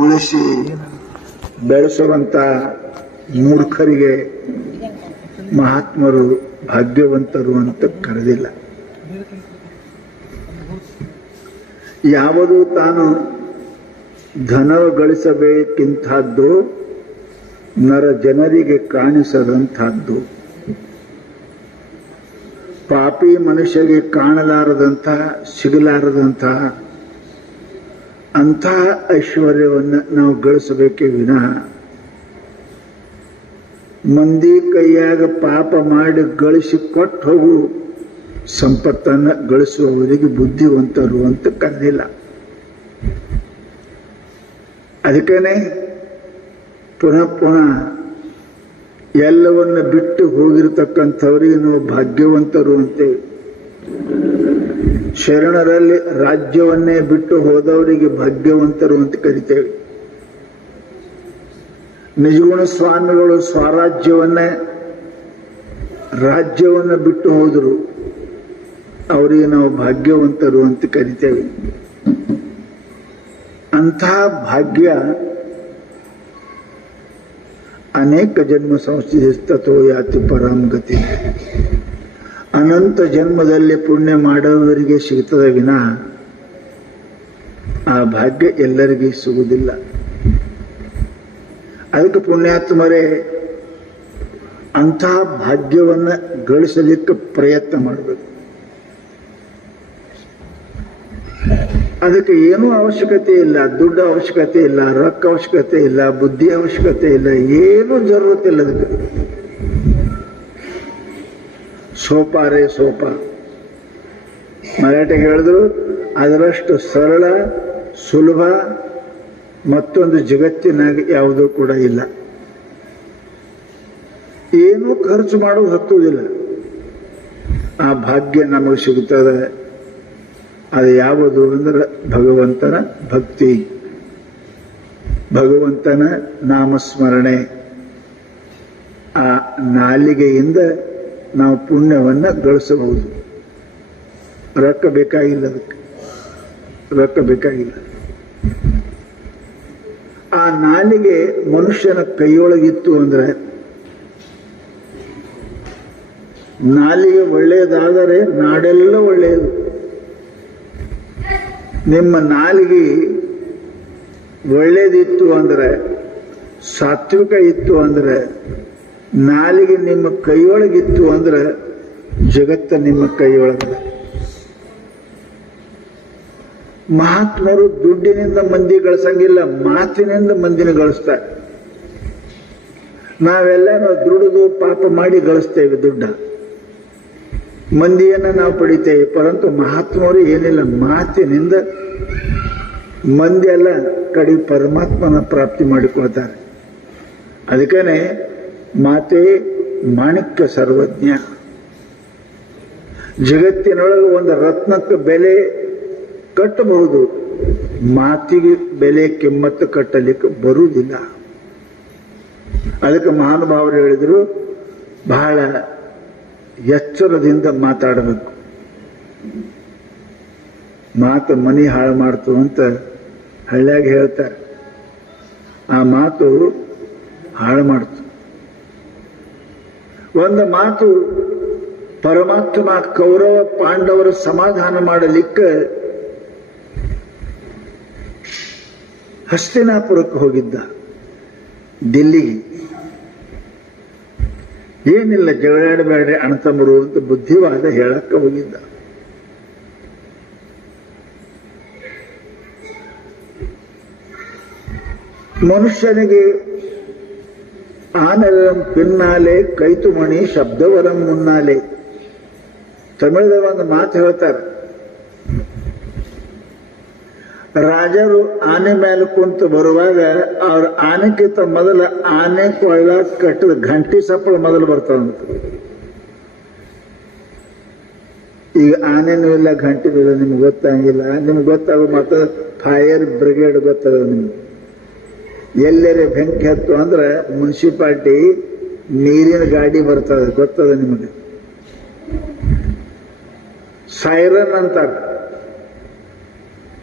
ಉಳಿಸಿ ಬೆಳೆಸುವಂತ ಮೂರ್ಖರಿಗೆ ಮಹಾತ್ಮರು ಭಾಗ್ಯವಂತರು ಅಂತ ಕರೆದಿಲ್ಲ. ಯಾವುದು ತಾನು ಧನ ಗಳಿಸಬೇಕಿಂತಹದ್ದು ನರ ಜನರಿಗೆ ಕಾಣಿಸದಂತಹದ್ದು, ಪಾಪಿ ಮನುಷ್ಯಗೆ ಕಾಣಲಾರದಂತಹ ಸಿಗಲಾರದಂತಹ ಅಂತಹ ಐಶ್ವರ್ಯವನ್ನು ನಾವು ಗಳಿಸಬೇಕೇ ವಿನಃ ಮಂದಿ ಕೈಯಾಗ ಪಾಪ ಮಾಡಿ ಗಳಿಸಿ ಕೊಟ್ಟು ಹೋಗು ಸಂಪತ್ತನ್ನು ಗಳಿಸುವವರಿಗೆ ಬುದ್ಧಿವಂತರು ಅಂತ ಕರೆದಿಲ್ಲ. ಅದಕ್ಕೇನೆ ಪುನಃ ಪುನಃ ಎಲ್ಲವನ್ನ ಬಿಟ್ಟು ಹೋಗಿರತಕ್ಕಂಥವರಿಗೆ ನಾವು ಭಾಗ್ಯವಂತರು ಅಂತೇವೆ. ಶರಣರಲ್ಲಿ ರಾಜ್ಯವನ್ನೇ ಬಿಟ್ಟು ಹೋದವರಿಗೆ ಭಾಗ್ಯವಂತರು ಅಂತ ಕರಿತೇವೆ. ನಿಜಗುಣ ಸ್ವಾಮಿಗಳು ರಾಜ್ಯವನ್ನು ಬಿಟ್ಟು ಹೋದರು, ಅವರಿಗೆ ನಾವು ಭಾಗ್ಯವಂತರು ಅಂತ ಕರಿತೇವೆ. ಅಂತಹ ಭಾಗ್ಯ ಅನೇಕ ಜನ್ಮ ಸಂಸ್ಥಿತೋ ಯಾತಿ ಪರಾಮಗತಿ, ಅನಂತ ಜನ್ಮದಲ್ಲಿ ಪುಣ್ಯ ಮಾಡುವವರಿಗೆ ಸಿಗುತ್ತದೆ ವಿನಃ ಆ ಭಾಗ್ಯ ಎಲ್ಲರಿಗೂ ಸಿಗುವುದಿಲ್ಲ. ಅದಕ್ಕೆ ಪುಣ್ಯಾತ್ಮರೇ ಅಂತಹ ಭಾಗ್ಯವನ್ನ ಗಳಿಸಲಿಕ್ಕೆ ಪ್ರಯತ್ನ ಮಾಡಬೇಕು. ಅದಕ್ಕೆ ಏನೂ ಅವಶ್ಯಕತೆ ಇಲ್ಲ, ದುಡ್ಡು ಅವಶ್ಯಕತೆ ಇಲ್ಲ, ರೊಕ್ಕ ಅವಶ್ಯಕತೆ ಇಲ್ಲ, ಬುದ್ಧಿ ಅವಶ್ಯಕತೆ ಇಲ್ಲ, ಏನೂ ಜरूरत ಇಲ್ಲ. ಅದಕ್ಕೆ ಸೋಪಾರೇ ಸೋಪ, ಮರಾಠಿಗೆ ಹೇಳಿದ್ರು, ಅದರಷ್ಟು ಸರಳ ಸುಲಭ ಮತ್ತೊಂದು ಜಗತ್ತಿನಾಗ ಯಾವುದೂ ಕೂಡ ಇಲ್ಲ. ಏನೂ ಖರ್ಚು ಮಾಡೋದು ಹತ್ತುವುದಿಲ್ಲ, ಆ ಭಾಗ್ಯ ನಮಗೆ ಸಿಗುತ್ತದೆ. ಅದು ಯಾವುದು ಅಂದ್ರೆ ಭಗವಂತನ ಭಕ್ತಿ, ಭಗವಂತನ ನಾಮಸ್ಮರಣೆ. ಆ ನಾಲಿಗೆಯಿಂದ ನಾವು ಪುಣ್ಯವನ್ನ ಗಳಿಸಬಹುದು. ರೊಕ್ಕ ಬೇಕಾಗಿಲ್ಲ, ಅದಕ್ಕೆ ರೊಕ್ಕ ಬೇಕಾಗಿಲ್ಲ. ಆ ನಾಲಿಗೆ ಮನುಷ್ಯನ ಕೈಯೊಳಗಿತ್ತು ಅಂದ್ರೆ, ನಾಲಿಗೆ ಒಳ್ಳೆಯದಾದರೆ ನಾಡೆಲ್ಲ ಒಳ್ಳೆಯದು. ನಿಮ್ಮ ನಾಲಿಗೆ ಒಳ್ಳೇದಿತ್ತು ಅಂದ್ರೆ, ಸಾತ್ವಿಕ ಇತ್ತು ಅಂದ್ರೆ, ನಾಲಿಗೆ ನಿಮ್ಮ ಕೈಯೊಳಗಿತ್ತು ಅಂದ್ರೆ ಜಗತ್ತ ನಿಮ್ಮ ಕೈಯೊಳಗದ. ಮಹಾತ್ಮರು ದುಡ್ಡಿನಿಂದ ಮಂದಿ ಗಳಿಸಂಗಿಲ್ಲ, ಮಾತಿನಿಂದ ಮಂದಿನ ಗಳಿಸ್ತಾರೆ. ನಾವೆಲ್ಲ ದುಡಿದು ಪಾಪ ಮಾಡಿ ಗಳಿಸ್ತೇವೆ ದುಡ್ಡ, ಮಂದಿಯನ್ನ ನಾವು ಪಡಿತೇವೆ. ಪರಂತು ಮಹಾತ್ಮರು ಏನಿಲ್ಲ, ಮಾತಿನಿಂದ ಮಂದಿ ಎಲ್ಲ ಕಡೆ ಪರಮಾತ್ಮನ ಪ್ರಾಪ್ತಿ ಮಾಡಿಕೊಳ್ತಾರೆ. ಅದಕ್ಕೇನೆ ಮಾತೇ ಮಾಣಿಕ್ಯ ಸರ್ವಜ್ಞ. ಜಗತ್ತಿನೊಳಗೆ ಒಂದು ರತ್ನಕ್ಕೆ ಬೆಲೆ ಕಟ್ಟಬಹುದು, ಮಾತಿಗೆ ಬೆಲೆ ಕಿಮ್ಮತ್ತು ಕಟ್ಟಲಿಕ್ಕೆ ಬರುವುದಿಲ್ಲ. ಅದಕ್ಕೆ ಮಹಾನುಭಾವರು ಹೇಳಿದ್ರು, ಬಹಳ ಎಚ್ಚರದಿಂದ ಮಾತಾಡಬೇಕು. ಮಾತು ಮನಿ ಹಾಳು ಮಾಡ್ತು ಅಂತ ಹಳ್ಳಿಯಾಗಿ ಹೇಳ್ತಾರೆ. ಆ ಮಾತು ಹಾಳು ಮಾಡ್ತು. ಒಂದು ಮಾತು ಪರಮಾತ್ಮ ಕೌರವ ಪಾಂಡವರ ಸಮಾಧಾನ ಮಾಡಲಿಕ್ಕೆ ಹಸ್ತಿನಾಪುರಕ್ಕೆ ಹೋಗಿದ್ದ, ದಿಲ್ಲಿಗೆ. ಏನಿಲ್ಲ, ಜಗಳಾಡಬೇಡ್ರಿ ಅಣ್ಣತಮ್ಮರು ಅಂತ ಬುದ್ಧಿವಾದ ಹೇಳಕ್ಕೆ ಹೋಗಿದ್ದ. ಮನುಷ್ಯನಿಗೆ ಆನೆಲಂ ಪಿನ್ನಾಲೆ ಕೈತುಮಣಿ ಶಬ್ದವರಂ ಮುನ್ನಾಲೆ. ತಮಿಳದ ಒಂದು ಮಾತು ಹೇಳ್ತಾರೆ, ರಾಜರು ಆನೆ ಮೇಲೆ ಕುಂತು ಬರುವಾಗ ಅವ್ರ ಆನೆಕ್ಕಿಂತ ಮೊದಲ ಆನೆ ಕೊಳ್ಳ ಕಟ್ಟಿದ ಘಂಟಿ ಸಪ್ಪಳ ಮೊದಲು ಬರ್ತಾವಂತ. ಈಗ ಆನೆನೂ ಇಲ್ಲ, ಘಂಟಿನೂ ಇಲ್ಲ, ನಿಮ್ಗೆ ಗೊತ್ತಾಗಿಲ್ಲ. ನಿಮ್ಗೆ ಗೊತ್ತಾಗ ಮಾತ್ರ ಫೈರ್ ಬ್ರಿಗೇಡ್ ಗೊತ್ತದ ನಿಮ್ಗೆ. ಎಲ್ಲರೇ ಬೆಂಕಿ ಹತ್ತು ಅಂದ್ರೆ ಮುನ್ಸಿಪಾಲ್ಟಿ ನೀರಿನ ಗಾಡಿ ಬರ್ತದೆ, ಗೊತ್ತದ ನಿಮಗೆ. ಸೈರನ್ ಅಂತಾರೆ.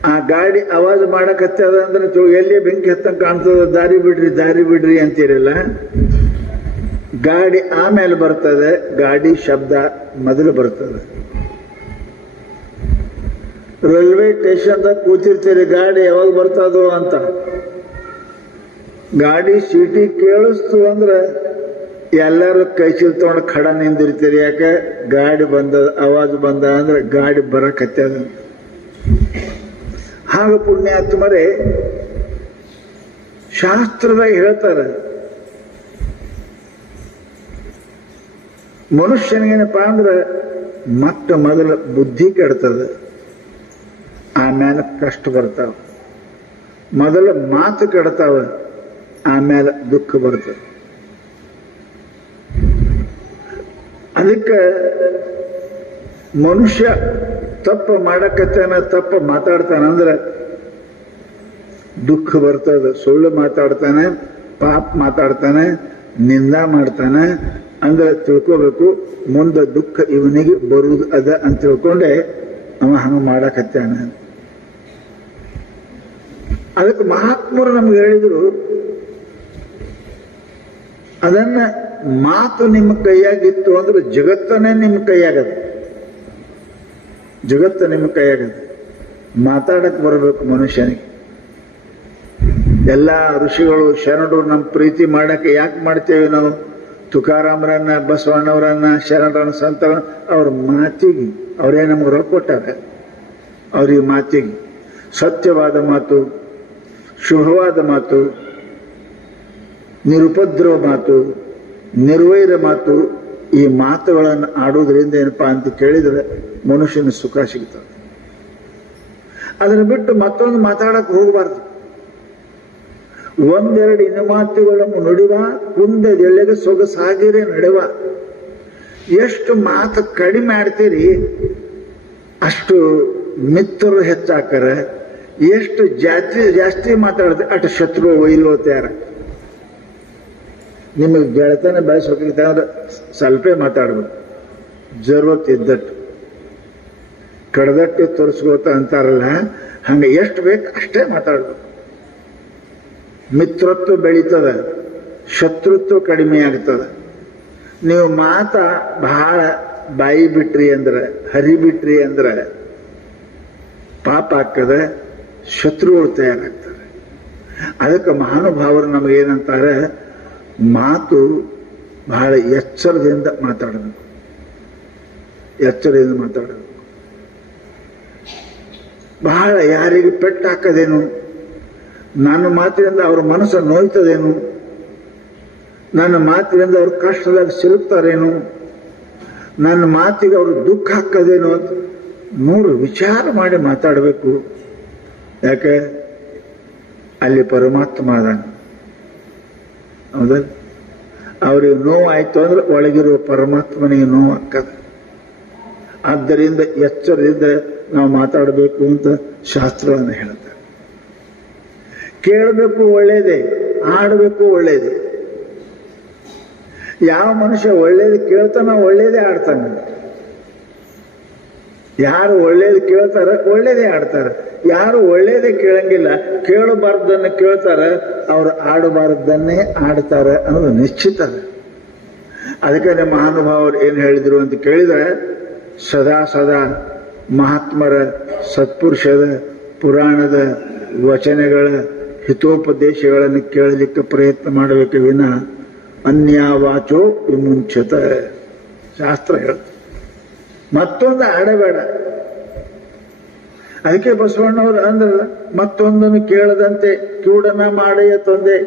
ಆ ಗಾಡಿ ಆವಾಜ್ ಮಾಡಕತ್ತದ ಅಂದ್ರೆ ಎಲ್ಲಿ ಬೆಂಕಿ ಹತ್ತಂಗ್ ಕಾಣ್ತದ, ದಾರಿ ಬಿಡ್ರಿ ದಾರಿ ಬಿಡ್ರಿ ಅಂತೀರಲ್ಲ. ಗಾಡಿ ಆಮೇಲೆ ಬರ್ತದೆ, ಗಾಡಿ ಶಬ್ದ ಮೊದಲು ಬರ್ತದೆ. ರೈಲ್ವೆ ಸ್ಟೇಷನ್ದಾಗ ಕೂತಿರ್ತೀರಿ, ಗಾಡಿ ಯಾವಾಗ ಬರ್ತದೋ ಅಂತ. ಗಾಡಿ ಸೀಟಿ ಕೇಳಿಸ್ತು ಅಂದ್ರೆ ಎಲ್ಲರೂ ಕೈ ಚೀಲ ತಗೊಂಡು ಖಡ ನಿಂದಿರ್ತೀರಿ. ಯಾಕೆ? ಗಾಡಿ ಬಂದ, ಆವಾಜ್ ಬಂದ ಅಂದ್ರೆ ಗಾಡಿ ಬರಕತ್ತದ. ಹಾಗ ಪುಣ್ಯಾತ್ಮರೇ ಶಾಸ್ತ್ರದಾಗ ಹೇಳ್ತಾರೆ, ಮನುಷ್ಯನಿಗೇನಪ್ಪ ಅಂದ್ರೆ ಮೊದಲ ಬುದ್ಧಿ ಕೆಡ್ತದೆ, ಆಮೇಲೆ ಕಷ್ಟ ಬರ್ತಾವ. ಮೊದಲ ಮಾತು ಕೆಡ್ತಾವ, ಆಮೇಲೆ ದುಃಖ ಬರ್ತದೆ. ಅದಕ್ಕೆ ಮನುಷ್ಯ ತಪ್ಪು ಮಾಡಕತ್ತಾನ, ತಪ್ಪು ಮಾತಾಡ್ತಾನಂದ್ರೆ ದುಃಖ ಬರ್ತದೆ. ಸುಳ್ಳು ಮಾತಾಡ್ತಾನೆ, ಪಾಪ ಮಾತಾಡ್ತಾನೆ, ನಿಂದ ಮಾಡ್ತಾನೆ ಅಂದ್ರೆ ತಿಳ್ಕೋಬೇಕು, ಮುಂದೆ ದುಃಖ ಇವನಿಗೆ ಬರುವುದು ಅದ ಅಂತ ತಿಳ್ಕೊಂಡೆ ಅವ ಹಂಗ ಮಾಡಕತ್ತಾನ. ಅದಕ್ಕೆ ಮಹಾತ್ಮರು ನಮ್ಗೆ ಹೇಳಿದ್ರು, ಅದನ್ನ ಮಾತು ನಿಮ್ಮ ಕೈಯಾಗಿತ್ತು ಅಂದ್ರೆ ಜಗತ್ತನೇ ನಿಮ್ಮ ಕೈಯಾಗದು. ಜಗತ್ತು ನಿಮ್ಮ ಕೈಯಾಗದು. ಮಾತಾಡಕ್ ಬರಬೇಕು ಮನುಷ್ಯನಿಗೆ. ಎಲ್ಲ ಋಷಿಗಳು ಶರಣರು ನಮ್ಮ ಪ್ರೀತಿ ಮಾಡಕ್ಕೆ ಯಾಕೆ ಮಾಡ್ತೇವೆ ನಾವು? ತುಕಾರಾಮರನ್ನ, ಬಸವಣ್ಣವರನ್ನ, ಶರಣರನ್ನ, ಸಂತರ ಅವ್ರ ಮಾತಿಗೆ, ಅವರೇ ನಮ್ಗೆ ರೊಕ್ಕ ಕೊಟ್ಟಾರ. ಅವ್ರಿಗೆ ಮಾತಿಗೆ ಸತ್ಯವಾದ ಮಾತು, ಶುಭವಾದ ಮಾತು, ನಿರುಪದ್ರವ ಮಾತು, ನಿರ್ವೈರ ಮಾತು, ಈ ಮಾತುಗಳನ್ನು ಆಡೋದ್ರಿಂದ ಏನಪ್ಪಾ ಅಂತ ಕೇಳಿದ್ರೆ ಮನುಷ್ಯನ ಸುಖ ಸಿಗ್ತದೆ. ಅದನ್ನು ಬಿಟ್ಟು ಮತ್ತೊಂದು ಮಾತಾಡಕ್ ಹೋಗಬಾರ್ದು. ಒಂದೆರಡು ಇನುಮಾತುಗಳನ್ನು ನುಡಿವ, ಕುಂದೆದೆಳೆಗೆ ಸೊಗಸಾಗಿರೇ ನಡೆವ. ಎಷ್ಟು ಮಾತು ಕಡಿಮೆ ಆಡ್ತೀರಿ ಅಷ್ಟು ಮಿತ್ರರು ಹೆಚ್ಚಾಕರ. ಎಷ್ಟು ಜಾಸ್ತಿ ಮಾತಾಡ್ತೀರಿ ಅಷ್ಟು ಶತ್ರು ಒಯ್ಲು ತಯಾರ. ನಿಮಗೆ ಗೆಳತನ ಬೆಳೆಸೋಕೆ ಅಂದ್ರೆ ಸ್ವಲ್ಪ ಮಾತಾಡ್ಬೇಕು, ಜರೂರತ್ ಇದ್ದಟ್ಟು. ಕಡ್ದಟ್ಟು ತೋರಿಸ್ಕೋತ ಅಂತಾರಲ್ಲ, ಹಂಗ ಎಷ್ಟು ಬೇಕು ಅಷ್ಟೇ ಮಾತಾಡ್ಬೇಕು. ಮಿತ್ರತ್ವ ಬೆಳೀತದ, ಶತ್ರುತ್ವ ಕಡಿಮೆ ಆಗ್ತದ. ನೀವು ಬಹಳ ಬಾಯಿ ಬಿಟ್ರಿ ಅಂದ್ರೆ, ಹರಿ ಬಿಟ್ರಿ ಅಂದ್ರೆ ಪಾಪ ಆಗ್ತದ, ಶತ್ರುಗಳು ತಯಾರಾಗ್ತದೆ. ಅದಕ್ಕೆ ಮಹಾನುಭಾವರು ನಮಗೇನಂತಾರೆ, ಮಾತು ಬಹಳ ಎಚ್ಚರದಿಂದ ಮಾತಾಡಬೇಕು. ಎಚ್ಚರದಿಂದ ಮಾತಾಡಬೇಕು. ಬಹಳ ಯಾರಿಗೆ ಪೆಟ್ಟು ಹಾಕದೇನು, ನನ್ನ ಮಾತಿನಿಂದ ಅವ್ರ ಮನಸ್ಸು ನೋಯ್ತದೇನು, ನನ್ನ ಮಾತಿನಿಂದ ಅವ್ರ ಕಷ್ಟದಾಗ ಸಿಲುಕ್ತಾರೇನು, ನನ್ನ ಮಾತಿಗೆ ಅವರು ದುಃಖ ಹಾಕದೇನು ಅಂತ 100 ವಿಚಾರ ಮಾಡಿ ಮಾತಾಡಬೇಕು. ಯಾಕೆ? ಅಲ್ಲಿ ಪರಮಾತ್ಮ ಅದಾನ. ಹೌದಲ್ಲ? ಅವ್ರಿಗೆ ನೋವಾಯ್ತು ಅಂದ್ರೆ ಒಳಗಿರುವ ಪರಮಾತ್ಮನಿಗೆ ನೋವು ಆಗ್ತದೆ. ಆದ್ದರಿಂದ ಎಚ್ಚರದಿಂದ ನಾವು ಮಾತಾಡಬೇಕು ಅಂತ ಶಾಸ್ತ್ರವನ್ನು ಹೇಳ್ತಾರೆ. ಕೇಳಬೇಕು ಒಳ್ಳೇದೇ, ಆಡಬೇಕು ಒಳ್ಳೇದೇ. ಯಾವ ಮನುಷ್ಯ ಒಳ್ಳೇದು ಕೇಳ್ತಾನ ಒಳ್ಳೇದೇ ಆಡ್ತಾನೆ. ಯಾರು ಒಳ್ಳೇದು ಕೇಳ್ತಾರ ಒಳ್ಳೇದೇ ಆಡ್ತಾರೆ. ಯಾರು ಒಳ್ಳೇದೇ ಕೇಳಂಗಿಲ್ಲ, ಕೇಳಬಾರ್ದನ್ನ ಕೇಳ್ತಾರ, ಅವ್ರು ಆಡಬಾರ್ದನ್ನೇ ಆಡ್ತಾರೆ ಅನ್ನೋದು ನಿಶ್ಚಿತ. ಅದಕ್ಕೆ ನಮ್ಮ ಮಹಾನುಭಾವರು ಏನು ಹೇಳಿದ್ರು ಅಂತ ಕೇಳಿದ್ರೆ, ಸದಾ ಮಹಾತ್ಮರ, ಸತ್ಪುರುಷದ, ಪುರಾಣದ ವಚನಗಳ ಹಿತೋಪದೇಶಗಳನ್ನು ಕೇಳಲಿಕ್ಕೆ ಪ್ರಯತ್ನ ಮಾಡಬೇಕು ವಿನ ಅನ್ಯಾವಾಚೋ ವಿಮುಂಚತ. ಶಾಸ್ತ್ರ ಹೇಳ್ತ ಮತ್ತೊಂದು ಆಡಬೇಡ. ಅದಕ್ಕೆ ಬಸವಣ್ಣವರು ಅಂದ್ರಲ್ಲ, ಮತ್ತೊಂದನ್ನು ಕೇಳದಂತೆ ಕಿವುಡನ ಮಾಡಯ್ಯ ತಂದೆ,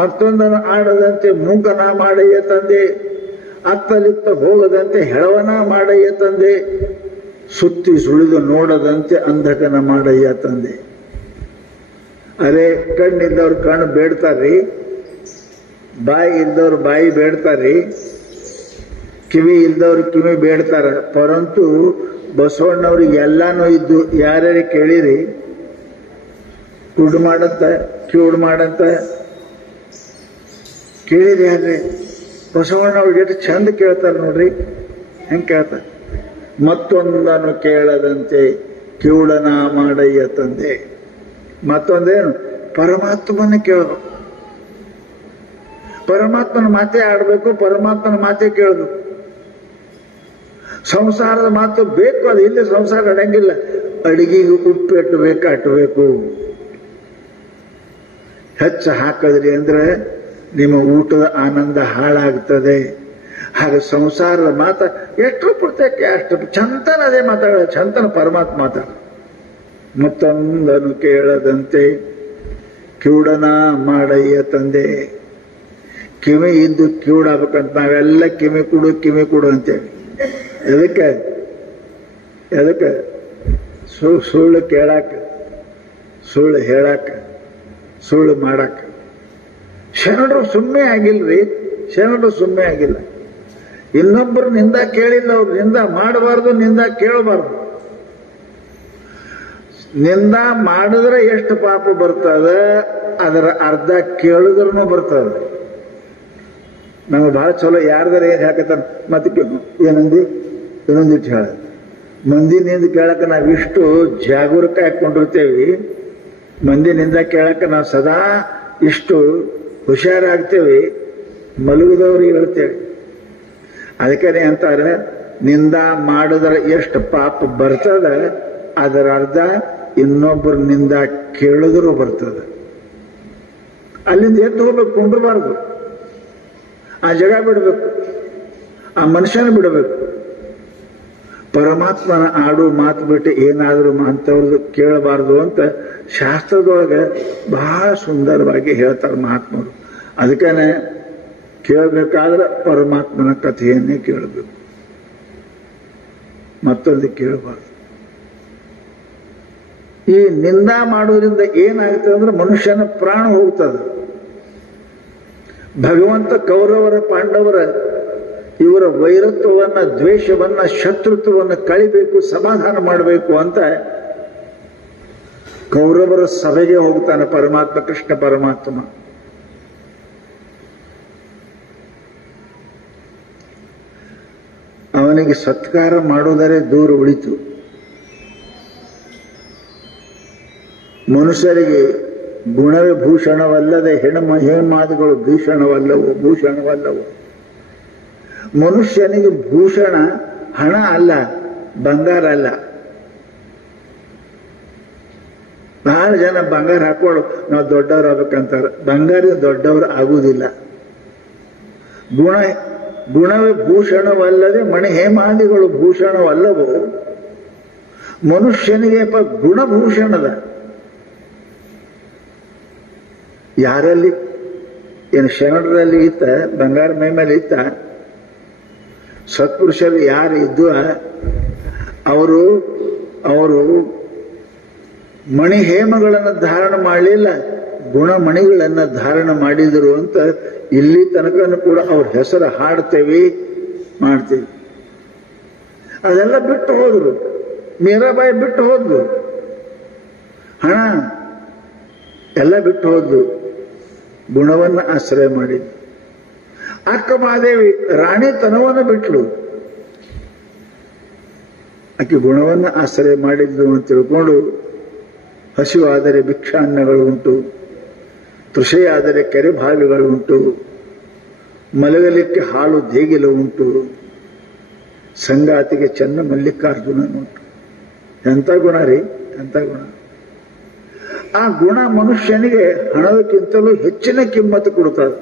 ಮತ್ತೊಂದನ್ನು ಆಡದಂತೆ ಮೂಕನ ಮಾಡಯ್ಯ ತಂದೆ, ಅತ್ತಲಿತ್ತ ಹೋಗದಂತೆ ಹೆಳವನ ಮಾಡಯ್ಯ ತಂದೆ, ಸುತ್ತಿ ಸುಳಿದು ನೋಡದಂತೆ ಅಂಧಕನ ಮಾಡಯ್ಯ ತಂದೆ. ಅರೆ, ಕಣ್ಣಿದ್ದವ್ರು ಕಣ್ಣು ಬೇಡ್ತಾರ್ರಿ, ಬಾಯಿ ಇದ್ದವ್ರು ಬಾಯಿ ಬೇಡ್ತಾರ್ರಿ, ಕಿವಿ ಇಲ್ದವ್ರು ಕಿವಿ ಬೇಡ್ತಾರ. ಪರಂತು ಬಸವಣ್ಣವ್ರಿಗೆ ಎಲ್ಲಾನು ಇದ್ದು ಯಾರ್ಯಾರು ಕೇಳಿರಿ, ಕುಡ್ ಮಾಡಂತ ಕಿವುಡ್ ಮಾಡಂತ ಕೇಳಿರಿ ಯಾರ್ರಿ? ಬಸವಣ್ಣವ್ರಿಗೆ ಎಷ್ಟು ಚಂದ ಕೇಳ್ತಾರೆ ನೋಡ್ರಿ, ಹೆಂಗ್ ಕೇಳ್ತಾರೆ. ಮತ್ತೊಂದನ್ನು ಕೇಳದಂತೆ ಕಿವುಡನ ಮಾಡಯ್ಯ ತಂದೆ. ಮತ್ತೊಂದೇನು, ಪರಮಾತ್ಮನ ಕೇಳಬೇಕು, ಪರಮಾತ್ಮನ ಮಾತೇ ಆಡಬೇಕು, ಪರಮಾತ್ಮನ ಮಾತೇ ಕೇಳಬೇಕು. ಸಂಸಾರದ ಮಾತು ಬೇಕು, ಅದು ಇಲ್ಲಿ ಸಂಸಾರ ಅಡಂಗಿಲ್ಲ. ಅಡಿಗೆಗೆ ಉಪ್ಪು ಎಟ್ಟಬೇಕು, ಅಟ್ಟಬೇಕು. ಹೆಚ್ಚು ಹಾಕಿದ್ರಿ ಅಂದ್ರೆ ನಿಮ್ಮ ಊಟದ ಆನಂದ ಹಾಳಾಗ್ತದೆ. ಹಾಗೆ ಸಂಸಾರದ ಮಾತ ಎಷ್ಟು ಪುರ್ತಕ್ಕೆ ಅಷ್ಟು ಚಂತನ ಅದೇ ಮಾತಾಡ, ಚಂತನ ಪರಮಾತ್ಮ ಮಾತಾಡ. ಮತ್ತೊಂದನು ಕೇಳದಂತೆ ಕಿವುಡನ ಮಾಡಯ್ಯ ತಂದೆ. ಕಿವಿ ಇದ್ದು ಕಿವುಡಾಗಬೇಕಂತ ನಾವೆಲ್ಲ ಕಿವಿ ಕೊಡು ಅಂತೇಳಿ. ಎದಕ್ಕೆ ಸುಳ್ಳು ಕೇಳಾಕ, ಸುಳ್ಳು ಹೇಳಾಕ, ಸುಳ್ಳು ಮಾಡಾಕ. ಶರಣರು ಸುಮ್ಮನೆ ಆಗಿಲ್ರಿ, ಶರಣರು ಸುಮ್ಮನೆ ಆಗಿಲ್ಲ. ಇನ್ನೊಬ್ಬರು ನಿಂದ ಕೇಳಿಲ್ಲ, ಅವ್ರು ನಿಂದ ಮಾಡಬಾರ್ದು, ನಿಂದ ಕೇಳಬಾರ್ದು. ನಿಂದ ಮಾಡಿದ್ರೆ ಎಷ್ಟು ಪಾಪ ಬರ್ತದೆ, ಅದರ ಅರ್ಧ ಕೇಳಿದ್ರೂ ಬರ್ತದೆ. ನಮ್ಗೆ ಬಹಳ ಚಲೋ ಯಾರ್ದಾರ ಏನ್ ಹಾಕತ್ತಾರ, ಮತ್ತೆ ಏನಂದಿ ಇನ್ನೊಂದಿಟ್ಟು ಹೇಳ. ಮಂದಿನಿಂದ ಕೇಳಕ್ಕೆ ನಾವಿಷ್ಟು ಜಾಗರೂಕ ಹಾಕೊಂಡಿರ್ತೇವಿ, ಮಂದಿನಿಂದ ಕೇಳಕ್ಕೆ ನಾವು ಸದಾ ಇಷ್ಟು ಹುಷಾರಾಗ್ತೇವೆ, ಮಲಗಿದವ್ರಿಗೆ ಹೇಳ್ತೇವೆ. ಅದಕ್ಕೆ ಅಂತಾರೆ, ನಿಂದ ಮಾಡಿದ್ರೆ ಎಷ್ಟು ಪಾಪ ಬರ್ತದ, ಅದರ ಅರ್ಧ ಇನ್ನೊಬ್ಬರು ನಿಂದ ಕೇಳಿದ್ರು ಬರ್ತದೆ. ಅಲ್ಲಿಂದ ಎದ್ದು ಹೋಗ್ಬೇಕು, ಕುಂಡ್ರಬಾರ್ದು. ಆ ಜಾಗ ಬಿಡಬೇಕು, ಆ ಮನುಷ್ಯನ ಬಿಡಬೇಕು. ಪರಮಾತ್ಮನ ಆಡು ಮಾತು ಬಿಟ್ಟು ಏನಾದರೂ ಅಂಥವ್ರದ್ದು ಕೇಳಬಾರ್ದು ಅಂತ ಶಾಸ್ತ್ರದೊಳಗೆ ಬಹಳ ಸುಂದರವಾಗಿ ಹೇಳ್ತಾರೆ ಮಹಾತ್ಮರು. ಅದಕ್ಕೇನೆ ಕೇಳಬೇಕಾದ್ರೆ ಪರಮಾತ್ಮನ ಕಥೆಯನ್ನೇ ಕೇಳಬೇಕು, ಮತ್ತೊಂದು ಕೇಳಬಾರ್ದು. ಈ ನಿಂದ ಮಾಡೋದ್ರಿಂದ ಏನಾಗ್ತದೆ ಅಂದ್ರೆ ಮನುಷ್ಯನ ಪ್ರಾಣ ಹೋಗ್ತದೆ. ಭಗವಂತ ಕೌರವರ ಪಾಂಡವರ ಇವರ ವೈರತ್ವವನ್ನ, ದ್ವೇಷವನ್ನ, ಶತ್ರುತ್ವವನ್ನು ಕಳಿಬೇಕು, ಸಮಾಧಾನ ಮಾಡಬೇಕು ಅಂತ ಕೌರವರ ಸಭೆಗೆ ಹೋಗ್ತಾನೆ ಪರಮಾತ್ಮ, ಕೃಷ್ಣ ಪರಮಾತ್ಮ. ಅವನಿಗೆ ಸತ್ಕಾರ ಮಾಡುವುದರೇ ದೂರ ಉಳಿತು. ಮನುಷ್ಯರಿಗೆ ಗುಣವೇ ಭೂಷಣವಲ್ಲದೆ ಹೇಮಾದಿಗಳು ಭೂಷಣವಲ್ಲವು. ಮನುಷ್ಯನಿಗೆ ಭೂಷಣ ಹಣ ಅಲ್ಲ, ಬಂಗಾರ ಅಲ್ಲ. ಬಹಳ ಜನ ಬಂಗಾರ ಹಾಕೊಳ್ಳು, ನಾವು ದೊಡ್ಡವ್ರು ಆಗ್ಬೇಕಂತಾರೆ. ಬಂಗಾರ ದೊಡ್ಡವರು ಆಗುವುದಿಲ್ಲ. ಗುಣವೇ ಭೂಷಣವಲ್ಲದೆ ಹೇಮಾದಿಗಳು ಭೂಷಣವಲ್ಲವು. ಮನುಷ್ಯನಿಗೆ ಗುಣಭೂಷಣದ. ಯಾರಲ್ಲಿ ಏನು ಶರಣರಲ್ಲಿ ಇತ್ತ, ಬಂಗಾರ ಮೈ ಮೇಲೆ ಇತ್ತ, ಸತ್ಪುರುಷರು ಯಾರು ಇದ್ದು ಅವರು ಮಣಿಹೇಮಗಳನ್ನು ಧಾರಣ ಮಾಡಲಿಲ್ಲ, ಗುಣಮಣಿಗಳನ್ನು ಧಾರಣ ಮಾಡಿದರು ಅಂತ ಇಲ್ಲಿ ತನಕನೂ ಕೂಡ ಅವ್ರ ಹೆಸರು ಹಾಡ್ತೇವೆ, ಮಾಡ್ತೇವೆ. ಅದೆಲ್ಲ ಬಿಟ್ಟು ಹೋದ್ರು. ಮೀರಾಬಾಯಿ ಬಿಟ್ಟು ಹೋದ್ಲು, ಹಣ ಎಲ್ಲ ಬಿಟ್ಟು ಹೋದ್ಲು, ಗುಣವನ್ನು ಆಶ್ರಯ ಮಾಡಿದ್ಲು. ಅಕ್ಕ ಮಹಾದೇವಿ ರಾಣಿತನವನ್ನು ಬಿಟ್ಲು, ಆಕೆ ಗುಣವನ್ನು ಆಶ್ರಯ ಮಾಡಿದ್ಲು ಅಂತ ತಿಳ್ಕೊಂಡು, ಹಸಿವಾದರೆ ಭಿಕ್ಷಾನ್ನಗಳು ಉಂಟು, ತೃಷೆಯಾದರೆ ಕೆರೆ ಬಾವಿಗಳು ಉಂಟು, ಮಲಗಲಿಕ್ಕೆ ಹಾಲು ದೇಗಿಲು ಉಂಟು, ಸಂಗಾತಿಗೆ ಚೆನ್ನ ಮಲ್ಲಿಕಾರ್ಜುನನುಂಟು. ಎಂಥ ಗುಣ ರೀ, ಎಂಥ ಗುಣ! ಆ ಗುಣ ಮನುಷ್ಯನಿಗೆ ಹಣದಕ್ಕಿಂತಲೂ ಹೆಚ್ಚಿನ ಕಿಮ್ಮತ್ತು ಕೊಡ್ತದೆ.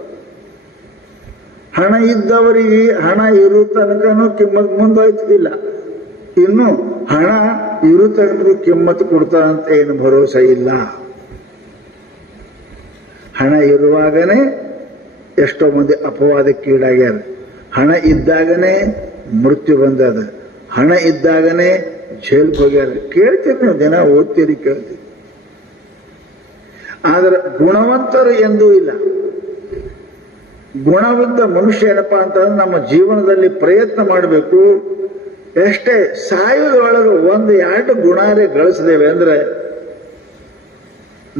ಹಣ ಇದ್ದವರಿಗೆ ಹಣ ಇರೋ ತನಕನೂ ಕಿಮ್ಮತ್ತು ಮುಂದಾಯ್ತಿಲ್ಲ, ಇನ್ನು ಹಣ ಇರೋ ತನಕ ಕಿಮ್ಮತ್ತು ಕೊಡ್ತಾರಂತ ಏನು ಭರೋಸೆ ಇಲ್ಲ. ಹಣ ಇರುವಾಗನೇ ಎಷ್ಟೋ ಮಂದಿ ಅಪವಾದಕ್ಕೀಡಾಗ್ಯಾರ. ಹಣ ಇದ್ದಾಗನೇ ಮೃತ್ಯು ಬಂದದ, ಹಣ ಇದ್ದಾಗನೇ ಜೈಲ್ಗೆ ಹೋಗ್ಯಾರ. ಕೇಳ್ತೀರಿ ನೀವು, ದಿನ ಓದ್ತೀರಿ, ಕೇಳ್ತೀರಿ. ಆದರೆ ಗುಣವಂತರು ಎಂದೂ ಇಲ್ಲ. ಗುಣವಂತ ಮನುಷ್ಯ ಏನಪ್ಪಾ ಅಂತಂದ್ರೆ ನಮ್ಮ ಜೀವನದಲ್ಲಿ ಪ್ರಯತ್ನ ಮಾಡಬೇಕು. ಎಷ್ಟೇ ಸಾಯುವುದರೊಳಗೆ 1-2 ಗುಣಾರೇ ಗಳಿಸಿದೇವೆ ಅಂದ್ರೆ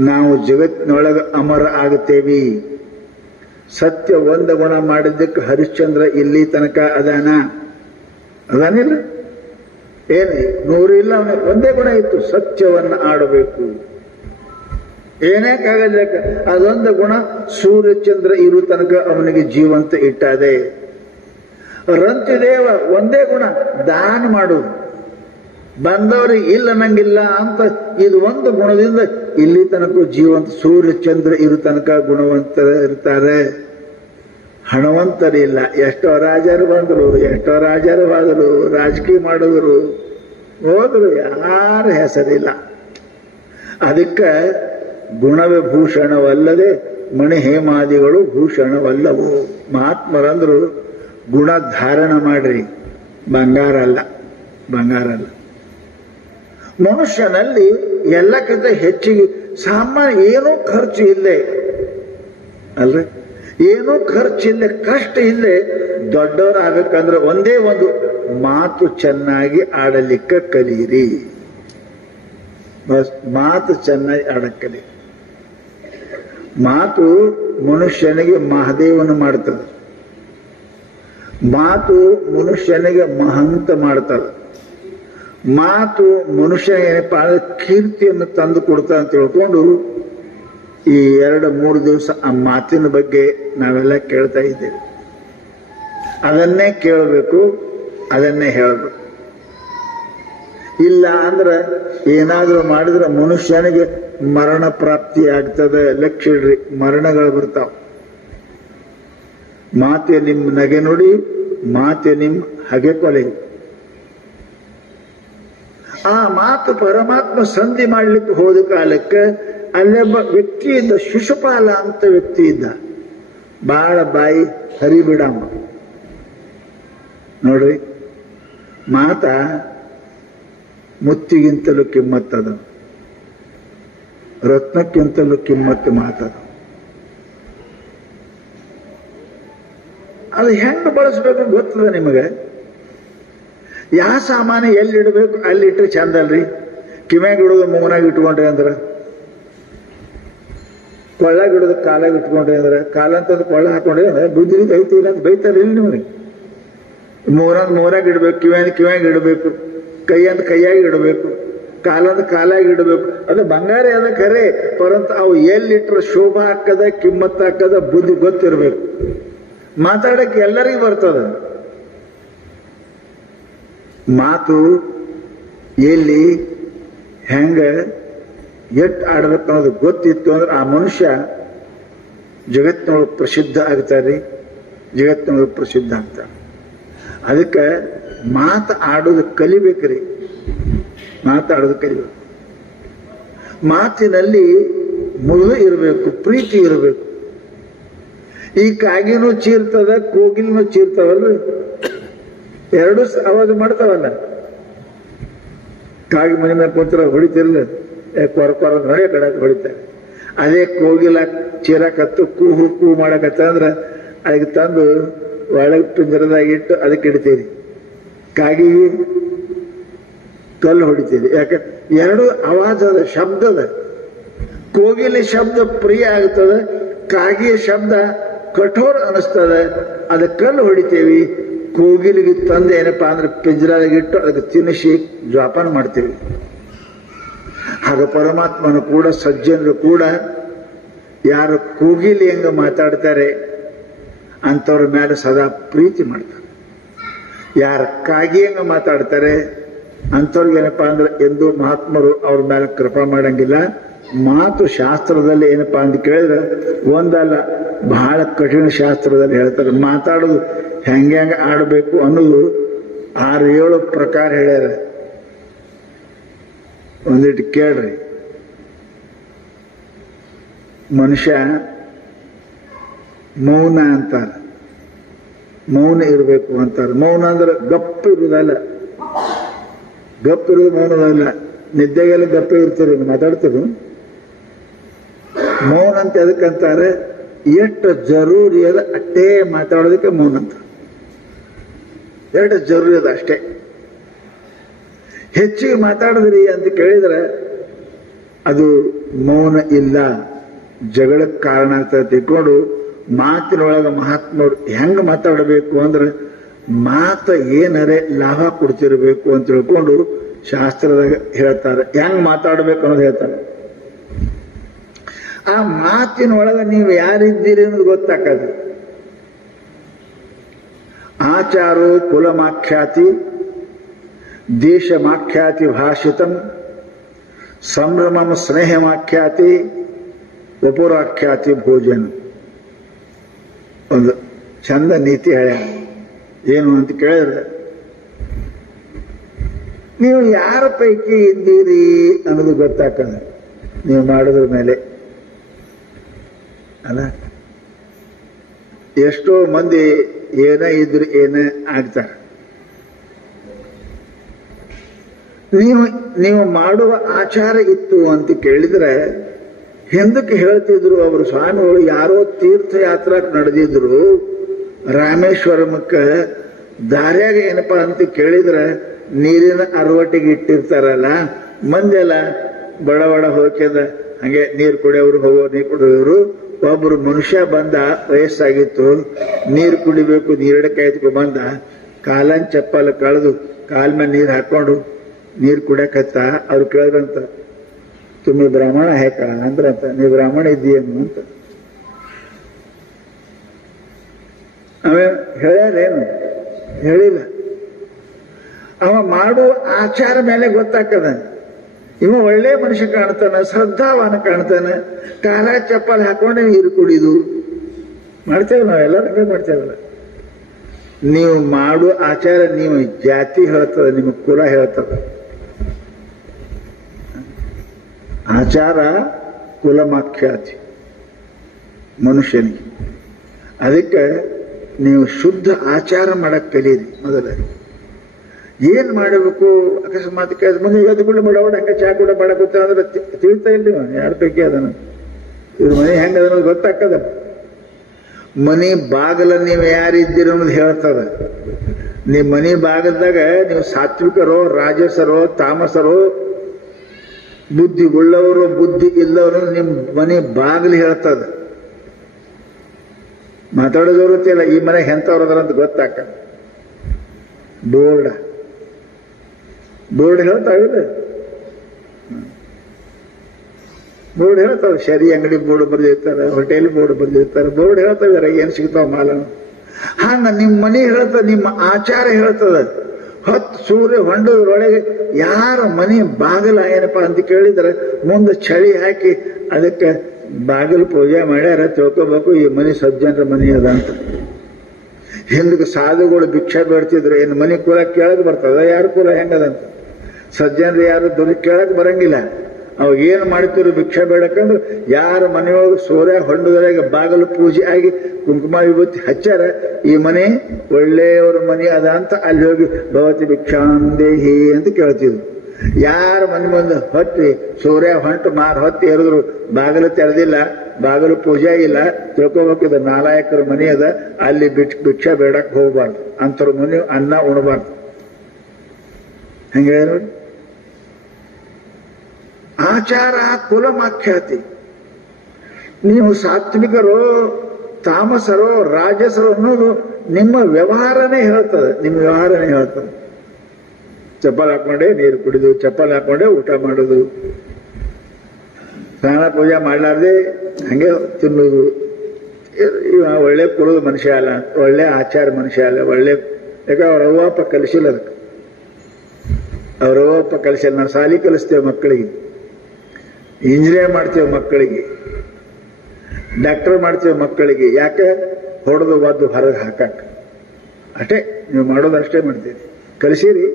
ನಾವು ಜಗತ್ತಿನೊಳಗೆ ಅಮರ ಆಗುತ್ತೇವೆ. ಸತ್ಯ 1 ಗುಣ ಮಾಡಿದ್ದಕ್ಕೆ ಹರಿಶ್ಚಂದ್ರ ಇಲ್ಲಿ ತನಕ ಅದಾನಿಲ್ಲ. ಏನು 100 ಇಲ್ಲ, ಅವನಿಗೆ ಒಂದೇ ಗುಣ ಇತ್ತು, ಸತ್ಯವನ್ನ ಆಡಬೇಕು. ಏನೇ ಕಾಗಲ್ಲ, ಅದೊಂದು ಗುಣ ಸೂರ್ಯಚಂದ್ರ ಇರು ತನಕ ಅವನಿಗೆ ಜೀವಂತ ಇಟ್ಟದೆ. ರಂತಿದೇವ ಒಂದೇ ಗುಣ, ದಾನ ಮಾಡುವುದು, ಬಂದವರಿಗೆ ಇಲ್ಲ ನಂಗಿಲ್ಲ ಅಂತ. ಇದು ಒಂದು ಗುಣದಿಂದ ಇಲ್ಲಿ ತನಕ ಜೀವಂತ, ಸೂರ್ಯಚಂದ್ರ ಇರು ತನಕ ಗುಣವಂತರ ಇರ್ತಾರೆ, ಹಣವಂತರಿಲ್ಲ. ಎಷ್ಟೋ ರಾಜರು ಬಂದರು, ಎಷ್ಟೋ ರಾಜರು ಹೋದರು, ರಾಜಕೀಯ ಮಾಡಿದ್ರು, ಹೋದ್ರು, ಯಾರ ಹೆಸರಿಲ್ಲ. ಅದಕ್ಕೆ ಗುಣವೇ ಭೂಷಣವಲ್ಲದೆ ಮಣಿ ಹೇಮಾದಿಗಳು ಭೂಷಣವಲ್ಲವು. ಮಹಾತ್ಮರಂದ್ರು ಗುಣ ಧಾರಣ ಮಾಡ್ರಿ, ಬಂಗಾರ ಅಲ್ಲ, ಬಂಗಾರ ಅಲ್ಲ. ಮನುಷ್ಯನಲ್ಲಿ ಎಲ್ಲಕ್ಕಿಂತ ಹೆಚ್ಚಿಗೆ ಸಾಮಾನ್ಯ ಏನೂ ಖರ್ಚು ಇಲ್ಲೇ ಅಲ್ರಿ, ಏನೂ ಖರ್ಚಿಲ್ಲ, ಕಷ್ಟ ಇಲ್ಲೇ. ದೊಡ್ಡವರಾಗಬೇಕಂದ್ರೆ ಒಂದೇ ಒಂದು, ಮಾತು ಚೆನ್ನಾಗಿ ಆಡಲಿಕ್ಕೆ ಕಲಿಯಿರಿ. ಮಾತು ಚೆನ್ನಾಗಿ ಆಡಕ್ಕೆ ಕಲಿ. ಮಾತು ಮನುಷ್ಯನಿಗೆ ಮಹಾದೇವನ ಮಾಡ್ತದೆ, ಮಾತು ಮನುಷ್ಯನಿಗೆ ಮಹಂತ ಮಾಡ್ತದೆ, ಮಾತು ಮನುಷ್ಯ ಏನಪ್ಪ ಅಂದ್ರೆ ಕೀರ್ತಿಯನ್ನು ತಂದು ಕೊಡ್ತಾ ಅಂತ ತಿಳ್ಕೊಂಡು ಈ 2-3 ದಿವಸ ಆ ಮಾತಿನ ಬಗ್ಗೆ ನಾವೆಲ್ಲ ಕೇಳ್ತಾ ಇದ್ದೇವೆ. ಅದನ್ನೇ ಕೇಳಬೇಕು, ಅದನ್ನೇ ಹೇಳಬೇಕು. ಇಲ್ಲ ಅಂದ್ರೆ ಏನಾದರೂ ಮಾಡಿದ್ರೆ ಮನುಷ್ಯನಿಗೆ ಮರಣ ಪ್ರಾಪ್ತಿ ಆಗ್ತದೆ. ಲಕ್ಷ್ಯ ಇಡ್ರಿ, ಮರಣಗಳು ಬರ್ತಾವ. ಮಾತೆ ನಿಮ್ಮ ನಗೆ ನುಡಿ, ಮಾತೆ ನಿಮ್ಮ ಹಗೆ ಕೊಲೆ. ಆ ಮಾತು ಪರಮಾತ್ಮ ಸಂಧಿ ಮಾಡ್ಲಿಕ್ಕೆ ಹೋದ ಕಾಲಕ್ಕೆ ಅಲ್ಲೊಬ್ಬ ವ್ಯಕ್ತಿ ಇದ್ದ, ಶಿಶುಪಾಲ ಅಂತ ವ್ಯಕ್ತಿ ಇದ್ದ. ಬಾಳ ಬಾಯಿ ಹರಿಬಿಡಮ್ಮ. ನೋಡ್ರಿ, ಮಾತ ಮುತ್ತಿಗಿಂತಲೂ ಕಿಮ್ಮತ್ತದ, ರತ್ನಕ್ಕಿಂತಲೂ ಕಿಮ್ಮತ್ತು ಮಾತದ. ಅದು ಹೆಂಗೆ ಬಳಸ್ಬೇಕು ಗೊತ್ತದ ನಿಮಗೆ? ಯಾವ ಸಾಮಾನು ಎಲ್ಲಿಡಬೇಕು ಅಲ್ಲಿಟ್ರೆ ಚಂದ ಅಲ್ರಿ. ಕಿವ್ಯಾಗ ಇಡೋದು ಮೂಗನಾಗ ಇಟ್ಕೊಂಡ್ರಿ ಅಂದ್ರೆ, ಕೊಳ್ಳಾಗ ಇಡೋದು ಕಾಲಾಗ ಇಟ್ಕೊಂಡ್ರಿ ಅಂದ್ರೆ, ಕಾಲ ಅಂತಂದು ಕೊಳ್ಳ ಹಾಕೊಂಡ್ರಿ ಅಂದ್ರೆ ಬುದ್ಧಿ ಐತಿ ಇಲ್ಲ ಅಂತ ಬೈತಾರ ಇಲ್ಲಿ ನಿಮಗೆ. ಮೂರಾಗ ಇಡಬೇಕು, ಕಿವ್ಯಾಗ ಇಡಬೇಕು, ಕೈಯಂತ ಕೈಯಾಗಿ ಇಡಬೇಕು, ಕಾಲಂದ ಕಾಲಾಗಿ ಇಡಬೇಕು. ಅದು ಬಂಗಾರ ಅದ ಖರೆ, ಪರಂತು ಅವು ಎಲ್ಲಿಟ್ರೆ ಶೋಭಾ ಹಾಕದ, ಕಿಮ್ಮತ್ ಹಾಕದ ಬುದ್ಧಿ ಗೊತ್ತಿರ್ಬೇಕು. ಮಾತಾಡಕ್ಕೆ ಎಲ್ಲರಿಗೂ ಬರ್ತದ. ಮಾತು ಎಲ್ಲಿ ಹೆಂಗ ಎಟ್ ಆಡ್ಬೇಕು ಅನ್ನೋದು ಗೊತ್ತಿತ್ತು ಅಂದ್ರೆ ಆ ಮನುಷ್ಯ ಜಗತ್ತಿನೊಳಗೆ ಪ್ರಸಿದ್ಧ ಆಗ್ತಾರೆ, ಜಗತ್ತಿನೊಳಗೆ ಪ್ರಸಿದ್ಧ ಆಗ್ತಾರೆ. ಅದಕ್ಕೆ ಮಾತು ಆಡೋದು ಕಲಿಬೇಕ್ರಿ, ಮಾತಾಡೋದು ಕಲಿಬೇಕು. ಮಾತಿನಲ್ಲಿ ಮುಳ್ಳು ಇರಬೇಕು, ಪ್ರೀತಿ ಇರಬೇಕು. ಈ ಕಾಗಿನೂ ಚೀರ್ತದ, ಕೋಗಿಲ್ನೂ ಚೀರ್ತಾವಲ್ರಿ, ಎರಡೂ ಆವಾಜು ಮಾಡ್ತಾವಲ್ಲ. ಕಾಗಿ ಮನೆ ಮೇಲೆ ಕುಂತರ ಹೊಡಿತಿರ್ಲ, ಕೊರ ನಡೆ ಕಡಕ್ ಹೊಡಿತಾರೆ. ಅದೇ ಕೋಗಿಲ ಚೀರಾಕತ್ತು ಕೂಹು ಕೂ ಮಾಡಕತ್ತ ಅಂದ್ರೆ ಅದಕ್ಕೆ ತಂದು ಒಳಗೆ ಪಿಂಜರದಾಗಿಟ್ಟು ಅದಕ್ಕೆ ಇಡ್ತೀರಿ. ಕಾಗಿ ಕಲ್ಲು ಹೊಡಿತೀರಿ. ಯಾಕೆ? ಎರಡು ಆವಾಜದ ಶಬ್ದದ. ಕೋಗಿಲೆ ಶಬ್ದ ಪ್ರಿಯ ಆಗ್ತದೆ, ಕಾಗಿಯ ಶಬ್ದ ಕಠೋರ ಅನಿಸ್ತದೆ. ಅದಕ್ಕೆ ಕಲ್ಲು ಹೊಡಿತೇವಿ. ಕೋಗಿಲಿಗೆ ತಂದು ಏನಪ್ಪಾ ಅಂದ್ರೆ ಪಿಂಜರದಾಗಿಟ್ಟು ಅದಕ್ಕೆ ತಿನ್ನಿಸಿ ಜೋಪಾನ ಮಾಡ್ತೀವಿ. ಹಾಗೆ ಪರಮಾತ್ಮನು ಕೂಡ, ಸಜ್ಜನರು ಕೂಡ ಯಾರು ಕೋಗಿಲಿ ಹೆಂಗ ಮಾತಾಡ್ತಾರೆ ಅಂಥವ್ರ ಮೇಲೆ ಸದಾ ಪ್ರೀತಿ ಮಾಡ್ತಾರೆ. ಯಾರು ಕಾಗಿ ಹೆಂಗ ಮಾತಾಡ್ತಾರೆ ಅಂಥವ್ರಿಗೆ ಏನಪ್ಪಾ ಅಂದ್ರೆ ಎಂದು ಮಹಾತ್ಮರು ಅವ್ರ ಮೇಲೆ ಕೃಪಾ ಮಾಡಂಗಿಲ್ಲ. ಮಾತು ಶಾಸ್ತ್ರದಲ್ಲಿ ಏನಪ್ಪಾ ಅಂತ ಕೇಳಿದ್ರೆ ಒಂದಲ್ಲ, ಬಹಳ ಕಠಿಣ ಶಾಸ್ತ್ರದಲ್ಲಿ ಹೇಳ್ತಾರೆ. ಮಾತಾಡೋದು ಹೆಂಗೆ ಆಡಬೇಕು ಅನ್ನೋದು 6-7 ಪ್ರಕಾರ ಹೇಳ್ಯಾರ. ಒಂದಿಟ್ಟು ಕೇಳ್ರಿ. ಮನುಷ್ಯ ಮೌನ ಅಂತಾರೆ, ಮೌನ ಇರಬೇಕು ಅಂತಾರೆ. ಮೌನ ಅಂದ್ರೆ ಗಪ್ಪ ಇರುವುದಲ್ಲ, ಗಪ್ಪ ಇರುವುದು ಮೌನದಲ್ಲ. ನಿದ್ದೆಗೆಲ್ಲ ಗಪ್ಪ ಇರ್ತೀರಿ, ಮಾತಾಡ್ತೀರಿ. ಮೌನ ಅಂತ ಎದಕ್ಕಂತಾರೆ? ಎಷ್ಟು ಜರೂರಿ ಅದ ಅಷ್ಟೇ ಮಾತಾಡೋದಕ್ಕೆ ಮೌನ ಅಂತ. ಎಷ್ಟು ಜರೂರಿ ಅದ ಅಷ್ಟೇ. ಹೆಚ್ಚಿಗೆ ಮಾತಾಡಿದ್ರಿ ಅಂತ ಕೇಳಿದ್ರೆ ಅದು ಮೌನ ಇಲ್ಲ, ಜಗಳಕ್ಕೆ ಕಾರಣ ಆಗ್ತದೆ. ತಿಳ್ಕೊಂಡು ಮಾತಿನೊಳಗೆ ಮಹಾತ್ಮರು ಹೆಂಗ ಮಾತಾಡಬೇಕು ಅಂದ್ರೆ ಮಾತು ಏನರೆ ಲಾಭ ಕೊಡ್ತಿರ್ಬೇಕು ಅಂತ ತಿಳ್ಕೊಂಡು ಶಾಸ್ತ್ರದಾಗ ಹೇಳ್ತಾರೆ. ಹೆಂಗ್ ಮಾತಾಡ್ಬೇಕು ಅನ್ನೋದು ಹೇಳ್ತಾರೆ. ಆ ಮಾತಿನೊಳಗೆ ನೀವು ಯಾರಿದ್ದೀರಿ ಅನ್ನೋದು ಗೊತ್ತಾಗದು. ಆಚಾರೋ ಕುಲಮಾಖ್ಯಾತಿ ದೇಶಮಾಖ್ಯಾತಿ ಭಾಷಿತಂ ಸಂಭ್ರಮಂ ಸ್ನೇಹಮಾಖ್ಯಾತಿ ವಪುರಾಖ್ಯಾತಿ ಭೋಜನ. ಒಂದು ಚಂದ ನೀತಿ ಹೇಳ. ಏನು ಅಂತ ಕೇಳಿದ್ರೆ, ನೀವು ಯಾರ ಪೈಕಿ ಇದ್ದೀರಿ ಅನ್ನೋದು ಗೊತ್ತಾಗ್ತದೆ ನೀವು ಮಾಡೋದ್ರ ಮೇಲೆ ಅಲ್ಲ. ಎಷ್ಟೋ ಮಂದಿ ಏನೇ ಇದ್ರು ಏನೇ ಆಗ್ತಾರೆ. ನೀವು ಮಾಡುವ ಆಚಾರ ಇತ್ತು ಅಂತ ಕೇಳಿದ್ರೆ ಹಿಂದಕ್ಕೆ ಹೇಳ್ತಿದ್ರು ಅವರು ಸ್ವಾಮಿಗಳು. ಯಾರೋ ತೀರ್ಥಯಾತ್ರಕ್ಕೆ ನಡೆದಿದ್ರು ರಾಮೇಶ್ವರಮಕ್ಕೆ. ದಾರ್ಯಾಗ ಏನಪ್ಪಾ ಅಂತ ಕೇಳಿದ್ರೆ ನೀರಿನ ಅರವಟ್ಟಿಗೆ ಇಟ್ಟಿರ್ತಾರಲ್ಲ, ಮಂದೆಲ್ಲ ಬಡ ಬಡ ಹೋಗ್ಯದ ಹಂಗೆ ನೀರು ಕುಡಿಯೋರು ನೀರು ಕುಡಿಯೋರು. ಒಬ್ರು ಮನುಷ್ಯ ಬಂದ, ವಯಸ್ಸಾಗಿತ್ತು, ನೀರು ಕುಡಿಬೇಕು, ನೀರಡ ಕಾಯ್ದುಕೊ ಬಂದ. ಕಾಲನ್ ಚಪ್ಪಲ್ ಕಳೆದು ಕಾಲ್ ಮೇಲೆ ನೀರು ಹಾಕೊಂಡು ನೀರು ಕುಡಿಯಕತ್ತ. ಅವ್ರು ಕೇಳಿದ್ರಂತ, तुम्ही ब्राह्मण आहे का ಅಂದ್ರಂತ. ನೀವು ಬ್ರಾಹ್ಮಣ ಇದ್ದೀಯೇನು ಅಂತ. ಹೇಳ್ಯಾರೇನು? ಹೇಳಿಲ್ಲ. ಅವ ಮಾಡುವ ಆಚಾರ ಮೇಲೆ ಗೊತ್ತಾಗ್ತದ. ಇವ ಒಳ್ಳೆ ಮನುಷ್ಯ ಕಾಣ್ತಾನ, ಶ್ರದ್ಧಾವಾನ ಕಾಣ್ತಾನ. ಕಾಲ ಚಪ್ಪಲ್ ಹಾಕೊಂಡೆ ನೀರು ಕುಡಿದು ಮಾಡ್ತೇವೆ ನಾವೆಲ್ಲರೂ ಮಾಡ್ತೇವಲ್ಲ. ನೀವು ಮಾಡುವ ಆಚಾರ ನೀವು ಜಾತಿ ಹೇಳ್ತದ, ನಿಮ್ಮ ಕುಲ ಹೇಳ್ತದ. ಆಚಾರ ಕುಲಮಾಖ್ಯಾತಿ ಮನುಷ್ಯನಿಗೆ. ಅದಕ್ಕೆ ನೀವು ಶುದ್ಧ ಆಚಾರ ಮಾಡಕ್ ಕಲೀರಿ. ಮೊದಲ ಏನ್ ಮಾಡಬೇಕು? ಅಕಸ್ಮಾತ್ ಮುಂದೆ ಎದ್ದುಕೊಂಡು ಬಡವಡ ಹಂಗ ಚಾ ಕೂಡ ಮಾಡಕುತ್ತ ಅಂದ್ರೆ ತಿಳಿತಾ ಇಲ್ಲ ಯಾರ ಪೈಕಿ ಅದನ್ನ. ಇವ್ರ ಮನೆ ಹೆಂಗ ಅದನ್ನೋದು ಗೊತ್ತಾಗ್ತದ. ಮನಿ ಬಾಗಲ ನೀವು ಯಾರಿದ್ದೀರಿ ಅನ್ನೋದು ಹೇಳ್ತದ. ನಿಮ್ಮ ಮನಿ ಬಾಗಲದಾಗ ನೀವು ಸಾತ್ವಿಕರೋ ರಾಜಸರೋ ತಾಮಸರೋ, ಬುದ್ಧಿ ಉಳ್ಳವರು ಬುದ್ಧಿ ಇಲ್ಲವರು ನಿಮ್ಮ ಮನೆ ಬಾಗಿಲು ಹೇಳ್ತದ. ಮಾತಾಡೋದವ್ರು ಗೊತ್ತಿಲ್ಲ ಈ ಮನೆ ಎಂಥವ್ರದ್ರಂತ ಗೊತ್ತಾಕ. Board ಹೇಳ್ತಾವಿಲ್ಲ, board ಹೇಳ್ತಾವ. ಶರಿ ಅಂಗಡಿ ಬೋರ್ಡ್ ಬರ್ದಿರ್ತಾರೆ, ಹೋಟೆಲ್ ಬೋರ್ಡ್ ಬರ್ದಿರ್ತಾರೆ, ಬೋರ್ಡ್ ಹೇಳ್ತಾವ ಏನ್ ಸಿಗ್ತಾವ ಮಾಲ. ಹಂಗ ನಿಮ್ಮ ಮನೆ ಹೇಳ್ತದ, ನಿಮ್ಮ ಆಚಾರ ಹೇಳ್ತದ. ಹೊತ್ತು ಸೂರ್ಯ ಹೊಂಡೋದ್ರೊಳಗೆ ಯಾರ ಮನೆ ಬಾಗಿಲ ಏನಪ್ಪಾ ಅಂತ ಕೇಳಿದ್ರೆ ಮುಂದೆ ಚಳಿ ಹಾಕಿ ಅದಕ್ಕೆ ಬಾಗಿಲು ಪೂಜೆ ಮಾಡ್ಯಾರ ತಿಳ್ಕೋಬೇಕು ಈ ಮನೆ ಸಜ್ಜನರ ಮನೆ ಅದ ಅಂತ. ಹಿಂದಕ್ಕೆ ಸಾಧುಗಳು ಭಿಕ್ಷಾ ಬೇಡ್ತಿದ್ರು. ಏನು ಮನೆ ಕುಲ ಕೇಳಕ್ ಬರ್ತದ? ಯಾರ ಕುಲ ಹೆಂಗದಂತ? ಸಜ್ಜನರು ಯಾರು ದುಡ್ಡು ಕೇಳಕ್ ಬರಂಗಿಲ್ಲ. ಅವಾಗ ಏನ್ ಮಾಡ್ತಿದ್ರು ಭಿಕ್ಷಾ ಬೇಡಕಂದ್ರೆ ಯಾರ ಮನೆಯೊಳಗೆ ಸೂರ್ಯ ಹೊಂಡದ್ರಾಗ ಬಾಗಿಲು ಪೂಜೆ ಆಗಿ ಕುಂಕುಮ ವಿಭೂತಿ ಹಚ್ಚಾರ ಈ ಮನೆ ಒಳ್ಳೆಯವರ ಮನೆ ಅದ ಅಂತ ಅಲ್ಲಿ ಹೋಗಿ ಭವತಿ ಭಿಕ್ಷಾಂದೇಹಿ ಅಂತ ಕೇಳ್ತಿದ್ರು. ಯಾರ ಮನೆ ಮುಂದೆ ಹೊತ್ತಿ ಸೂರ್ಯ ಹೊಂಟು ಹೊತ್ತಿ ಎರಿದ್ರು ಬಾಗಿಲು ತೆರೆದಿಲ್ಲ, ಬಾಗಿಲು ಪೂಜೆ ಇಲ್ಲ, ತಿಳ್ಕೋಬೇಕಿದ ನಾಲಾಯಕರ ಮನೆ ಅದ, ಅಲ್ಲಿ ಭಿಕ್ಷಾ ಬೇಡಕ್ ಹೋಗ್ಬಾರ್ದು. ಅಂಥವ್ರ ಮನೆ ಅನ್ನ ಉಣಬಾರ್ದು. ಹಂಗೆ ನೋಡಿ ಆಚಾರ ಕುಲಮಾಖ್ಯಾತಿ. ನೀವು ಸಾತ್ವಿಕರೋ ತಾಮಸರೋ ರಾಜಸರೋ ಅನ್ನೋದು ನಿಮ್ಮ ವ್ಯವಹಾರನೇ ಹೇಳ್ತದೆ. ನಿಮ್ಮ ವ್ಯವಹಾರನೇ ಹೇಳ್ತದೆ. ಚಪ್ಪಲ್ ಹಾಕೊಂಡೆ ನೀರು ಕುಡಿದು, ಚಪ್ಪಲ್ ಹಾಕೊಂಡೆ ಊಟ ಮಾಡೋದು, ಸ್ನಾನ ಪೂಜೆ ಮಾಡ್ಲಾರ್ದೆ ಹಂಗೆ ತಿನ್ನೋದು. ಇವ ಒಳ್ಳೆ ಕುಲದ ಮನುಷ್ಯ ಅಲ್ಲ, ಒಳ್ಳೆ ಆಚಾರ ಮನುಷ್ಯ ಅಲ್ಲ. ಒಳ್ಳೆ ಯಾಕೆ ಅವ್ರ ಅವ್ವಪ್ಪ ಕಲಿಸಿಲ್ಲ. ಅದಕ್ಕೆ ಅವ್ರ ಅವ್ವಪ್ಪ ಕಲಿಸಿಲ್ಲ. ನಾವು ಸಾಲಿ ಕಲಿಸ್ತೇವೆ ಮಕ್ಕಳಿಗೆ, ಇಂಜಿನಿಯರ್ ಮಾಡ್ತೇವೆ ಮಕ್ಕಳಿಗೆ, ಡಾಕ್ಟರ್ ಮಾಡ್ತೇವೆ ಮಕ್ಕಳಿಗೆ. ಯಾಕೆ? ಹೊಡೆದು ಒದ್ದು ಹೊರಗೆ ಹಾಕಕ್ಕ ಅಷ್ಟೇ. ನೀವು ಮಾಡೋದಷ್ಟೇ ಮಾಡ್ತೀರಿ. ಕಲಿಸಿರಿ.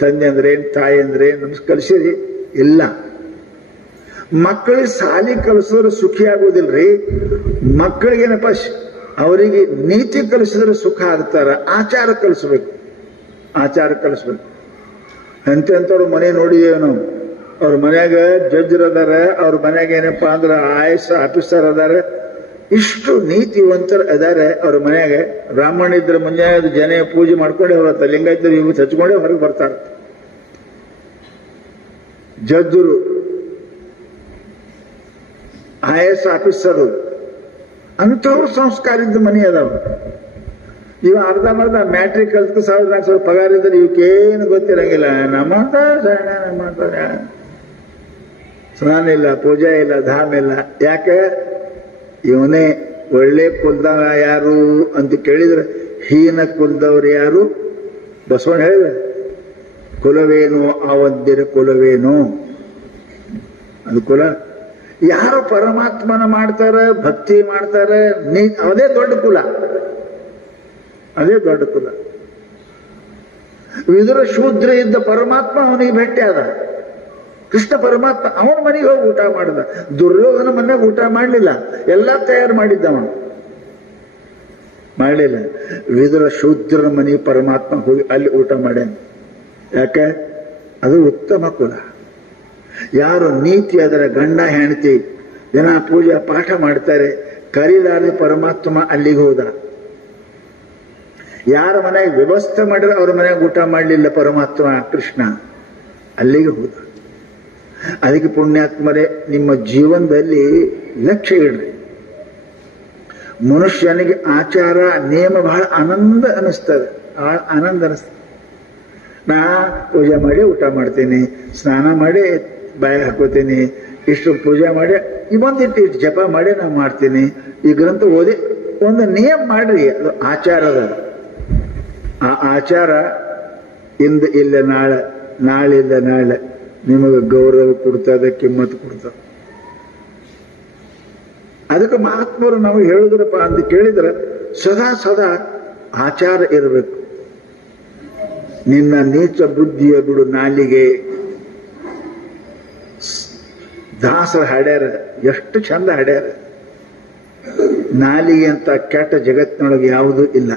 ತಂದೆ ಅಂದ್ರೇನ್, ತಾಯಿ ಅಂದ್ರೇನ್ ನಮ್ಸ್ ಕಲಿಸಿರಿ ಇಲ್ಲ. ಮಕ್ಕಳಿಗೆ ಸಾಲಿ ಕಲಿಸಿದ್ರೆ ಸುಖಿ ಆಗೋದಿಲ್ರಿ. ಮಕ್ಕಳಿಗೇನಪ್ಪ ಅವರಿಗೆ ನೀತಿ ಕಲಿಸಿದ್ರೆ ಸುಖ ಆಗ್ತಾರ. ಆಚಾರ ಕಲಿಸ್ಬೇಕು, ಆಚಾರ ಕಲಿಸ್ಬೇಕು. ಎಂತೆಂಥವ್ರು ಮನೆ ನೋಡಿದೇವೆ ನಾವು. ಅವ್ರ ಮನ್ಯಾಗ ಜಡ್ಜರ್ ಅದಾರ, ಅವ್ರ ಮನ್ಯಾಗ ಏನಪ್ಪಾ ಅಂದ್ರೆ IAS ಆಫೀಸರ್ ಅದಾರ, ಇಷ್ಟು ನೀತಿವಂತರು ಅದಾರೆ ಅವ್ರ ಮನ್ಯಾಗ. ಬ್ರಾಹ್ಮಣ ಇದ್ರೆ ಮುಂಜಾನೆ ಜನ ಪೂಜೆ ಮಾಡ್ಕೊಂಡೆ ಹೊರತ್ತ, ಲಿಂಗಾಯತರು ಇವು ಹಚ್ಕೊಂಡೆ ಹೊರಗೆ ಬರ್ತಾರ. ಜಡ್ಜರು, IAS ಆಫೀಸರು, ಅಂಥವ್ರು ಸಂಸ್ಕಾರ ಇದ್ದ ಮನೆ ಅದಾವ. ಇವ ಅರ್ಧಂಬರ್ಧ ಮ್ಯಾಟ್ರಿಕ್ ಕಲ್ತು $1,400 ಪಗಾರ ಇದ್ರೆ ಇವಕ್ಕೇನು ಗೊತ್ತಿರಂಗಿಲ್ಲ. ನಮ್ಮಂತಾರೆ ಸ್ನಾನ ಇಲ್ಲ, ಪೂಜೆ ಇಲ್ಲ, ಧಾಮ ಇಲ್ಲ. ಯಾಕೆ? ಇವನೇ ಒಳ್ಳೆ ಕುಲದವ ಯಾರು ಅಂತ ಕೇಳಿದ್ರೆ ಹೀನ ಕುಲದವ್ರು ಯಾರು? ಬಸವಣ್ಣ ಹೇಳಿದ ಕುಲವೇನು ಅವಂದಿರ ಕುಲವೇನು, ಅದು ಕುಲ. ಯಾರು ಪರಮಾತ್ಮನ ಮಾಡ್ತಾರೆ, ಭಕ್ತಿ ಮಾಡ್ತಾರೆ, ಅದೇ ದೊಡ್ಡ ಕುಲ, ಅದೇ ದೊಡ್ಡ ಕುಲ. ವಿದುರ ಶೂದ್ರ ಇದ್ದ ಪರಮಾತ್ಮ ಅವನಿಗೆ ಭೇಟಿ ಆದ. ಕೃಷ್ಣ ಪರಮಾತ್ಮ ಅವನ ಮನೆಗೆ ಹೋಗಿ ಊಟ ಮಾಡಿದ. ದುರ್ಯೋಧನ ಮನೆಗೆ ಊಟ ಮಾಡಲಿಲ್ಲ, ಎಲ್ಲ ತಯಾರು ಮಾಡಿದ್ದವ, ಮಾಡಲಿಲ್ಲ. ವಿದುರ ಶೂದ್ರನ ಮನೆಗೆ ಪರಮಾತ್ಮ ಹೋಗಿ ಅಲ್ಲಿ ಊಟ ಮಾಡ್ಯಾನ. ಯಾಕೆ? ಅದು ಉತ್ತಮ ಕುಲ. ಯಾರು ನೀತಿ ಅದರ ಗಂಡ ಹೆಂಡತಿ ದಿನ ಪೂಜೆ ಪಾಠ ಮಾಡ್ತಾರೆ, ಕರಿಲಾರೆ ಪರಮಾತ್ಮ ಅಲ್ಲಿಗೆ ಹೋದ. ಯಾರ ಮನೆಗೆ ವ್ಯವಸ್ಥೆ ಮಾಡಿದ್ರೆ ಅವ್ರ ಮನೆಗೆ ಊಟ ಮಾಡಲಿಲ್ಲ ಪರಮಾತ್ಮ ಕೃಷ್ಣ, ಅಲ್ಲಿಗೆ ಹೋದ. ಅದಕ್ಕೆ ಪುಣ್ಯಾತ್ಮರೇ, ನಿಮ್ಮ ಜೀವನದಲ್ಲಿ ಲಕ್ಷ್ಯ ಇಡ್ರಿ. ಮನುಷ್ಯನಿಗೆ ಆಚಾರ ನಿಯಮ ಬಹಳ ಆನಂದ ಅನಿಸ್ತದೆ, ಆನಂದ ಅನಿಸ್ತದೆ. ನಾ ಪೂಜೆ ಮಾಡಿ ಊಟ ಮಾಡ್ತೀನಿ, ಸ್ನಾನ ಮಾಡಿ ಬಾಯ ಹಾಕೋತೀನಿ, ಇಷ್ಟು ಪೂಜೆ ಮಾಡಿ ಇಷ್ಟು ಜಪ ಮಾಡಿ ನಾ ಮಾಡ್ತೀನಿ, ಈ ಗ್ರಂಥ ಓದಿ ಒಂದು ನಿಯಮ ಮಾಡ್ರಿ. ಅದು ಆಚಾರದ. ಆ ಆಚಾರ ಇಂದ ಇಲ್ಲ ನಾಳೆ, ನಾಳಿಂದ ನಾಳೆ ನಿಮಗೆ ಗೌರವ ಕೊಡ್ತದೆ, ಕಿಮ್ಮತ್ತು ಕೊಡ್ತದೆ. ಅದಕ್ಕೆ ಮಹಾತ್ಮರು ನಾವು ಹೇಳಿದ್ರಪ್ಪ ಅಂತ ಕೇಳಿದ್ರೆ ಸದಾ ಸದಾ ಆಚಾರ ಇರಬೇಕು. ನಿನ್ನ ನೀಚ ಬುದ್ಧಿಯ ಬಿಡು ನಾಲಿಗೆ. ದಾಸರ ಹಾಡ್ಯಾರ, ಎಷ್ಟು ಚಂದ ಹಾಡ್ಯಾರ. ನಾಲಿಗೆ ಅಂತ ಕೆಟ್ಟ ಜಗತ್ತಿನೊಳಗೆ ಯಾವುದೂ ಇಲ್ಲ.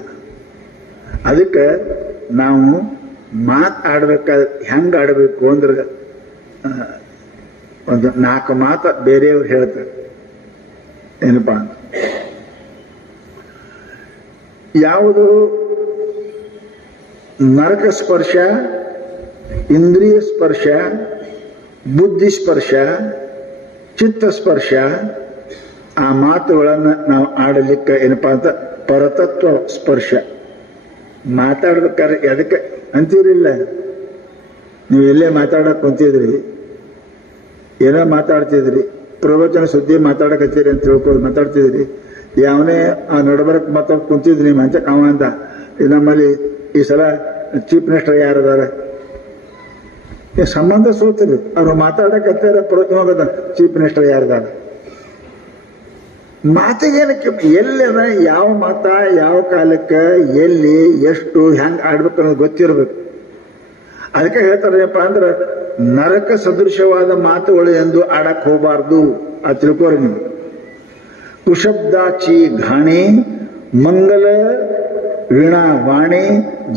ಅದಕ್ಕೆ ನಾವು ಮಾತಾಡ್ಬೇಕಾದ್ರೆ ಹೆಂಗ ಆಡಬೇಕು ಅಂದ್ರೆ ಒಂದು 4 ಮಾತು ಬೇರೆಯವ್ರು ಹೇಳ್ತಾರೆ. ಏನಪ್ಪಾ ಅಂತ, ಯಾವುದು ನರಕ ಸ್ಪರ್ಶ, ಇಂದ್ರಿಯ ಸ್ಪರ್ಶ, ಬುದ್ಧಿ ಸ್ಪರ್ಶ, ಚಿತ್ತ ಸ್ಪರ್ಶ, ಆ ಮಾತುಗಳನ್ನು ನಾವು ಆಡಲಿಕ್ಕೆ ಏನಪ್ಪಾ ಅಂತ ಪರತತ್ವ ಸ್ಪರ್ಶ. ಮಾತಾಡ್ಬೇಕಾದ್ರೆ ಅದಕ್ಕೆ ಅಂತೀರಿಲ್ಲ, ನೀವು ಎಲ್ಲೇ ಮಾತಾಡಕ್ ಕುಂತಿದ್ರಿ, ಏನೋ ಮಾತಾಡ್ತಿದ್ರಿ, ಪ್ರವಚನ ಸುದ್ದಿ ಮಾತಾಡಕತ್ತೀರಿ ಅಂತ ತಿಳ್ಕೊಂಡು ಮಾತಾಡ್ತಿದ್ರಿ, ಯಾವನೇ ಆ ನಡಬರಕ್ ಮಾತಾಡ್ ಕುಂತಿದ್ರಿ ನಿಮ್ಮ ಅಂತ ಅವ ಅಂದ, ನಮ್ಮಲ್ಲಿ ಈ ಸಲ ಚೀಫ್ ಮಿನಿಸ್ಟರ್ ಯಾರದಾರ, ಸಂಬಂಧ ಸೋತಿರಿ, ಅವ್ರು ಮಾತಾಡಕತ್ತಾರ, ಪ್ರವಚನ ಚೀಫ್ ಮಿನಿಸ್ಟರ್ ಯಾರದಾರ. ಮಾತಿಗೇನಕ್ಕೆ ಎಲ್ಲದ ಯಾವ ಮಾತ ಯಾವ ಕಾಲಕ್ಕೆ ಎಲ್ಲಿ ಎಷ್ಟು ಹೆಂಗ್ ಆಡ್ಬೇಕು ಅನ್ನೋದು ಗೊತ್ತಿರಬೇಕು. ಅದಕ್ಕೆ ಹೇಳ್ತಾರಪ್ಪ ಅಂದ್ರೆ ನರಕ ಸದೃಶವಾದ ಮಾತುಗಳು ಎಂದು ಆಡಕ್ ಹೋಗಬಾರ್ದು. ಆ ತಿಳ್ಕೋರಿ ನೀವು. ಕುಶಬ್ದಾಚಿ ಘಾಣಿ ಮಂಗಲ ವೀಣಾ ವಾಣಿ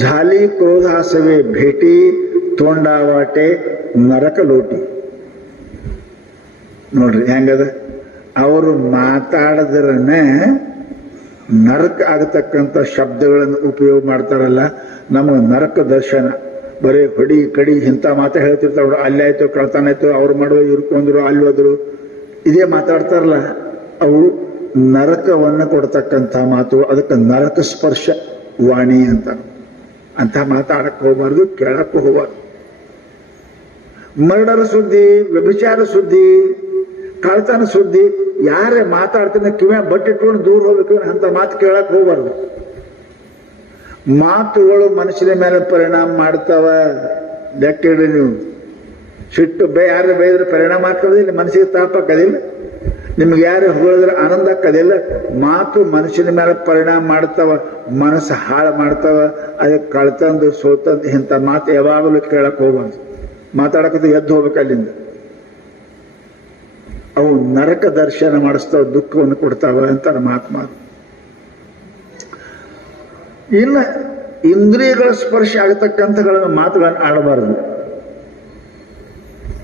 ಝಾಲಿ ಕ್ರೋಧಾಸವೆ ಭೇಟಿ ತೋಂಡಾವಾಟೆ ನರಕ ಲೋಟಿ. ನೋಡ್ರಿ ಹೆಂಗದ. ಅವರು ಮಾತಾಡದ್ರನ್ನೇ ನರಕ ಆಗತಕ್ಕಂಥ ಶಬ್ದಗಳನ್ನು ಉಪಯೋಗ ಮಾಡ್ತಾರಲ್ಲ, ನಮಗೆ ನರಕ ದರ್ಶನ. ಬರೀ ಹೊಡಿ ಕಡಿ ಇಂಥ ಮಾತಾ ಹೇಳ್ತಿರ್ತಾವ, ಅಲ್ಲಾಯ್ತು ಕಳ್ತಾನ ಆಯ್ತು, ಅವ್ರು ಮಾಡುವ ಇರ್ಕೊಂಡ್ರು ಅಲ್ಲಿ ಹೋದ್ರು, ಇದೇ ಮಾತಾಡ್ತಾರಲ್ಲ, ಅವು ನರಕವನ್ನು ಕೊಡ್ತಕ್ಕಂಥ ಮಾತು. ಅದಕ್ಕೆ ನರಕ ಸ್ಪರ್ಶ ವಾಣಿ ಅಂತ. ಅಂತ ಮಾತಾಡಕ್ ಹೋಗ್ಬಾರ್ದು, ಕೇಳಕ್ಕೂ ಹೋಗ್ಬಾರ್ದು. ಮರ್ಡರ್ ಸುದ್ದಿ, ವ್ಯಭಿಚಾರ ಸುದ್ದಿ, ಕಳ್ತನ ಸುದ್ದಿ, ಯಾರೇ ಮಾತಾಡ್ತಾನೆ ಕಿವ್ಯಾ ಬಟ್ಟಿಟ್ಕೊಂಡು ದೂರ ಹೋಗ್ಬೇಕು, ಅಂತ ಮಾತು ಕೇಳಕ್ ಹೋಗ್ಬಾರ್ದು. ಮಾತುಗಳು ಮನುಷ್ಯನ ಮೇಲೆ ಪರಿಣಾಮ ಮಾಡ್ತಾವ. ಲೆಕ್ಕಿಡ್ರಿ ನೀವು. ಸಿಟ್ಟು ಯಾರು ಬೈದ್ರೆ ಪರಿಣಾಮ ಆಗ್ತದಿಲ್ಲ, ಮನಸ್ಸಿಗೆ ತಾಪ ಆಕ್ಕದಿಲ್ಲ, ನಿಮ್ಗೆ ಯಾರು ಹೇಳಿದ್ರೆ ಆನಂದ ಆಕ್ಕದಿಲ್ಲ. ಮಾತು ಮನುಷ್ಯನ ಮೇಲೆ ಪರಿಣಾಮ ಮಾಡ್ತಾವ, ಮನಸ್ಸು ಹಾಳು ಮಾಡ್ತಾವ. ಅದಕ್ಕೆ ಕಳ್ತಂದು ಸೋತಂದು ಇಂಥ ಮಾತು ಯಾವಾಗಲೂ ಕೇಳಕ್ ಹೋಗ್ಬಾರ್ದು. ಮಾತಾಡಕತ್ತ ಎದ್ದು ಹೋಗ್ಬೇಕು ಅಲ್ಲಿಂದ. ಅವು ನರಕ ದರ್ಶನ ಮಾಡಿಸ್ತಾವ, ದುಃಖವನ್ನು ಕೊಡ್ತಾವ ಅಂತಾರೆ ಮಹಾತ್ಮ. ಇನ್ನು ಇಂದ್ರಿಯಗಳ ಸ್ಪರ್ಶ ಆಗತಕ್ಕಂಥಗಳನ್ನು ಮಾತುಗಳನ್ನು ಆಡಬಾರದು.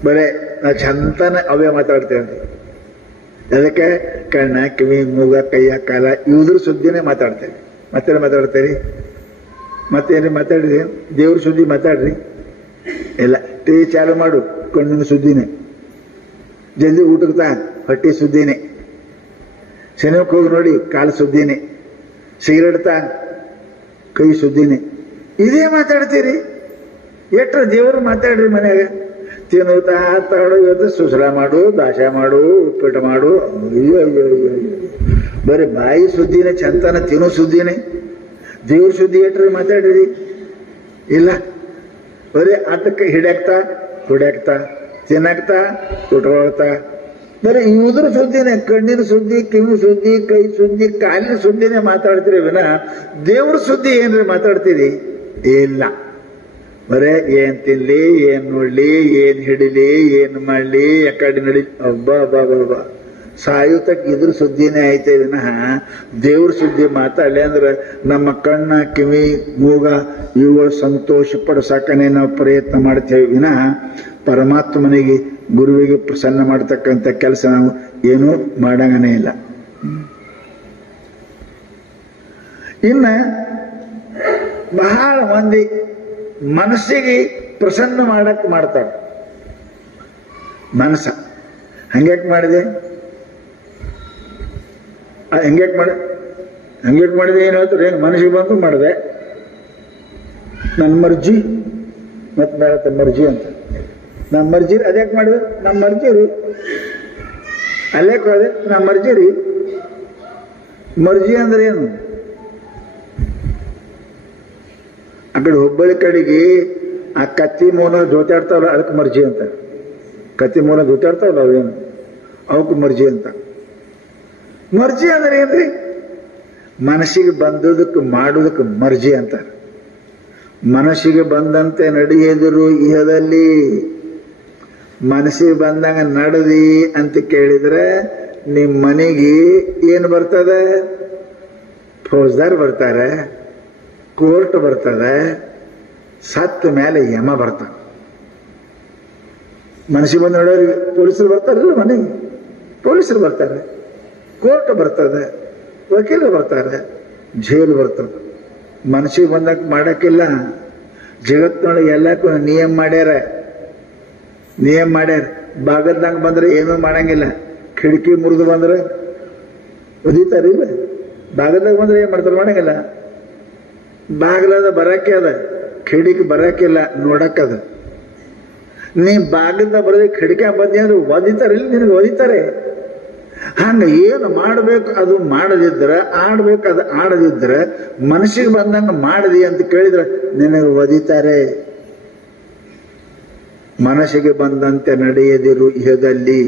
ಬರೇ ನಾ ಚಂತನ ಅವೇ ಮಾತಾಡ್ತೇವೆ. ಅದಕ್ಕೆ ಕಣ್ಣ ಕಿವಿ ಮೂಗ ಕೈಯ ಕಾಲ ಇವುದ್ರ ಸುದ್ದಿನೇ ಮಾತಾಡ್ತೇವೆ. ಮತ್ತೇನು ಮಾತಾಡ್ತೇರಿ? ಮತ್ತೇನು ಮಾತಾಡ್ರಿ? ದೇವ್ರ ಸುದ್ದಿ ಮಾತಾಡ್ರಿ. ಇಲ್ಲ, ಟಿವಿ ಚಾಲು ಮಾಡು, ಕಣ್ಣಿನ ಸುದ್ದಿನೇ. ಜಲ್ದಿ ಊಟಕ್ಕೆ ತಾ, ಹೊಟ್ಟೆ ಸುದ್ದಿನೇ. ಸಿನಿಮಾಕ್ಕೆ ಹೋಗಿ ನೋಡಿ, ಕಾಲು ಸುದ್ದಿನೇ. ಸಿಗರೇಟ್ ತಾ, ಕೈ ಸುದ್ದಿನೇ. ಇದೇ ಮಾತಾಡ್ತೀರಿ. ಎಟ್ರ ದೇವರು ಮಾತಾಡ್ರಿ ಮನ್ಯಾಗ. ತಿನ್ನುತ್ತಾ ತಾಡು, ಇವತ್ತು ಸುಸಲ ಮಾಡು, ದಾಶ ಮಾಡು, ಉಪ್ಪಿಟ್ಟು ಮಾಡು. ಅಯ್ಯೋ ಅಯ್ಯೋ ಅಯ್ಯೋ, ಬರೀ ಬಾಯಿ ಸುದ್ದಿನೇ, ಚಂತನ ತಿನ್ನೋ ಸುದ್ದಿನೇ. ದೇವ್ರ ಸುದ್ದಿ ಎಟ್ರಿ ಮಾತಾಡ್ರಿ? ಇಲ್ಲ, ಬರೀ ಆಟಕ್ಕೆ ಹಿಡ್ಯಾಕ್ತಾ ಹುಡ್ಯಾಕ್ತಾ, ತಿನ್ನಕ್ತಾ ಉಟ್ಕೊಳ್ತಾ, ಬರೀ ಇವುದ್ರ ಸುದ್ದಿನೇ. ಕಣ್ಣಿನ ಸುದ್ದಿ, ಕಿವಿ ಸುದ್ದಿ, ಕೈ ಸುದ್ದಿ, ಕಾಲಿನ ಸುದ್ದಿನೇ ಮಾತಾಡ್ತೀರಿ ವಿನ ದೇವ್ರ ಸುದ್ದಿ ಏನ್ರಿ ಮಾತಾಡ್ತೀರಿ? ಇಲ್ಲ. ಬರೇ ಏನ್ ತಿನ್ಲಿ, ಏನ್ ನೋಡ್ಲಿ, ಏನ್ ಹಿಡಿಲಿ, ಏನ್ ಮಾಡ್ಲಿ, ಯಾಕಡೆ ನಡಿ, ಅಬ್ಬಾ ಬಾ ಬಾ ಬಾ, ಸಾಯುತಕ್ ಇದ್ರ ಸುದ್ದಿನೇ ಐತೆ ವಿನಃ ದೇವ್ರ ಸುದ್ದಿ ಮಾತಾಡ್ಲಿ ಅಂದ್ರೆ ನಮ್ಮ ಕಣ್ಣ, ಕಿವಿ, ಮೂಗ ಇವುಗಳು ಸಂತೋಷ ಪಡಿಸಾಕನೆ ನಾವು ಪ್ರಯತ್ನ ಮಾಡ್ತೇವೆ ವಿನಃ ಪರಮಾತ್ಮನಿಗೆ, ಗುರುವಿಗೆ ಪ್ರಸನ್ನ ಮಾಡತಕ್ಕಂಥ ಕೆಲಸ ನಾವು ಏನೂ ಮಾಡಂಗನೇ ಇಲ್ಲ. ಇನ್ನ ಬಹಳ ಮಂದಿ ಮನಸ್ಸಿಗೆ ಪ್ರಸನ್ನ ಮಾಡಕ್ ಮಾಡ್ತಾರೆ. ಮನಸ್ಸ ಹಂಗ್ಯಾಕ್ ಮಾಡಿದೆ, ಹಂಗ್ಯಾಕ್ ಮಾಡಿದೆ ಏನು ಹೇಳ್ತಾರೆ? ಏನು ಮನಸ್ಸಿಗೆ ಬಂದು ಮಾಡಿದೆ, ನನ್ನ ಮರ್ಜಿ ಮತ್ತೆ ಬೇಡ ಮರ್ಜಿ ಅಂತ. ನಮ್ಮ ಮರ್ಜಿ ಅದ್ಯಾಕೆ ಮಾಡಿದೆ? ನಮ್ಮ ಮರ್ಜಿ ರೀ. ಅಲ್ಲೇಕ್ ಹೋದೆ? ನಮ್ಮ ಮರ್ಜಿ ರೀ. ಮರ್ಜಿ ಅಂದ್ರೆ ಏನು? ಆ ಕಡೆ ಹುಬ್ಬಳ್ಳಿ ಕಡೆಗೆ ಆ ಕತ್ತಿ ಮೂಲ ಜೋತಾಡ್ತಾವಲ್ಲ, ಅದಕ್ಕೆ ಮರ್ಜಿ ಅಂತ. ಕತ್ತಿ ಮೂಲ ಜೋತಾಡ್ತಾವಲ್ಲ ಅವೇನು, ಅವಕ್ಕೆ ಮರ್ಜಿ ಅಂತ. ಮರ್ಜಿ ಅಂದ್ರೆ ಏನ್ರಿ? ಮನಸ್ಸಿಗೆ ಬಂದದಕ್ಕೆ ಮಾಡುವುದಕ್ಕೆ ಮರ್ಜಿ ಅಂತಾರೆ. ಮನಸ್ಸಿಗೆ ಬಂದಂತೆ ನಡೆಯದಿರು ಇಹದಲ್ಲಿ. ಮನಸ್ಸಿಗೆ ಬಂದಂಗ ನಡೆದಿ ಅಂತ ಕೇಳಿದ್ರೆ ನಿಮ್ ಮನೆಗೆ ಏನು ಬರ್ತದೆ? ಫೌಜ್ದಾರ್ ಬರ್ತಾರೆ, ಕೋರ್ಟ್ ಬರ್ತದೆ, ಸತ್ತ ಮೇಲೆ ಯಮ ಬರ್ತಾನೆ. ಮನಸ್ಸಿಗೆ ಬಂದು ನೋಡೋರಿಗೆ ಪೊಲೀಸರು ಬರ್ತಾರಲ್ಲ, ಮನೆಗೆ ಪೊಲೀಸರು ಬರ್ತಾರೆ, ಕೋರ್ಟ್ ಬರ್ತದೆ, ವಕೀಲರು ಬರ್ತಾರೆ, ಜೈಲು ಬರ್ತದೆ. ಮನಸ್ಸಿಗೆ ಬಂದಾಗ ಮಾಡಕ್ಕಿಲ್ಲ. ಜಗತ್ತಿನೊಳಗೆ ಎಲ್ಲಕ್ಕೂ ನಿಯಮ ಮಾಡ್ಯಾರ. ಬಾಗಲ್ದಂಗ ಬಂದ್ರೆ ಏನೂ ಮಾಡಂಗಿಲ್ಲ. ಕಿಟಕಿ ಮುರಿದು ಬಂದ್ರೆ ಒದಿತಾರಿಲ್ಲ. ಬಾಗಲ್ದಾಗ ಬಂದ್ರೆ ಏನ್ ಮಾಡ್ತಾರೆ? ಮಾಡಂಗಿಲ್ಲ. ಬಾಗಿಲದ ಬರಕ್ಕೆ ಅದ, ಕಿಡಿಕಿ ಬರಕ್ಕಿಲ್ಲ, ನೋಡಕ್ಕದ. ನೀ ಬಾಗಿಲ್ದ ಬರೋದ ಕಿಡಿಕ ಬಂದಿ ಅಂದ್ರೆ ಒದಿತಾರಿಲ್ಲ, ನಿನಗೆ ಒದಿತಾರೆ. ಹಂಗ ಏನು ಮಾಡಬೇಕು ಅದು ಮಾಡದಿದ್ರೆ, ಆಡ್ಬೇಕು ಅದು ಆಡದಿದ್ರೆ, ಮನಸ್ಸಿಗೆ ಬಂದಂಗ ಮಾಡದಿ ಅಂತ ಕೇಳಿದ್ರೆ ನಿನಗೆ ಒದಿತಾರೆ. ಮನಸ್ಸಿಗೆ ಬಂದಂತೆ ನಡೆಯದಿರು ಇಹದಲ್ಲಿ.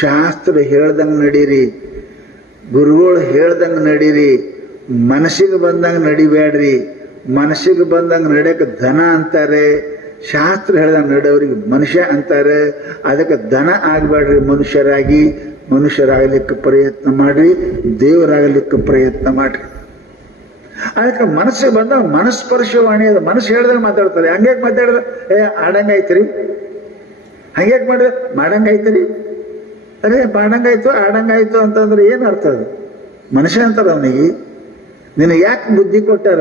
ಶಾಸ್ತ್ರ ಹೇಳ್ದಂಗ ನಡೀರಿ, ಗುರುಗಳು ಹೇಳ್ದಂಗ ನಡೀರಿ. ಮನಸ್ಸಿಗೆ ಬಂದಂಗ ನಡಿಬೇಡ್ರಿ. ಮನಸ್ಸಿಗೆ ಬಂದಂಗ ನಡೆಯಕ್ಕೆ ದನ ಅಂತಾರೆ, ಶಾಸ್ತ್ರ ಹೇಳ್ದಂಗ ನಡೆಯೋರಿಗೆ ಮನುಷ್ಯ ಅಂತಾರೆ. ಅದಕ್ಕೆ ದನ ಆಗ್ಬೇಡ್ರಿ, ಮನುಷ್ಯರಾಗಲಿಕ್ಕೆ ಪ್ರಯತ್ನ ಮಾಡ್ರಿ, ದೇವರಾಗಲಿಕ್ಕೆ ಪ್ರಯತ್ನ ಮಾಡ್ರಿ. ಅದಕ್ಕೆ ಮನಸ್ಸಿಗೆ ಬಂದಾಗ ಮನಸ್ಪರ್ಶವಾಣಿ ಅದು. ಮನಸ್ಸು ಹೇಳ್ದಂಗೆ ಮಾತಾಡ್ತಾರೆ. ಹಂಗ್ಯಾಕೆ ಮಾತಾಡಿದ? ಆಡಂಗಾಯ್ತ್ರಿ, ಹಂಗ್ಯಾಕೆ ಮಾಡಿದ? ಮಾಡಂಗಾಯ್ತ್ರಿ. ಅದೇ ಮಾಡಂಗಾಯ್ತು ಆಡಂಗಾಯ್ತು ಅಂತಂದ್ರೆ ಏನ್ ಅರ್ಥ? ಅದು ಮನುಷ್ಯ ಅಂತಾರ ಅವನಿಗೆ. ನಿನಗೆ ಯಾಕೆ ಬುದ್ಧಿ ಕೊಟ್ಟಾರ?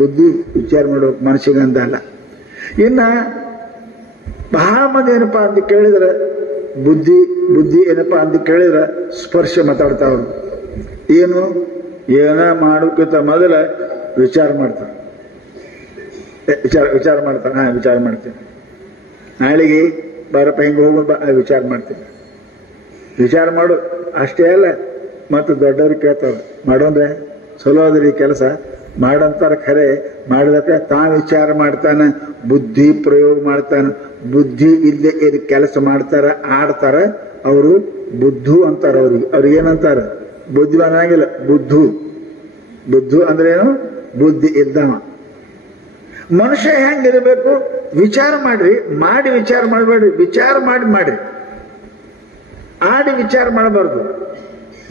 ಬುದ್ಧಿ ವಿಚಾರ ಮಾಡ್ಬೇಕು, ಮನಸ್ಸಿಗೆ ಅಂದಲ್ಲ. ಇನ್ನ ಬಹಳ ಮಂದಿ ಏನಪ್ಪಾ ಅಂತ ಕೇಳಿದ್ರೆ ಬುದ್ಧಿ ಏನಪ್ಪಾ ಅಂತ ಕೇಳಿದ್ರೆ ಸ್ಪರ್ಶ ಮಾತಾಡ್ತಾವ್ರು. ಏನು ಏನ ಮಾಡೋಕ್ಕಿಂತ ಮೊದಲ ವಿಚಾರ ಮಾಡ್ತಾರೆ. ವಿಚಾರ ಮಾಡ್ತಾರೆ. ವಿಚಾರ ಮಾಡ್ತೀನಿ, ನಾಳೆಗೆ ಬಾರಪ್ಪ ಹಿಂಗೆ ಹೋಗೋದು ವಿಚಾರ ಮಾಡ್ತೀನಿ. ವಿಚಾರ ಮಾಡು ಅಷ್ಟೇ ಅಲ್ಲ, ಮತ್ತು ದೊಡ್ಡವ್ರಿಗೆ ಕೇಳ್ತಾವ ಮಾಡೋಂದ್ರೆ ಚಲೋ ಅದ್ರಿ ಕೆಲಸ ಮಾಡಂತಾರ. ಖರೆ ಮಾಡಿದಕ್ಕೆ ವಿಚಾರ ಮಾಡ್ತಾನ, ಬುದ್ಧಿ ಪ್ರಯೋಗ ಮಾಡ್ತಾನ. ಬುದ್ಧಿ ಇಲ್ಲದೆ ಏನು ಕೆಲಸ ಮಾಡ್ತಾರ, ಆಡ್ತಾರ, ಅವರು ಬುದ್ಧು ಅಂತಾರ. ಅವ್ರಿಗೇನಂತಾರ? ಬುದ್ಧಿ ಅನ್ನಂಗಿಲ್ಲ, ಬುದ್ಧು ಅಂದ್ರೆ ಏನು? ಬುದ್ಧಿ ಇದ್ದವ. ಮನುಷ್ಯ ಹೆಂಗಿರ್ಬೇಕು? ವಿಚಾರ ಮಾಡ್ರಿ, ಮಾಡಿ ವಿಚಾರ ಮಾಡಬೇಡ್ರಿ. ವಿಚಾರ ಮಾಡ್ರಿ, ಆಡಿ ವಿಚಾರ ಮಾಡಬಾರ್ದು.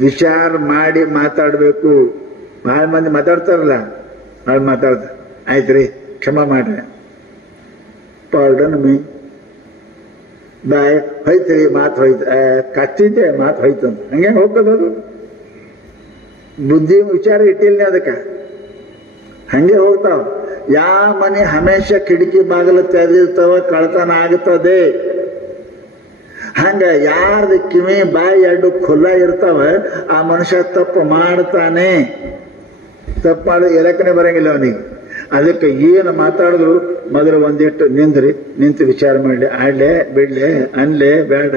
ವಿಚಾರ ಮಾಡಿ ಮಾತಾಡ್ಬೇಕು. ಬಹಳ ಮಂದಿ ಮಾತಾಡ್ತಾರಲ್ಲ, ಭಾಳ ಮಾತಾಡ್ತಾರೆ. ಆಯ್ತ್ರಿ, ಕ್ಷಮ ಮಾಡ್ರಿ, ಪಾರ್ಡನ್ ಮೀ, ಬಾಯ್ ಹೋಯ್ತ್ರಿ, ಮಾತು ಹೋಯ್ತು, ಕತ್ತಿದ್ದೆ ಮಾತು ಹೋಯ್ತು ಅಂತ ಹಂಗೆ ಹೋಗ್ತದದು. ಬುದ್ಧಿ ವಿಚಾರ ಇಟ್ಟಿಲ್ಲ ಅದಕ್ಕೆ, ಹಂಗೆ ಹೋಗ್ತಾವ. ಯಾವ ಮನೆ ಹಮೇಶ ಕಿಟಕಿ ಬಾಗಿಲು ತೆರೆದಿರ್ತಾವ, ಕಳ್ತನ ಆಗ್ತದೆ. ಹಂಗ ಯಾರ್ದು ಕಿವಿ ಬಾಯಿ ಎರಡು ಖುಲ್ಲ ಇರ್ತಾವ, ಆ ಮನುಷ್ಯ ತಪ್ಪು ಮಾಡ್ತಾನೆ. ತಪ್ಪು ಮಾಡಿದ್ರೆ ಎಲಕ್ಕನೆ ಬರಂಗಿಲ್ಲ ಅವನಿಗೆ. ಅದಕ್ಕೆ ಏನು ಮಾತಾಡಿದ್ರು ಮೊದಲು ಒಂದಿಟ್ಟು ನಿಂತು ವಿಚಾರ ಮಾಡಲಿ, ಆಡ್ಲೆ ಬಿಡ್ಲೆ, ಅನ್ಲೆ ಬೇಡ,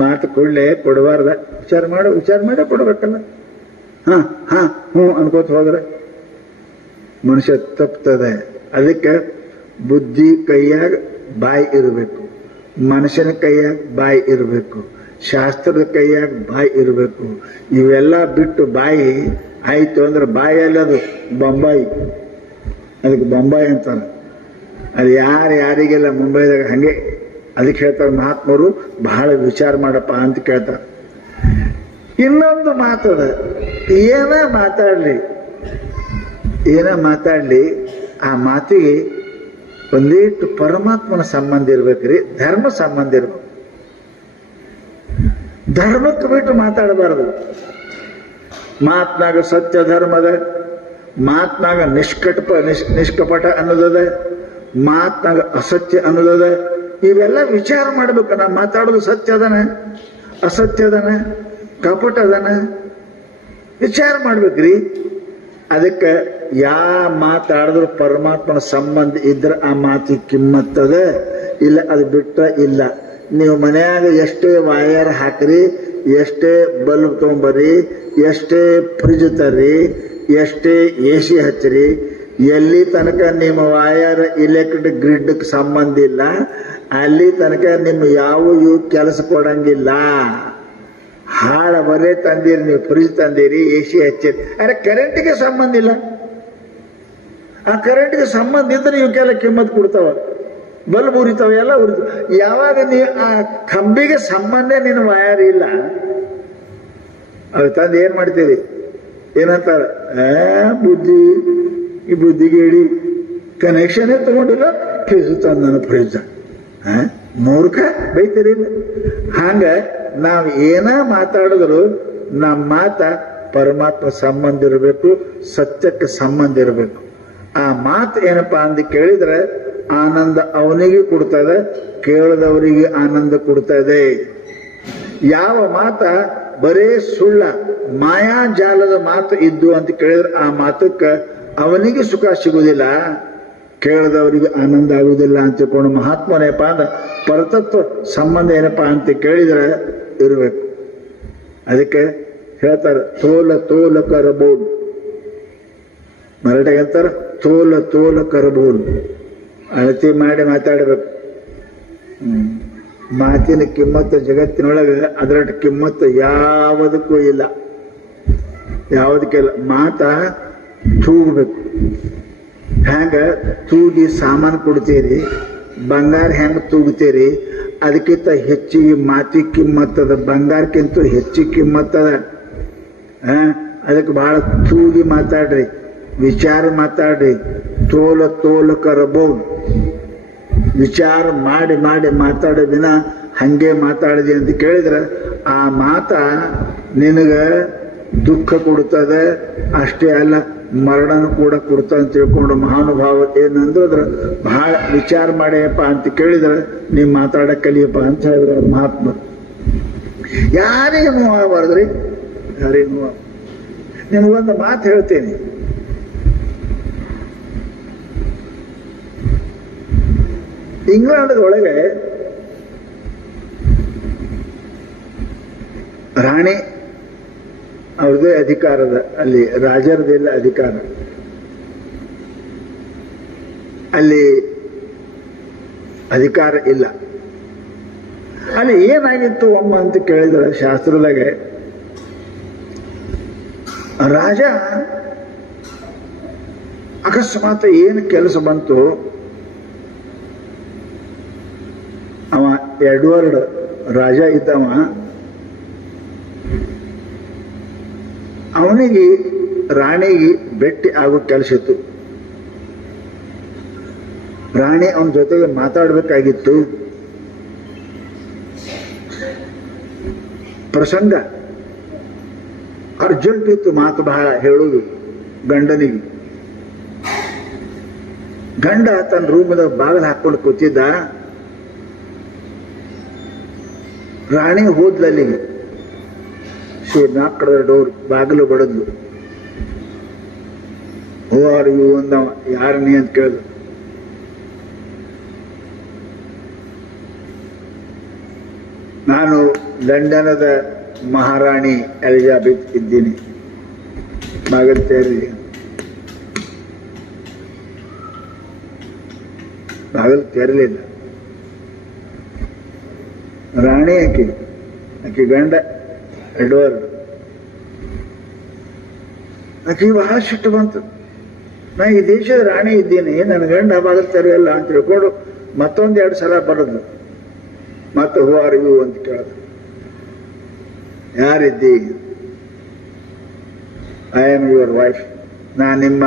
ಮಾತು ಕೊಡ್ಲೆ ಕೊಡಬಾರ್ದ, ವಿಚಾರ ಮಾಡೇ ಕೊಡ್ಬೇಕಲ್ಲ. ಹ್ಞೂ ಅನ್ಕೋತ ಹೋದ್ರೆ ಮನುಷ್ಯ ತಪ್ತದೆ. ಅದಕ್ಕೆ ಬುದ್ಧಿ ಕೈಯಾಗ ಬಾಯಿ ಇರಬೇಕು, ಮನುಷ್ಯನ ಕೈಯಾಗ ಬಾಯಿ ಇರಬೇಕು, ಶಾಸ್ತ್ರದ ಕೈಯಾಗ ಬಾಯಿ ಇರಬೇಕು. ಇವೆಲ್ಲ ಬಿಟ್ಟು ಬಾಯಿ ಆಯ್ತು ಅಂದ್ರೆ ಬಾಯಿ ಅಲ್ಲದು ಬೊಂಬಾಯಿ, ಅದಕ್ಕೆ ಬೊಂಬಾಯಿ ಅಂತಾನೆ. ಅದು ಯಾರಿಗೆಲ್ಲ ಮುಂಬೈದಾಗ ಹಂಗೆ. ಅದಕ್ಕೆ ಹೇಳ್ತಾರೆ ಮಹಾತ್ಮರು, ಬಹಳ ವಿಚಾರ ಮಾಡಪ್ಪ ಅಂತ ಕೇಳ್ತಾರೆ. ಇನ್ನೊಂದು ಮಾತದ, ಏನ ಮಾತಾಡ್ಲಿ ಆ ಮಾತಿಗೆ ಒಂದಿಟ್ಟು ಪರಮಾತ್ಮನ ಸಂಬಂಧ ಇರ್ಬೇಕ್ರಿ, ಧರ್ಮ ಸಂಬಂಧ ಇರ್ಬೇಕು. ಧರ್ಮಕ್ಕೆ ಬಿಟ್ಟು ಮಾತಾಡಬಾರದು. ಮಾತ್ನಾಗ ಸತ್ಯ ಧರ್ಮದ, ಮಾತ್ನಾಗ ನಿಷ್ಕಪಟ ಅನ್ನೋದದ, ಮಾತ್ನಾಗ ಅಸತ್ಯ ಅನ್ನೋದದ. ಇವೆಲ್ಲ ವಿಚಾರ ಮಾಡ್ಬೇಕು. ನಾ ಮಾತಾಡೋದು ಸತ್ಯ ಅದನ, ಅಸತ್ಯ ಅದನ, ಕಪಟ ಅದನ, ವಿಚಾರ ಮಾಡ್ಬೇಕ್ರಿ. ಅದಕ್ಕೆ ಮಾತಾಡಿದ್ರು ಪರಮಾತ್ಮನ ಸಂಬಂಧ ಇದ್ರೆ ಆ ಮಾತಿಗೆ ಕಿಮ್ಮತ್ತದ, ಇಲ್ಲ ಅದು ಬಿಟ್ಟ ಇಲ್ಲ. ನೀವು ಮನ್ಯಾಗ ಎಷ್ಟೇ ವಾಯರ್ ಹಾಕ್ರಿ, ಎಷ್ಟೇ ಬಲ್ಬ್ ತಗೊಂಬರ್ರಿ, ಎಷ್ಟೇ ಫ್ರಿಜ್ ತರ್ರಿ, ಎಷ್ಟೇ AC ಹಚ್ಚ್ರಿ, ಎಲ್ಲಿ ತನಕ ನಿಮ್ಮ ವಾಯರ್ ಇಲೆಕ್ಟ್ರಿಕ್ ಗ್ರಿಡ್ ಸಂಬಂಧ ಇಲ್ಲ ಅಲ್ಲಿ ತನಕ ನಿಮ್ಮ ಯಾವ ಕೆಲಸ ಕೊಡಂಗಿಲ್ಲ. ಹಾಳ ಬರೇ ತಂದಿರಿ, ನೀವು ಫ್ರಿಜ್ ತಂದಿರಿ, AC ಹಚ್ಚಿರಿ, ಅರೆ ಕರೆಂಟಿಗೆ ಸಂಬಂಧ ಇಲ್ಲ. ಆ ಕರೆಂಟ್ಗೆ ಸಂಬಂಧ ಇದ್ರೆ ಇವಕ್ಕೆಲ್ಲ ಕಿಮ್ಮತ್ ಕೊಡ್ತಾವ, ಬಲ್ಬ್ ಉರಿತಾವ, ಎಲ್ಲ ಉರಿತಾವ. ಯಾವಾಗ ನೀವು ಆ ಕಂಬಿಗೆ ಸಂಬಂಧ ನಿನ್ನ ವಾಯರ್ ಇಲ್ಲ, ಅದು ತಂದು ಏನ್ ಮಾಡ್ತೀರಿ? ಏನಂತಾರ, ಈ ಬುದ್ಧಿಗೆ ಹೇಳಿ ಕನೆಕ್ಷನ್ ತಗೊಂಡಿಲ್ಲ, ಫ್ರಿಜ್ ತಂದ ನನ್ನ ಫ್ರಿಜ್. ಮೂರ್ಖ ಬೈತೀರಿ. ಹಂಗ ನಾವ್ ಏನ ಮಾತಾಡಿದ್ರು ನಮ್ಮ ಮಾತ ಪರಮಾತ್ಮ ಸಂಬಂಧ ಇರಬೇಕು, ಸತ್ಯಕ್ಕೆ ಸಂಬಂಧ ಇರಬೇಕು. ಆ ಮಾತು ಏನಪ್ಪಾ ಅಂದು ಕೇಳಿದ್ರೆ ಆನಂದ ಅವನಿಗೆ ಕೊಡ್ತದೆ, ಕೇಳದವರಿಗೆ ಆನಂದ ಕೊಡ್ತದೆ. ಯಾವ ಮಾತ ಬರೇ ಸುಳ್ಳ ಮಾಯಾಜಾಲದ ಮಾತು ಇದ್ದು ಅಂತ ಕೇಳಿದ್ರೆ ಆ ಮಾತಕ್ಕೆ ಅವನಿಗೆ ಸುಖ ಸಿಗುವುದಿಲ್ಲ, ಕೇಳದವರಿಗೆ ಆನಂದ ಆಗುವುದಿಲ್ಲ ಅಂತ ತಿಳ್ಕೊಂಡು ಮಹಾತ್ಮನೇಪ ಅಂದ್ರೆ ಪರತತ್ವ ಸಂಬಂಧ ಏನಪ್ಪಾ ಅಂತ ಕೇಳಿದ್ರೆ ಇರಬೇಕು. ಅದಕ್ಕೆ ಹೇಳ್ತಾರೆ ತೋಲ ಕರಬಹುದು, ಮರಾಠಿಗೆ ಅಂತಾರೆ ತೋಲ ಕರಬಹುದು. ಅಳತಿ ಮಾಡಿ ಮಾತಾಡಬೇಕು. ಮಾತಿನ ಕಿಮ್ಮತ್ತು ಜಗತ್ತಿನೊಳಗೆ ಅದರಟ್ಟು ಕಿಮ್ಮತ್ತು ಯಾವುದಕ್ಕೂ ಇಲ್ಲ, ಯಾವುದಕ್ಕಿಲ್ಲ. ಮಾತ ತೂಗಬೇಕು. ಹೆಂಗ ತೂಗಿ ಸಾಮಾನು ಕೊಡ್ತೀರಿ, ಬಂಗಾರ ಹೆಂಗ ತೂಗ್ತೀರಿ, ಅದಕ್ಕಿಂತ ಹೆಚ್ಚಿಗೆ ಮಾತಿ ಕಿಮ್ಮತ್ತದ, ಬಂಗಾರಕ್ಕಿಂತ ಹೆಚ್ಚಿಗೆ ಕಿಮ್ಮತ್ತದ. ಅದಕ್ಕೆ ಬಹಳ ತೂಗಿ ಮಾತಾಡ್ರಿ, ವಿಚಾರ ಮಾತಾಡ್ರಿ. ತೋಲ ಕರಬಹುದು. ವಿಚಾರ ಮಾಡಿ ಮಾತಾಡೋ ದಿನ ಹಂಗೆ ಮಾತಾಡಿದೆ ಅಂತ ಕೇಳಿದ್ರೆ ಆ ಮಾತ ನಿನಗ ದುಃಖ ಕೊಡುತ್ತದೆ, ಅಷ್ಟೇ ಅಲ್ಲ ಮರಣನು ಕೂಡ ಕೊಡ್ತ ಅಂತ ತಿಳ್ಕೊಂಡು ಮಹಾನುಭಾವ ಏನಂದ್ರೆ ಬಹಳ ವಿಚಾರ ಮಾಡ್ಯಪ್ಪ ಅಂತ ಕೇಳಿದ್ರೆ ನೀವು ಮಾತಾಡ ಕಲಿಯಪ್ಪ ಅಂತ ಹೇಳಿದ್ರು ಮಹಾತ್ಮ. ಯಾರಿಗೆ ನೋವಾಗಬಾರ್ದ್ರಿ, ಯಾರಿಗೆ ನೋವು. ನಿಮಗೊಂದು ಮಾತು ಹೇಳ್ತೇನೆ. ಇಂಗ್ಲೆಂಡದೊಳಗೆ ರಾಣಿ ಅವ್ರದೇ ಅಧಿಕಾರದ, ಅಲ್ಲಿ ರಾಜರದೆಲ್ಲ ಅಧಿಕಾರ. ಅಲ್ಲಿ ಅಧಿಕಾರ ಇಲ್ಲ. ಅಲ್ಲಿ ಏನಾಗಿತ್ತು ಅಮ್ಮ ಅಂತ ಕೇಳಿದ್ರೆ ಶಾಸ್ತ್ರದಾಗೆ ರಾಜ ಅಕಸ್ಮಾತ್ ಏನು ಕೆಲಸ ಬಂತು, ಅವ ಎಡ್ವರ್ಡ್ ರಾಜ ಇದ್ದವ, ಅವನಿಗೆ ರಾಣಿಗೆ ಭೇಟಿ ಆಗೋ ಕೆಲಸ ಇತ್ತು. ರಾಣಿ ಅವನ ಜೊತೆಗೆ ಮಾತಾಡಬೇಕಾಗಿತ್ತು. ಪ್ರಸಂಗ ಅರ್ಜೆಂಟ್ ಇತ್ತು, ಮಾತು ಬಹಳ ಹೇಳುವುದು ಗಂಡನಿಗೆ. ಗಂಡ ತನ್ನ ರೂಮದ ಬಾಗಿಲು ಹಾಕೊಂಡು ಕೂತಿದ್ದ. ರಾಣಿ ಹೋದ್ಲಲ್ಲಿಗೆ, ನಾಲ್ಕರ ಡೋರ್ ಬಾಗಿಲು ಬಡದ್ಲು. Who are you ಅಂದವ. ಯಾರು ನೀ ಅಂತ ಕೇಳಿದ. ನಾನು ಲಂಡನದ ಮಹಾರಾಣಿ ಎಲಿಜಾಬೆತ್ ಇದ್ದೀನಿ. ಬಾಗಿಲು ತೆರೀರಿ. ಬಾಗಿಲು ತೆರಲಿಲ್ಲ. ರಾಣಿ ಆಕೆ ಗಂಡ ಎಡ್ವರ್ಡ್. ಆಕೆ ಬಹಳ ಸಿಟ್ಟು ಬಂತು. ನಾ ಈ ದೇಶದ ರಾಣಿ ಇದ್ದೀನಿ, ನನ್ನ ಗಂಡ ಬಾಗಿಲು ತೆರೆಯಲ್ಲ ಅಂತ ತಿಳ್ಕೊಂಡು ಮತ್ತೊಂದೆರಡು ಸಲ ಬರೋದು. ಮತ್ತೆ ಹೂ ಆರ್ ಯು ಅಂತ ಕೇಳಿದ್ರು. ಯಾರಿದ್ದಿ? I am your wife. ನಾ ನಿಮ್ಮ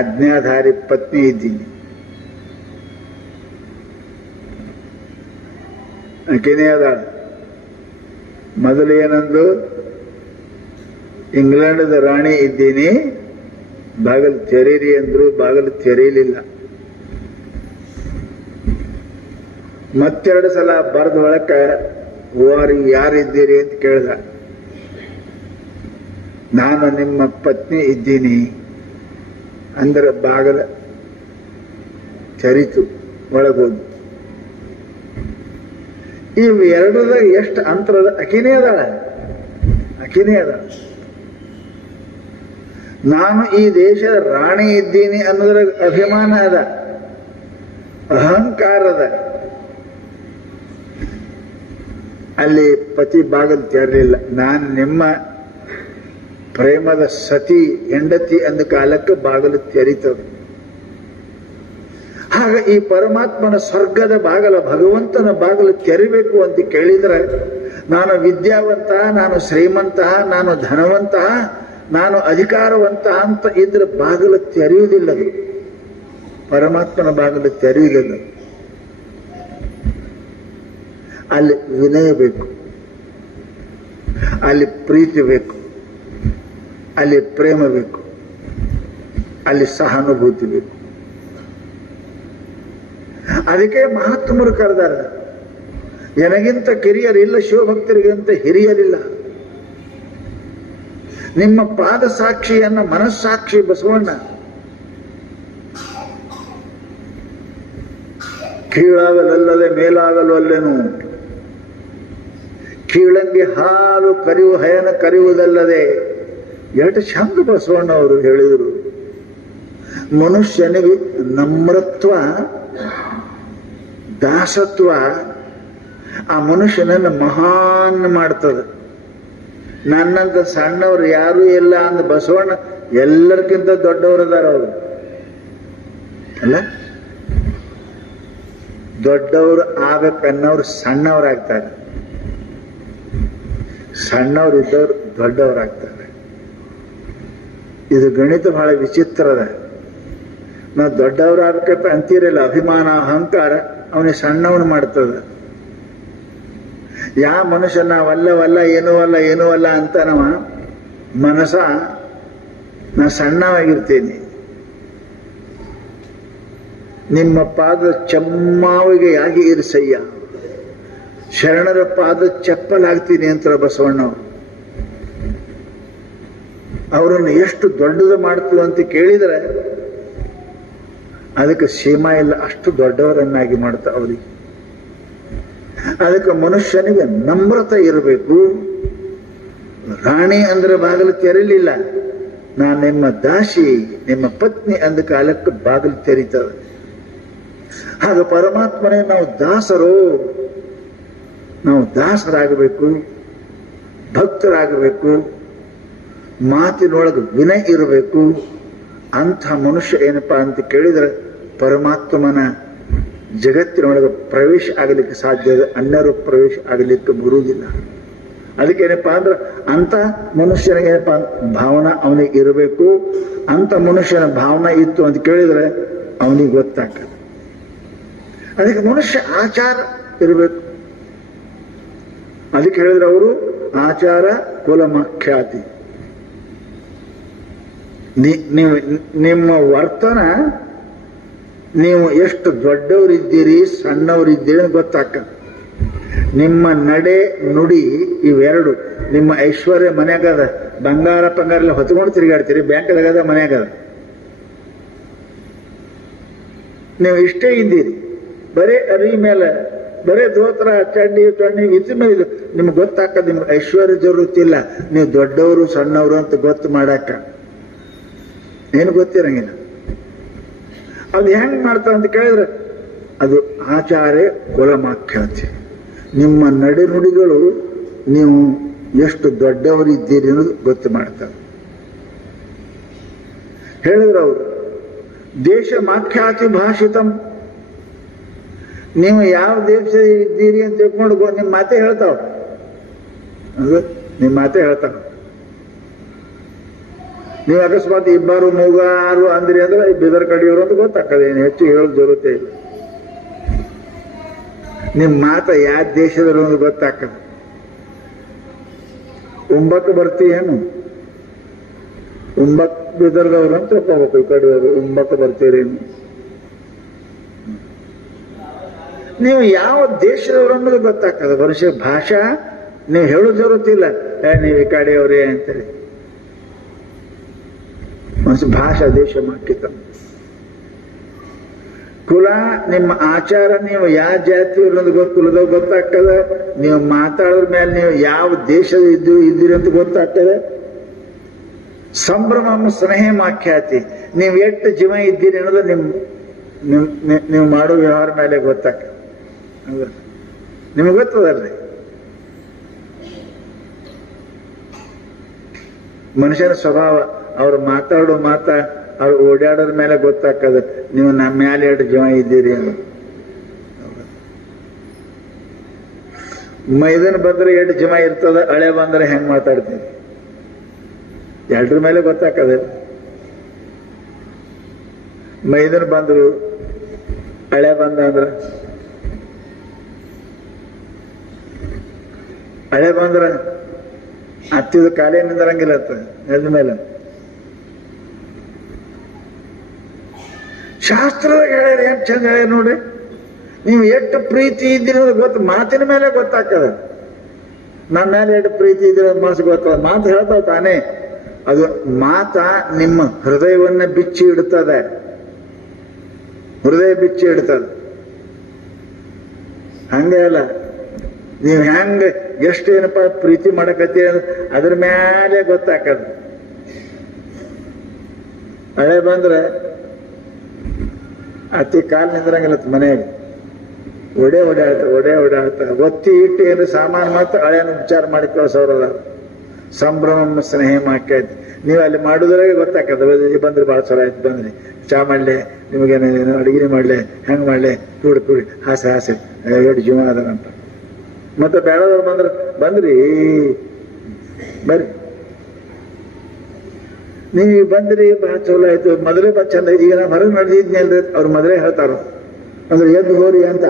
ಆಜ್ಞಾಧಾರಿ ಪತ್ನಿ ಇದ್ದೀನಿ. ಆಕೆನೇ ಅದಾಳ. ಮೊದಲು ಏನಂದ್ರು? ಇಂಗ್ಲೆಂಡದ ರಾಣಿ ಇದ್ದೀನಿ, ಬಾಗಿಲು ತೆರೀರಿ ಅಂದ್ರು. ಬಾಗಿಲು ತೆರೀಲಿಲ್ಲ. ಮತ್ತೆರಡು ಸಲ ಬರೆದ ಒಳಕ ಯಾರಿದ್ದೀರಿ ಅಂತ ಕೇಳ್ದ. ನಾನು ನಿಮ್ಮ ಪತ್ನಿ ಇದ್ದೀನಿ ಅಂದ್ರೆ ಬಾಗಿಲ ತೆರೀತು, ಒಳಗೋದು. ಇವು ಎರಡರ ಎಷ್ಟು ಅಂತರದ? ಅಕಿನೇ ಅದಾಳ. ನಾನು ಈ ದೇಶದ ರಾಣಿ ಇದ್ದೀನಿ ಅನ್ನೋದ್ರ ಅಭಿಮಾನ ಅದ, ಅಹಂಕಾರದ. ಅಲ್ಲಿ ಪತಿ ಬಾಗಿಲು ತೆರಲಿಲ್ಲ. ನಾನು ನಿಮ್ಮ ಪ್ರೇಮದ ಸತಿ ಹೆಂಡತಿ ಅಂದ ಕಾಲಕ್ಕೆ ಬಾಗಿಲು ತೆರೀತದೆ. ಆಗ ಈ ಪರಮಾತ್ಮನ ಸ್ವರ್ಗದ ಬಾಗಲ, ಭಗವಂತನ ಬಾಗಿಲು ತೆರಿಬೇಕು ಅಂತ ಕೇಳಿದ್ರೆ, ನಾನು ವಿದ್ಯಾವಂತ, ನಾನು ಶ್ರೀಮಂತ, ನಾನು ಧನವಂತ, ನಾನು ಅಧಿಕಾರವಂತ ಅಂತ ಇದ್ರೆ ಬಾಗಿಲು ತೆರೆಯುವುದಿಲ್ಲದು. ಪರಮಾತ್ಮನ ಬಾಗಿಲು ತೆರೆಯುವುದಿಲ್ಲ. ಅಲ್ಲಿ ವಿನಯ ಬೇಕು, ಅಲ್ಲಿ ಪ್ರೀತಿ ಬೇಕು, ಅಲ್ಲಿ ಪ್ರೇಮ ಬೇಕು, ಅಲ್ಲಿ ಸಹಾನುಭೂತಿ ಬೇಕು. ಅದಕ್ಕೆ ಮಹಾತ್ಮರು ಕರೆದಾರ, ನನಗಿಂತ ಕಿರಿಯರಿಲ್ಲ, ಶಿವಭಕ್ತರಿಗಿಂತ ಹಿರಿಯರಿಲ್ಲ. ನಿಮ್ಮ ಪಾದ ಸಾಕ್ಷಿಯನ್ನ ಮನಸ್ಸಾಕ್ಷಿ ಬಸವಣ್ಣ. ಕೀಳಾಗಲಲ್ಲದೆ ಮೇಲಾಗಲು ಅಲ್ಲೇನು, ಕೀಳಂಗಿ ಹಾಲು ಕರಿವು ಹಯನ ಕರಿಯುವುದಲ್ಲದೆ. ಎಷ್ಟು ಚಂದ ಬಸವಣ್ಣ ಅವರು ಹೇಳಿದರು. ಮನುಷ್ಯನಿಗೆ ನಮ್ರತ್ವ, ದಾಸತ್ವ ಆ ಮನುಷ್ಯನನ್ನು ಮಹಾನ್ ಮಾಡ್ತದೆ. ನನ್ನಂತ ಸಣ್ಣವ್ರು ಯಾರೂ ಇಲ್ಲ ಅಂದ ಬಸವಣ್ಣ ಎಲ್ಲರಿಗಿಂತ ದೊಡ್ಡವರದಾರ ಅವರು. ಅಲ್ಲ, ದೊಡ್ಡವರು ಆಗ್ಬೇಕನ್ನೋರು ಸಣ್ಣವರಾಗ್ತಾರೆ, ಸಣ್ಣವ್ರು ಇದ್ದವ್ರು ದೊಡ್ಡವರಾಗ್ತಾರೆ. ಇದು ಗಣಿತ ಬಹಳ ವಿಚಿತ್ರ ಅದ. ನಾವು ದೊಡ್ಡವರಾಗಬೇಕಂತ ಅಂತೀರಲ್ಲ, ಅಭಿಮಾನ ಅಹಂಕಾರ ಅವನಿಗೆ ಸಣ್ಣವನು ಮಾಡ್ತದ. ಯಾವ ಮನುಷ್ಯ ನಾವಲ್ಲವಲ್ಲ, ಏನೂ ಅಲ್ಲ ಅಂತ ನಾವ ಮನಸ ನಾ ಸಣ್ಣವಾಗಿರ್ತೇನೆ. ನಿಮ್ಮ ಪಾದ ಚಮ್ಮಾವಿಗೆ ಯಾಗಿ ಇರಿಸಯ್ಯ, ಶರಣರ ಪಾದ ಚಪ್ಪಲಾಗ್ತೀನಿ ಅಂತ ಬಸವಣ್ಣವರು. ಅವರನ್ನು ಎಷ್ಟು ದೊಡ್ಡದು ಮಾಡ್ತು ಅಂತ ಕೇಳಿದರೆ ಅದಕ್ಕೆ ಸೀಮಾ ಇಲ್ಲ, ಅಷ್ಟು ದೊಡ್ಡವರನ್ನಾಗಿ ಮಾಡ್ತಾ ಅವರಿಗೆ. ಅದಕ್ಕೆ ಮನುಷ್ಯನಿಗೆ ನಮ್ರತೆ ಇರಬೇಕು. ರಾಣಿ ಅಂದ್ರೆ ಬಾಗಿಲು ತೆರಲಿಲ್ಲ. ನಾನು ನಿಮ್ಮ ದಾಸಿ, ನಿಮ್ಮ ಪತ್ನಿ ಅಂದ ಕಾಲಕ್ಕೆ ಬಾಗಿಲು ತೆರೀತದೆ. ಹಾಗ ಪರಮಾತ್ಮನೇ ನಾವು ದಾಸರಾಗಬೇಕು, ಭಕ್ತರಾಗಬೇಕು, ಮಾತಿನೊಳಗೆ ವಿನಯ ಇರಬೇಕು. ಅಂಥ ಮನುಷ್ಯ ಏನಪ್ಪಾ ಅಂತ ಕೇಳಿದ್ರೆ ಪರಮಾತ್ಮನ ಜಗತ್ತಿನೊಳಗೆ ಪ್ರವೇಶ ಆಗಲಿಕ್ಕೆ ಸಾಧ್ಯ ಇದೆ, ಅನ್ಯರು ಪ್ರವೇಶ ಆಗಲಿಕ್ಕೆ ಬರುವುದಿಲ್ಲ. ಅದಕ್ಕೇನಪ್ಪಾ ಅಂದ್ರೆ ಅಂಥ ಮನುಷ್ಯನಿಗೆ ಏನಪ್ಪಾ ಭಾವನಾ ಅವನಿಗೆ ಇರಬೇಕು. ಅಂಥ ಮನುಷ್ಯನ ಭಾವನಾ ಇತ್ತು ಅಂತ ಕೇಳಿದ್ರೆ ಅವನಿಗೆ ಗೊತ್ತಾಗ್ತದೆ. ಅದಕ್ಕೆ ಮನುಷ್ಯ ಆಚಾರ ಇರಬೇಕು. ಅದಕ್ಕೆ ಹೇಳಿದ್ರೆ ಅವರು ಆಚಾರ ಕುಲಮಖ್ಯಾತಿ. ನಿಮ್ಮ ವರ್ತನ, ನೀವು ಎಷ್ಟು ದೊಡ್ಡವರಿದ್ದೀರಿ ಸಣ್ಣವರಿದ್ದೀರಿ ಗೊತ್ತಾಗ್ತದೆ. ನಿಮ್ಮ ನಡೆ ನುಡಿ ಇವೆರಡು. ನಿಮ್ಮ ಐಶ್ವರ್ಯ ಮನೆಗದ, ಬಂಗಾರ ಎಲ್ಲ ಹೊತ್ಕೊಂಡು ತಿರುಗಾಡ್ತೀರಿ, ಬ್ಯಾಂಕ್ದಾಗದ ಮನ್ಯಾಗದ. ನೀವು ಇಷ್ಟೇ ಇದ್ದೀರಿ, ಬರೇ ಅರಿ ಮೇಲೆ ಬರೇ ಧೋತ್ರ ಚಡ್ಡಿ ಇದ್ರ ಮೇಲೆ ಇದು ನಿಮ್ಗೆ ಗೊತ್ತಾಕದ್. ನಿಮ್ಗೆ ಐಶ್ವರ್ಯ ಜರುತ್ತಿಲ್ಲ, ನೀವು ದೊಡ್ಡವರು ಸಣ್ಣವರು ಅಂತ ಗೊತ್ತು ಮಾಡಾಕ ಏನು ಗೊತ್ತಿರಂಗಿಲ್ಲ. ಅದು ಹೆಂಗ್ ಮಾಡ್ತಾರ ಅಂತ ಕೇಳಿದ್ರೆ ಅದು ಆಚಾರ್ಯ ಕುಲಮಾಖ್ಯಾತಿ. ನಿಮ್ಮ ನಡೆನುಡಿಗಳು ನೀವು ಎಷ್ಟು ದೊಡ್ಡವರಿದ್ದೀರಿ ಅನ್ನೋದು ಗೊತ್ತು ಮಾಡ್ತಾರೆ. ಹೇಳಿದ್ರು ಅವರು, ದೇಶ ಮಾಖ್ಯಾತಿ ಭಾಷಿತಂ. ನೀವು ಯಾವ ದೇಶ ಇದ್ದೀರಿ ಅಂತ ತಿಳ್ಕೊಂಡು ನಿಮ್ಮ ಮಾತೆ ಹೇಳ್ತಾವ, ನಿಮ್ಮ ಮಾತೆ ಹೇಳ್ತಾವ. ನೀವು ಅಕಸ್ಮಾತ್ ಇಬ್ಬರು ಮೂಗಾರು ಅಂದ್ರಿ ಅಂದ್ರೆ ಬಿದರ್ ಕಡಿಯೋರು ಅಂತ ಗೊತ್ತಾಗ್ತದೆ, ಏನು ಹೆಚ್ಚು ಹೇಳೋದು ಜರುರತೆ ಇಲ್ಲ. ನಿಮ್ಮ ಮಾತ ಯಾವ ದೇಶದವರು ಅಂತ ಗೊತ್ತಾಗ್ತದೆ. ಉಂಬಕ್ಕೆ ಬರ್ತೀಯೇನು, ಉಂಬಕ್ ಬಿದರ್ದವ್ರು ಅಂತ ತಿಳ್ಕೋಬೇಕು. ಈ ಕಡೆಯವರು ಉಂಬಕ್ಕೆ ಬರ್ತೀರೇನು, ನೀವು ಯಾವ ದೇಶದವರು ಅನ್ನೋದು ಗೊತ್ತಾಗ್ತದೆ. ಮನುಷ್ಯ ಭಾಷಾ ನೀವು ಹೇಳೋದು ಜರುತ್ತಿಲ್ಲ, ನೀವು ಈ ಕಡೆಯವ್ರೇ ಅಂತೇಳಿ. ಮನುಷ್ಯ ಭಾಷಾ ದೇಶ ಮಾಕಿತ. ಕುಲ ನಿಮ್ಮ ಆಚಾರ, ನೀವು ಯಾವ ಜಾತಿ ಅನ್ನೋದು ಕುಲದಾಗ ಗೊತ್ತಾಗ್ತದೆ. ನೀವು ಮಾತಾಡೋದ್ರ ಮೇಲೆ ನೀವು ಯಾವ ದೇಶದ ಇದ್ದೀರಿ ಅಂತ ಗೊತ್ತಾಗ್ತದೆ. ಸಂಭ್ರಮ ಸ್ನೇಹ ಮಾಖ್ಯಾತಿ, ನೀವು ಎಷ್ಟು ಜೀವ ಇದ್ದೀರಿ ಅನ್ನೋದು ನೀವು ಮಾಡೋ ವ್ಯವಹಾರ ಮೇಲೆ ಗೊತ್ತಾಗ್ತದೆ. ನಿಮಗೆ ಗೊತ್ತದಲ್ರಿ, ಮನುಷ್ಯನ ಸ್ವಭಾವ, ಅವ್ರು ಮಾತಾಡೋ ಅವ್ರು ಓಡಾಡೋದ್ರ ಮೇಲೆ ಗೊತ್ತಾಗ್ತದೆ ನೀವು ನಮ್ಮ ಮೇಲೆ ಎಷ್ಟು ಜೀವ ಇದ್ದೀರಿ ಅನ್ನೋದು. ಮೈದನ್ ಬಂದ್ರೆ ಎಷ್ಟು ಜೀವ ಇರ್ತದ, ಹಳೆ ಬಂದ್ರೆ ಹೆಂಗ್ ಮಾತಾಡ್ತೀವಿ, ಎರಡ್ರ ಮೇಲೆ ಗೊತ್ತಾಗ್ತದೆ. ಮೈದನ್ ಬಂದ್ರು ಹಳೆ ಬಂದ ಅಂದ್ರ, ಹಳೆ ಬಂದ್ರ ಹತ್ತಿದ ಕಾಲೇ ನಿಂದರಂಗಿಲ್ಲ ನೆಲದ ಮೇಲೆ. ಶಾಸ್ತ್ರದಾಗ ಹೇಳ್ಯಾರ, ಏನ್ ಚಂದ ಹೇಳ್ಯಾರ ನೋಡ್ರಿ. ನೀವು ಎಷ್ಟು ಪ್ರೀತಿ ಇದ್ದೀರಿ ಗೊತ್ತ, ಮಾತಿನ ಮೇಲೆ ಗೊತ್ತಾಗ್ತದೆ. ನನ್ನ ಮೇಲೆ ಎಷ್ಟು ಪ್ರೀತಿ ಇದ್ದೀರ ಮನಸ್ಸು ಗೊತ್ತದ. ಮಾತು ಹೇಳ್ತಾವ ತಾನೇ, ಅದು ಮಾತ ನಿಮ್ಮ ಹೃದಯವನ್ನ ಬಿಚ್ಚಿ ಇಡ್ತದೆ, ಹೃದಯ ಬಿಚ್ಚಿ ಇಡ್ತದೆ. ಹಂಗೆ ಅಲ್ಲ, ನೀವು ಹೆಂಗ ಎಷ್ಟೇನಪ್ಪ ಪ್ರೀತಿ ಮಾಡಕತ್ತೀರ ಅದ್ರ ಮೇಲೆ ಗೊತ್ತಾಕದ. ಹಳೆ ಬಂದ್ರೆ ಅತಿ ಕಾಲ್ ನಿಂದ್ರಂಗಿಲ್ಲ ಮನೆಯಾಗ, ಓಡಾಡ್ತ ಒತ್ತಿ ಇಟ್ಟು ಏನು ಸಾಮಾನು ಮಾತ್ರ ಹಳೆಯನ್ನು ವಿಚಾರ ಮಾಡಿ ಕಳ್ಸೋರಲ್ಲ. ಸಂಭ್ರಮ ಸ್ನೇಹ ಮಾಕೈತಿ. ನೀವು ಅಲ್ಲಿ ಮಾಡುದ್ರಾಗೆ ಗೊತ್ತಾಕದ. ಬಂದ್ರೆ ಭಾಳ ಚಲೋ ಆಯ್ತು, ಬಂದ್ರಿ ಚಾ ಮಾಡ್ಲೆ, ನಿಮಗೇನೇನು ಅಡಿಗೆ ಮಾಡ್ಲೆ, ಹೆಂಗ್ ಮಾಡ್ಲೆ, ಕೂಡಿ ಹಾಸೆ ಎರಡು ಜೀವ ಅದಂತ. ಮತ್ತೆ ಬೇಡದವ್ರು ಬಂದ್ರಿ ಬರ್ರಿ, ನೀವು ಬಂದ್ರಿ ಬಹಳ ಚಲೋ ಆಯ್ತು, ಮೊದಲೇ ಬಹಳ ಚಂದ. ಈಗ ನಾ ಹೊರಗೆ ನಡೆದಿದ್ನಲ್ರಿ, ಅವ್ರು ಮೊದಲೇ ಹೇಳ್ತಾರ ಅಂದ್ರೆ ಎದ್ದು ಹೋರಿ ಅಂತ.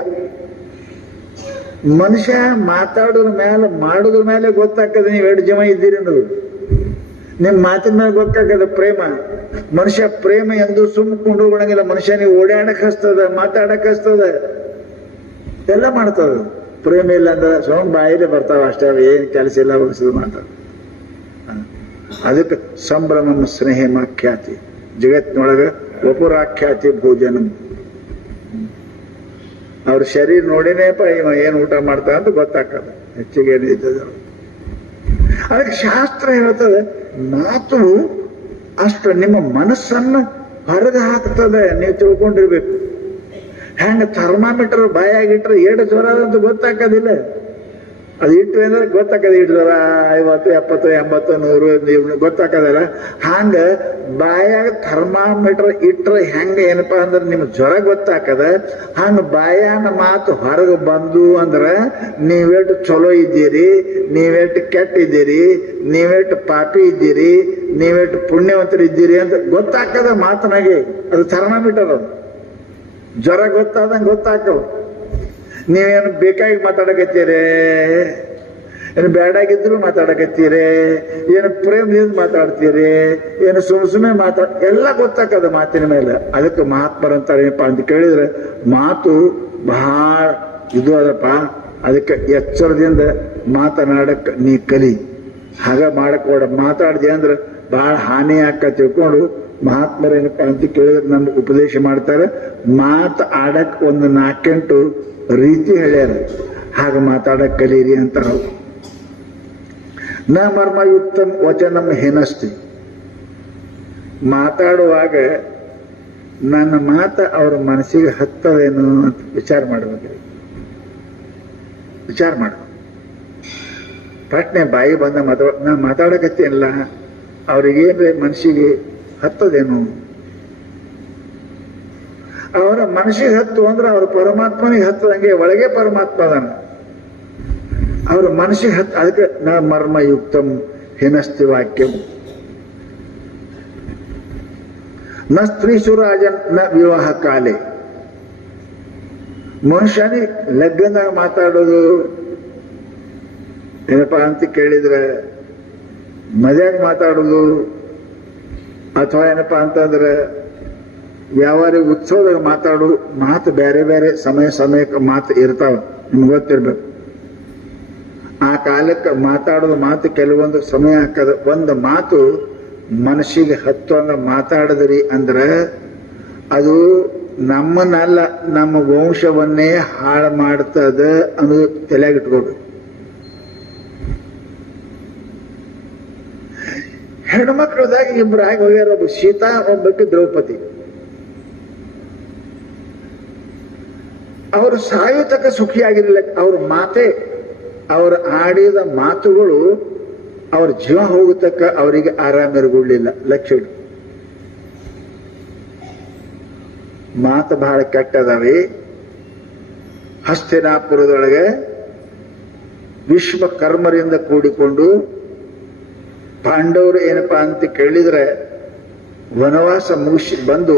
ಮನುಷ್ಯ ಮಾತಾಡೋದ್ರ ಮೇಲೆ ಮಾಡೋದ್ರ ಮೇಲೆ ಗೊತ್ತಾಗ್ತದೆ ನೀವು ಎರಡು ಜನ ಇದ್ದೀರಿ ಅನ್ನೋದು. ನಿಮ್ ಮಾತಿನ ಮೇಲೆ ಗೊತ್ತಾಗ್ತದೆ ಪ್ರೇಮ. ಮನುಷ್ಯ ಪ್ರೇಮ ಎಂದು ಸುಮ್ಕೊಂಡು ಹೋಗೋಣಂಗಿಲ್ಲ. ಮನುಷ್ಯ ನೀವು ಓಡಾಡಕ್ ಹಸ್ತದ, ಮಾತಾಡಕ್ ಹಸ್ತದ, ಎಲ್ಲ ಮಾಡ್ತದ. ಪ್ರೇಮ ಇಲ್ಲ ಅಂದ್ರೆ ಸೋಮ್ ಬಾಯಿಲೆ ಬರ್ತಾವ ಅಷ್ಟೇ, ಏನ್ ಕೆಲಸ ಇಲ್ಲ ಬಗ್ಸದು ಮಾತಾಡ. ಅದಕ್ಕೆ ಸಂಭ್ರಮ ಸ್ನೇಹ ಮಾಖ್ಯಾತಿ. ಜಗತ್ತಿನೊಳಗ ವಪುರಾಖ್ಯಾತಿ ಭೋಜನ. ಅವ್ರ ಶರೀರ ನೋಡಿನೇಪ ಇವ ಏನ್ ಊಟ ಮಾಡ್ತಾ ಅಂತ ಗೊತ್ತಾಗ್ತದೆ, ಹೆಚ್ಚಿಗೆ ಏನಿರ್ತದೆ. ಅದಕ್ಕೆ ಶಾಸ್ತ್ರ ಹೇಳ್ತದೆ, ಮಾತು ಅಷ್ಟು ನಿಮ್ಮ ಮನಸ್ಸನ್ನ ಹೊರಗೆ ಹಾಕ್ತದೆ. ನೀವು ತಿಳ್ಕೊಂಡಿರ್ಬೇಕು. ಹೆಂಗ ಥರ್ಮಾಮೀಟರ್ ಬಾಯಾಗಿಟ್ರೆ ಏಟು ಜ್ವರ ಅಂತ ಗೊತ್ತಾಗೋದಿಲ್ಲ. ಅದು ಇಟ್ಟು ಅಂದ್ರೆ ಗೊತ್ತಾಕದ, ಇಟ್ಟು ಜ್ವರ 50, 70, 80, 100 ಗೊತ್ತಾಕದಲ್ಲ. ಹಂಗ ಬಾಯಾಗ ಥರ್ಮಾಮೀಟರ್ ಇಟ್ರೆ ಹೆಂಗ ಏನಪ್ಪಾ ಅಂದ್ರೆ ನಿಮ್ ಜ್ವರ ಗೊತ್ತಾಕದ. ಹಂಗ ಬಾಯಾನ ಮಾತು ಹೊರಗೆ ಬಂದು ಅಂದ್ರ ನೀವೆಷ್ಟು ಚಲೋ ಇದ್ದೀರಿ, ನೀವೆಷ್ಟು ಕೆಟ್ಟ ಇದ್ದೀರಿ, ನೀವೆಷ್ಟು ಪಾಪಿ ಇದ್ದೀರಿ, ನೀವೆಷ್ಟು ಪುಣ್ಯವಂತರು ಇದ್ದೀರಿ ಅಂತ ಗೊತ್ತಾಕದ ಮಾತನಾಗೆ. ಅದು ಥರ್ಮಾಮೀಟರ್. ಅದು ಜ್ವರ ಗೊತ್ತಾದಂಗೆ ಗೊತ್ತಾಕವು. ನೀವೇನು ಬೇಕಾಗಿ ಮಾತಾಡಕತ್ತೀರೇ, ಏನು ಬೇಡಾಗಿದ್ರು ಮಾತಾಡಕತ್ತೀರೇ, ಏನು ಪ್ರೇಮದಿಂದ ಮಾತಾಡ್ತೀರಿ, ಏನು ಸುಮ್ಮನೆ ಎಲ್ಲ ಗೊತ್ತಾಕದ ಮಾತಿನ ಮೇಲೆ. ಅದಕ್ಕೆ ಮಹಾತ್ಮರಂತಾರೆ ಏನಪ್ಪ ಅಂತ ಕೇಳಿದ್ರೆ, ಮಾತು ಬಹಳ ಇದು ಅದಪ್ಪ. ಅದಕ್ಕೆ ಎಚ್ಚರದಿಂದ ಮಾತನಾಡಕ್ ನೀ ಕಲಿ. ಹಾಗ ಮಾಡಕೋಡ ಮಾತಾಡ್ದೆ ಅಂದ್ರೆ ಬಹಳ ಹಾನಿ ಆಕ ತಿಳ್ಕೊಂಡು ಮಹಾತ್ಮರೇನಪ್ಪ ಅಂತ ಕೇಳಿದ್ರೆ ನಮ್ಗೆ ಉಪದೇಶ ಮಾಡ್ತಾರೆ. ಮಾತು ಆಡಕ್ ಒಂದು 4-8 ರೀತಿ ಹೇಳ್ಯಾರ, ಹಾಗ ಮಾತಾಡಕ್ ಕಲೀರಿ ಅಂತ. ನ ಮರ್ಮಯುಕ್ತ ವಚನಂ ಹೇನಸ್ತಿ. ಮಾತಾಡುವಾಗ ನನ್ನ ಮಾತ ಅವ್ರ ಮನಸ್ಸಿಗೆ ಹತ್ತವೇನು ಅಂತ ವಿಚಾರ ಮಾಡ್ಬೇಕ್ರಿ. ವಿಚಾರ ಮಾಡ ಪ್ರಶ್ನೆ ಬಾಯಿ ಬಂದ ನಾ ಮಾತಾಡಕತ್ತೇನಲ್ಲ, ಅವ್ರಿಗೇನ್ರೆ ಮನಸ್ಸಿಗೆ ಹತ್ತದೇನು? ಅವರ ಮನಸ್ಸಿಗೆ ಹತ್ತು ಅಂದ್ರೆ ಅವ್ರ ಪರಮಾತ್ಮನಿಗೆ ಹತ್ತದಂಗೆ ಒಳಗೆ ಪರಮಾತ್ಮ ಅದಾನ. ಅವ್ರ ಮನಸ್ಸಿಗೆ ಹತ್ತು, ಅದಕ್ಕೆ ನ ಮರ್ಮಯುಕ್ತಂ ಹಿನಸ್ತಿ ವಾಕ್ಯಂ. ನ ಸ್ತ್ರೀಸು ರಾಜನ್ ನ ವಿವಾಹ ಕಾಲೆ. ಮನುಷ್ಯನಿಗೆ ಲಗ್ನದಾಗ ಮಾತಾಡೋದು ಏನಪ್ಪಾ ಅಂತ ಕೇಳಿದ್ರೆ ಮದ್ಯಾಗ ಮಾತಾಡೋದು, ಅಥವಾ ಏನಪ್ಪಾ ಅಂತಂದ್ರೆ ವ್ಯಾವಹಾರಿಕ ಉತ್ಸವದಾಗ ಮಾತಾಡೋದು, ಮಾತು ಬೇರೆ ಬೇರೆ ಸಮಯಕ್ಕೆ ಮಾತು ಇರ್ತಾವ, ನಿಮ್ಗೆ ಗೊತ್ತಿರ್ಬೇಕು. ಆ ಕಾಲಕ್ಕೆ ಮಾತಾಡೋದು ಮಾತು ಕೆಲವೊಂದು ಸಮಯ ಹಾಕದ. ಒಂದು ಮಾತು ಮನಸ್ಸಿಗೆ ಹತ್ತುವಂಗ ಮಾತಾಡದ್ರಿ ಅಂದ್ರೆ ಅದು ನಮ್ಮನ್ನಲ್ಲ, ನಮ್ಮ ವಂಶವನ್ನೇ ಹಾಳು ಮಾಡ್ತದ ಅನ್ನೋದು ತಲೆಯಾಗಿಟ್ಕೊಳ್ಬೇಕು. ಹೆಣ್ಮಕ್ಳದಾಗ ಇಬ್ರು ಆಗಿ ಹೋಗ್ಯಾರ, ಒಬ್ಬ ಸೀತಾ, ಒಬ್ಬಕ್ಕೆ ದ್ರೌಪದಿ. ಅವರು ಸಾಯುತಕ ಸುಖಿಯಾಗಿರಲಿಲ್ಲ. ಅವ್ರ ಮಾತೆ, ಅವರು ಆಡಿದ ಮಾತುಗಳು ಅವ್ರ ಜೀವ ಹೋಗುತ್ತಕ್ಕ ಅವರಿಗೆ ಆರಾಮಿರಗೊಳ್ಳಿಲ್ಲ. ಲಕ್ಷ್ಯ ಮಾತು ಬಹಳ ಕೆಟ್ಟದವೆ. ಹಸ್ತಿನಾಪುರದೊಳಗೆ ವಿಶ್ವಕರ್ಮರಿಂದ ಕೂಡಿಕೊಂಡು ಪಾಂಡವರು ಏನಪ್ಪಾ ಅಂತ ಕೇಳಿದ್ರೆ ವನವಾಸ ಮುಗಿಸಿ ಬಂದು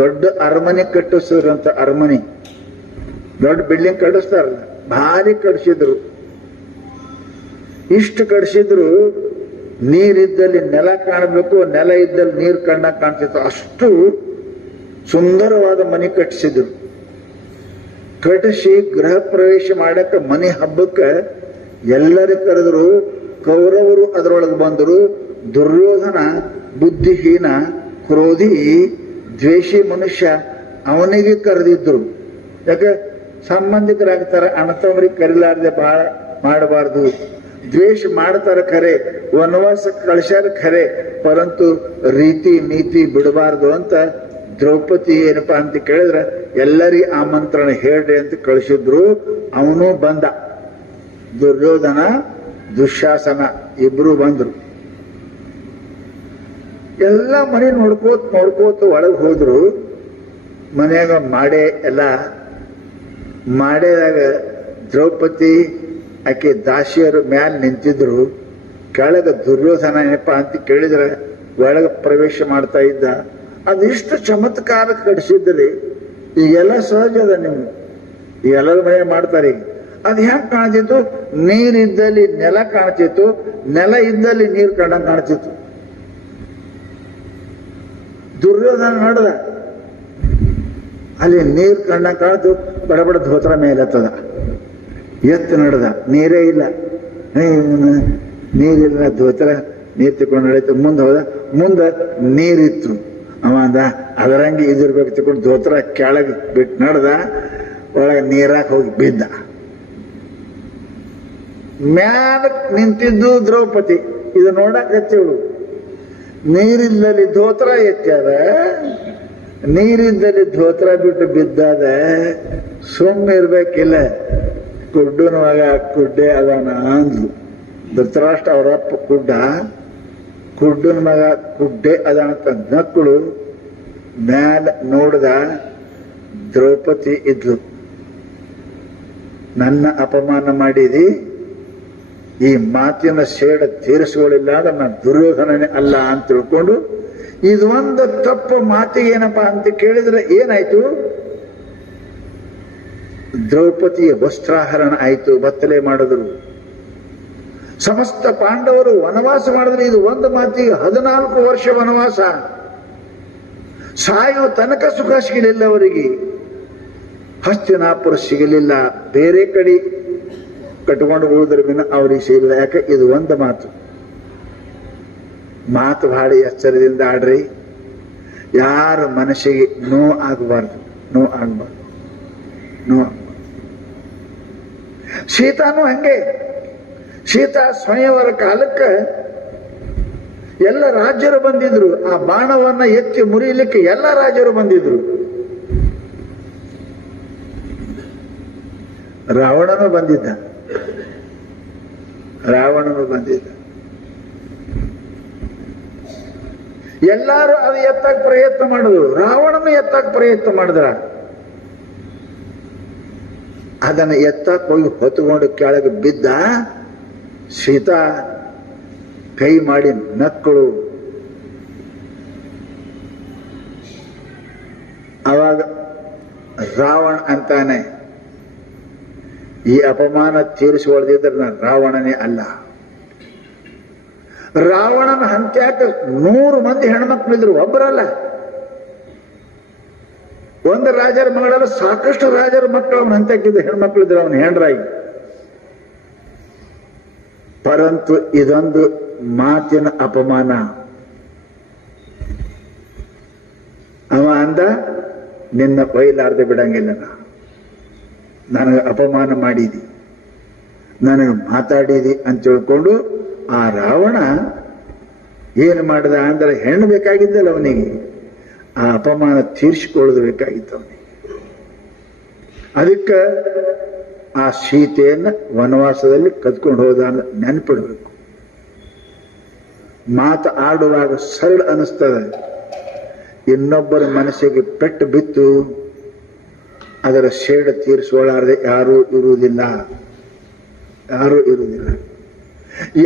ದೊಡ್ಡ ಅರಮನೆ ಕಟ್ಟಿಸಿದ್ರಂತ. ಅರಮನೆ ದೊಡ್ಡ ಬಿಲ್ಡಿಂಗ್ ಕಟ್ಟಿಸ್ತಾರಲ್ಲ, ಭಾರಿ ಕಟ್ಟಿಸಿದ್ರು. ಇಷ್ಟು ಕಟ್ಟಿಸಿದ್ರು ನೀರಿದ್ದಲ್ಲಿ ನೆಲ ಕಾಣಬೇಕು, ನೆಲ ಇದ್ದಲ್ಲಿ ನೀರು ಕಣ್ಣಾಗ ಕಾಣ್ತಿತ್ತು. ಅಷ್ಟು ಸುಂದರವಾದ ಮನೆ ಕಟ್ಟಿಸಿದ್ರು. ಕಟ್ಟಿಸಿ ಗೃಹ ಪ್ರವೇಶ ಮಾಡಕ್ಕೆ ಮನೆ ಹಬ್ಬಕ್ಕೆ ಎಲ್ಲರೂ ಕರೆದ್ರು. ಕೌರವರು ಅದರೊಳಗೆ ಬಂದರು. ದುರ್ಯೋಧನ ಬುದ್ಧಿಹೀನ, ಕ್ರೋಧಿ, ದ್ವೇಷಿ ಮನುಷ್ಯ, ಅವನಿಗೆ ಕರೆದಿದ್ರು. ಯಾಕೆ ಸಂಬಂಧಿಕರಾಗ್ತಾರೆ, ಅಣ್ಣತಮ್ಮರಿಗೆ ಕರಿಲಾರ್ದೆ ಬಹಳ ಮಾಡಬಾರ್ದು. ದ್ವೇಷ ಮಾಡ್ತಾರೆ ಖರೆ, ವನವಾಸಕ್ಕೆ ಕಳಿಸ್ಯಾರ ಖರೆ, ಪರಂತು ರೀತಿ ನೀತಿ ಬಿಡಬಾರ್ದು ಅಂತ ದ್ರೌಪದಿ ಏನಪ್ಪಾ ಅಂತ ಕೇಳಿದ್ರೆ ಎಲ್ಲರಿಗೂ ಆಮಂತ್ರಣ ಹೇಳ್ರಿ ಅಂತ ಕಳಿಸಿದ್ರು. ಅವನು ಬಂದ. ದುರ್ಯೋಧನ, ದುಶ್ಯಾಸನ ಇಬ್ರು ಬಂದ್ರು. ಎಲ್ಲ ಮನೆ ನೋಡ್ಕೋತ ಒಳಗೆ ಹೋದ್ರು. ಮನೆಯಾಗ ಮಾಡೇ ಎಲ್ಲ ಮಾಡೇದಾಗ ದ್ರೌಪದಿ ಆಕೆ ದಾಸಿಯರು ಮ್ಯಾಲ ನಿಂತಿದ್ರು. ಕೆಳಗೆ ದುರ್ಯೋಧನ ಏನಪ್ಪಾ ಅಂತ ಕೇಳಿದ್ರೆ ಒಳಗೆ ಪ್ರವೇಶ ಮಾಡ್ತಾ ಇದ್ದ. ಅದಿಷ್ಟು ಚಮತ್ಕಾರ ಕಡಿಸಿದ್ರಿ. ಈಗೆಲ್ಲ ಸಹಜ ಅದ, ನಿಮ್ಗೆ ಎಲ್ಲರ ಮನೆ ಮಾಡ್ತಾರೆ. ಅದು ಹೆಂಗ್ ಕಾಣ್ತಿತ್ತು? ನೀರಿದ್ದಲ್ಲಿ ನೆಲ ಕಾಣ್ತಿತ್ತು, ನೆಲ ಇದ್ದಲ್ಲಿ ನೀರು ಕಂಡಂಗ್ ಕಾಣ್ತಿತ್ತು. ದುರ್ಯೋಧನ ನಡೆದ, ಅಲ್ಲಿ ನೀರು ಕಂಡಂಗ್ ಕಾಣ್ತು. ಬಡಬಡ ಧೋತ್ರ ಮೇಲೆ ಹತ್ತದ, ಎತ್ತು ನಡೆದ, ನೀರೇ ಇಲ್ಲ. ನೀರಿಲ್ಲ, ಧೋತ್ರ ನೀರು ತಿಳ್ಕೊಂಡು ನಡೀತು. ಮುಂದೆ ಹೋದ, ಮುಂದೆ ನೀರಿತ್ತು. ಅವ ಅಂದ ಅದರಂಗೆ ಇದಿರ್ಬೇಕು ತಿಳ್ಕೊಂಡು ಧೋತ್ರ ಕೆಳಗೆ ಬಿಟ್ಟು ನಡೆದ. ಒಳಗೆ ನೀರಾಕ್ ಹೋಗಿ ಬಿದ್ದ. ಮ್ಯಾಲ ನಿಂತಿದ್ದು ದ್ರೌಪದಿ. ಇದು ನೋಡಕತ್ತಿವಳು. ನೀರಿದ್ದಲ್ಲಿ ಧೋತ್ರ ಎತ್ತಾದ, ನೀರಿದ್ದಲ್ಲಿ ಧೋತ್ರ ಬಿಟ್ಟು ಬಿದ್ದಾದ. ಸುಮ್ಮನೆ ಇರ್ಬೇಕಿಲ್ಲ. ಕುಡ್ಡನ ಮಗ ಕುಡ್ಡೆ ಅದಾನ ಅಂದ್ಲು. ಧೃತರಾಷ್ಟ್ರ ಅವರಪ್ಪ ಕುಡ್ಡನ ಮಗ ಕುಡ್ಡೆ ಅದಾನಂತ ನಕ್ಕಳು. ಮ್ಯಾಲ ನೋಡ್ದ, ದ್ರೌಪದಿ ಇದ್ಲು. ನನ್ನ ಅಪಮಾನ ಮಾಡಿದಿ, ಈ ಮಾತಿನ ಸೇಡ ತೀರಿಸಿಕೊಳ್ಳಿಲ್ಲ ಅಂದ್ರೆ ನಾನು ದುರ್ಯೋಧನನೇ ಅಲ್ಲ ಅಂತ ತಿಳ್ಕೊಂಡು, ಇದೊಂದು ತಪ್ಪು ಮಾತಿಗೆ ಏನಪ್ಪಾ ಅಂತ ಕೇಳಿದ್ರೆ ಏನಾಯ್ತು? ದ್ರೌಪದಿಯ ವಸ್ತ್ರಾಹರಣ ಆಯ್ತು, ಬತ್ತಲೆ ಮಾಡಿದ್ರು. ಸಮಸ್ತ ಪಾಂಡವರು ವನವಾಸ ಮಾಡಿದ್ರೆ ಇದು ಒಂದು ಮಾತಿಗೆ 14 ವರ್ಷ ವನವಾಸ. ಸಾಯುವ ತನಕ ಸುಖ ಸಿಗಲಿಲ್ಲ ಅವರಿಗೆ. ಹಸ್ತಿನಾಪುರ ಸಿಗಲಿಲ್ಲ, ಬೇರೆ ಕಡೆ ಕಟ್ಕೊಂಡು ಹೋದ್ರ ವಿನ ಅವ್ರಿಗೆ ಸಿಗಲಿಲ್ಲ. ಯಾಕೆ? ಇದು ಒಂದು ಮಾತು. ಮಾತು ಬಹಳ ಎಚ್ಚರದಿಂದ ಆಡ್ರಿ. ಯಾರ ಮನಸ್ಸಿಗೆ ನೋವು ಆಗಬಾರ್ದು. ಸೀತಾನು ಹಂಗೆ. ಸೀತಾ ಸ್ವಯಂವರ ಕಾಲಕ್ಕೆ ಎಲ್ಲ ರಾಜ್ಯರು ಬಂದಿದ್ರು. ಆ ಬಾಣವನ್ನ ಎತ್ತಿ ಮುರಿಯಲಿಕ್ಕೆ ಎಲ್ಲ ರಾಜ್ಯರು ಬಂದಿದ್ರು. ರಾವಣನು ಬಂದಿದ್ದ. ಎಲ್ಲಾರು ಅದು ಎತ್ತಕ್ ಪ್ರಯತ್ನ ಮಾಡಿದ್ರು. ರಾವಣನು ಎತ್ತಕ್ ಪ್ರಯತ್ನ ಮಾಡಿದ್ರ. ಅದನ್ನು ಎತ್ತಕ್ ಹೋಗಿ ಹೊತ್ತುಕೊಂಡು ಕೆಳಗೆ ಬಿದ್ದ. ಸೀತಾ ಕೈ ಮಾಡಿ ನಕ್ಕಳು. ಅವಾಗ ರಾವಣ ಅಂತಾನೆ, ಈ ಅಪಮಾನ ತೀರಿಸಿಕೊಳ್ಳದಿದ್ರೆ ನಾನು ರಾವಣನೇ ಅಲ್ಲ. ರಾವಣನ ಹಂತ್ಯಾಕ 100 ಮಂದಿ ಹೆಣ್ಮಕ್ಳಿದ್ರು, ಒಬ್ಬರಲ್ಲ. ಒಂದು ರಾಜರ ಮಗಳಲ್ಲ, ಸಾಕಷ್ಟು ರಾಜರ ಮಕ್ಕಳು ಅವನ ಹಂತ್ಯಾಕಿದ್ದ ಹೆಣ್ಮಕ್ಳಿದ್ರು ಅವನ ಹೆಂಡ್ರಾಗಿ. ಪರಂತು ಇದೊಂದು ಮಾತಿನ ಅಪಮಾನ. ಅವ ಅಂದ, ನಿನ್ನ ಬೈಲಾರ್ದೆ ಬಿಡಂಗಿಲ್ಲ. ನನಗೆ ಅಪಮಾನ ಮಾಡಿದಿ, ನನಗೆ ಮಾತಾಡಿದಿ ಅಂತ ತಿಳ್ಕೊಂಡು ಆ ರಾವಣ ಏನು ಮಾಡಿದ ಅಂದ್ರೆ, ಹೆಣ್ಣು ಬೇಕಾಗಿದ್ದಲ್ಲ ಅವನಿಗೆ, ಆ ಅಪಮಾನ ತೀರಿಸಿಕೊಳ್ಳೋದು ಬೇಕಾಗಿತ್ತು ಅವನಿಗೆ. ಅದಕ್ಕೆ ಆ ಸೀತೆಯನ್ನು ವನವಾಸದಲ್ಲಿ ಕದ್ಕೊಂಡು ಹೋದ ಅಂತ ನೆನಪಿಡ್ಬೇಕು. ಮಾತು ಆಡುವಾಗ ಸರಳ ಅನಿಸ್ತದೆ, ಇನ್ನೊಬ್ಬರ ಮನಸ್ಸಿಗೆ ಪೆಟ್ಟು ಬಿತ್ತು ಅದರ ಶೇಡ ತೀರಿಸಿಕೊಳ್ಳಾರದೆ ಯಾರೂ ಇರುವುದಿಲ್ಲ.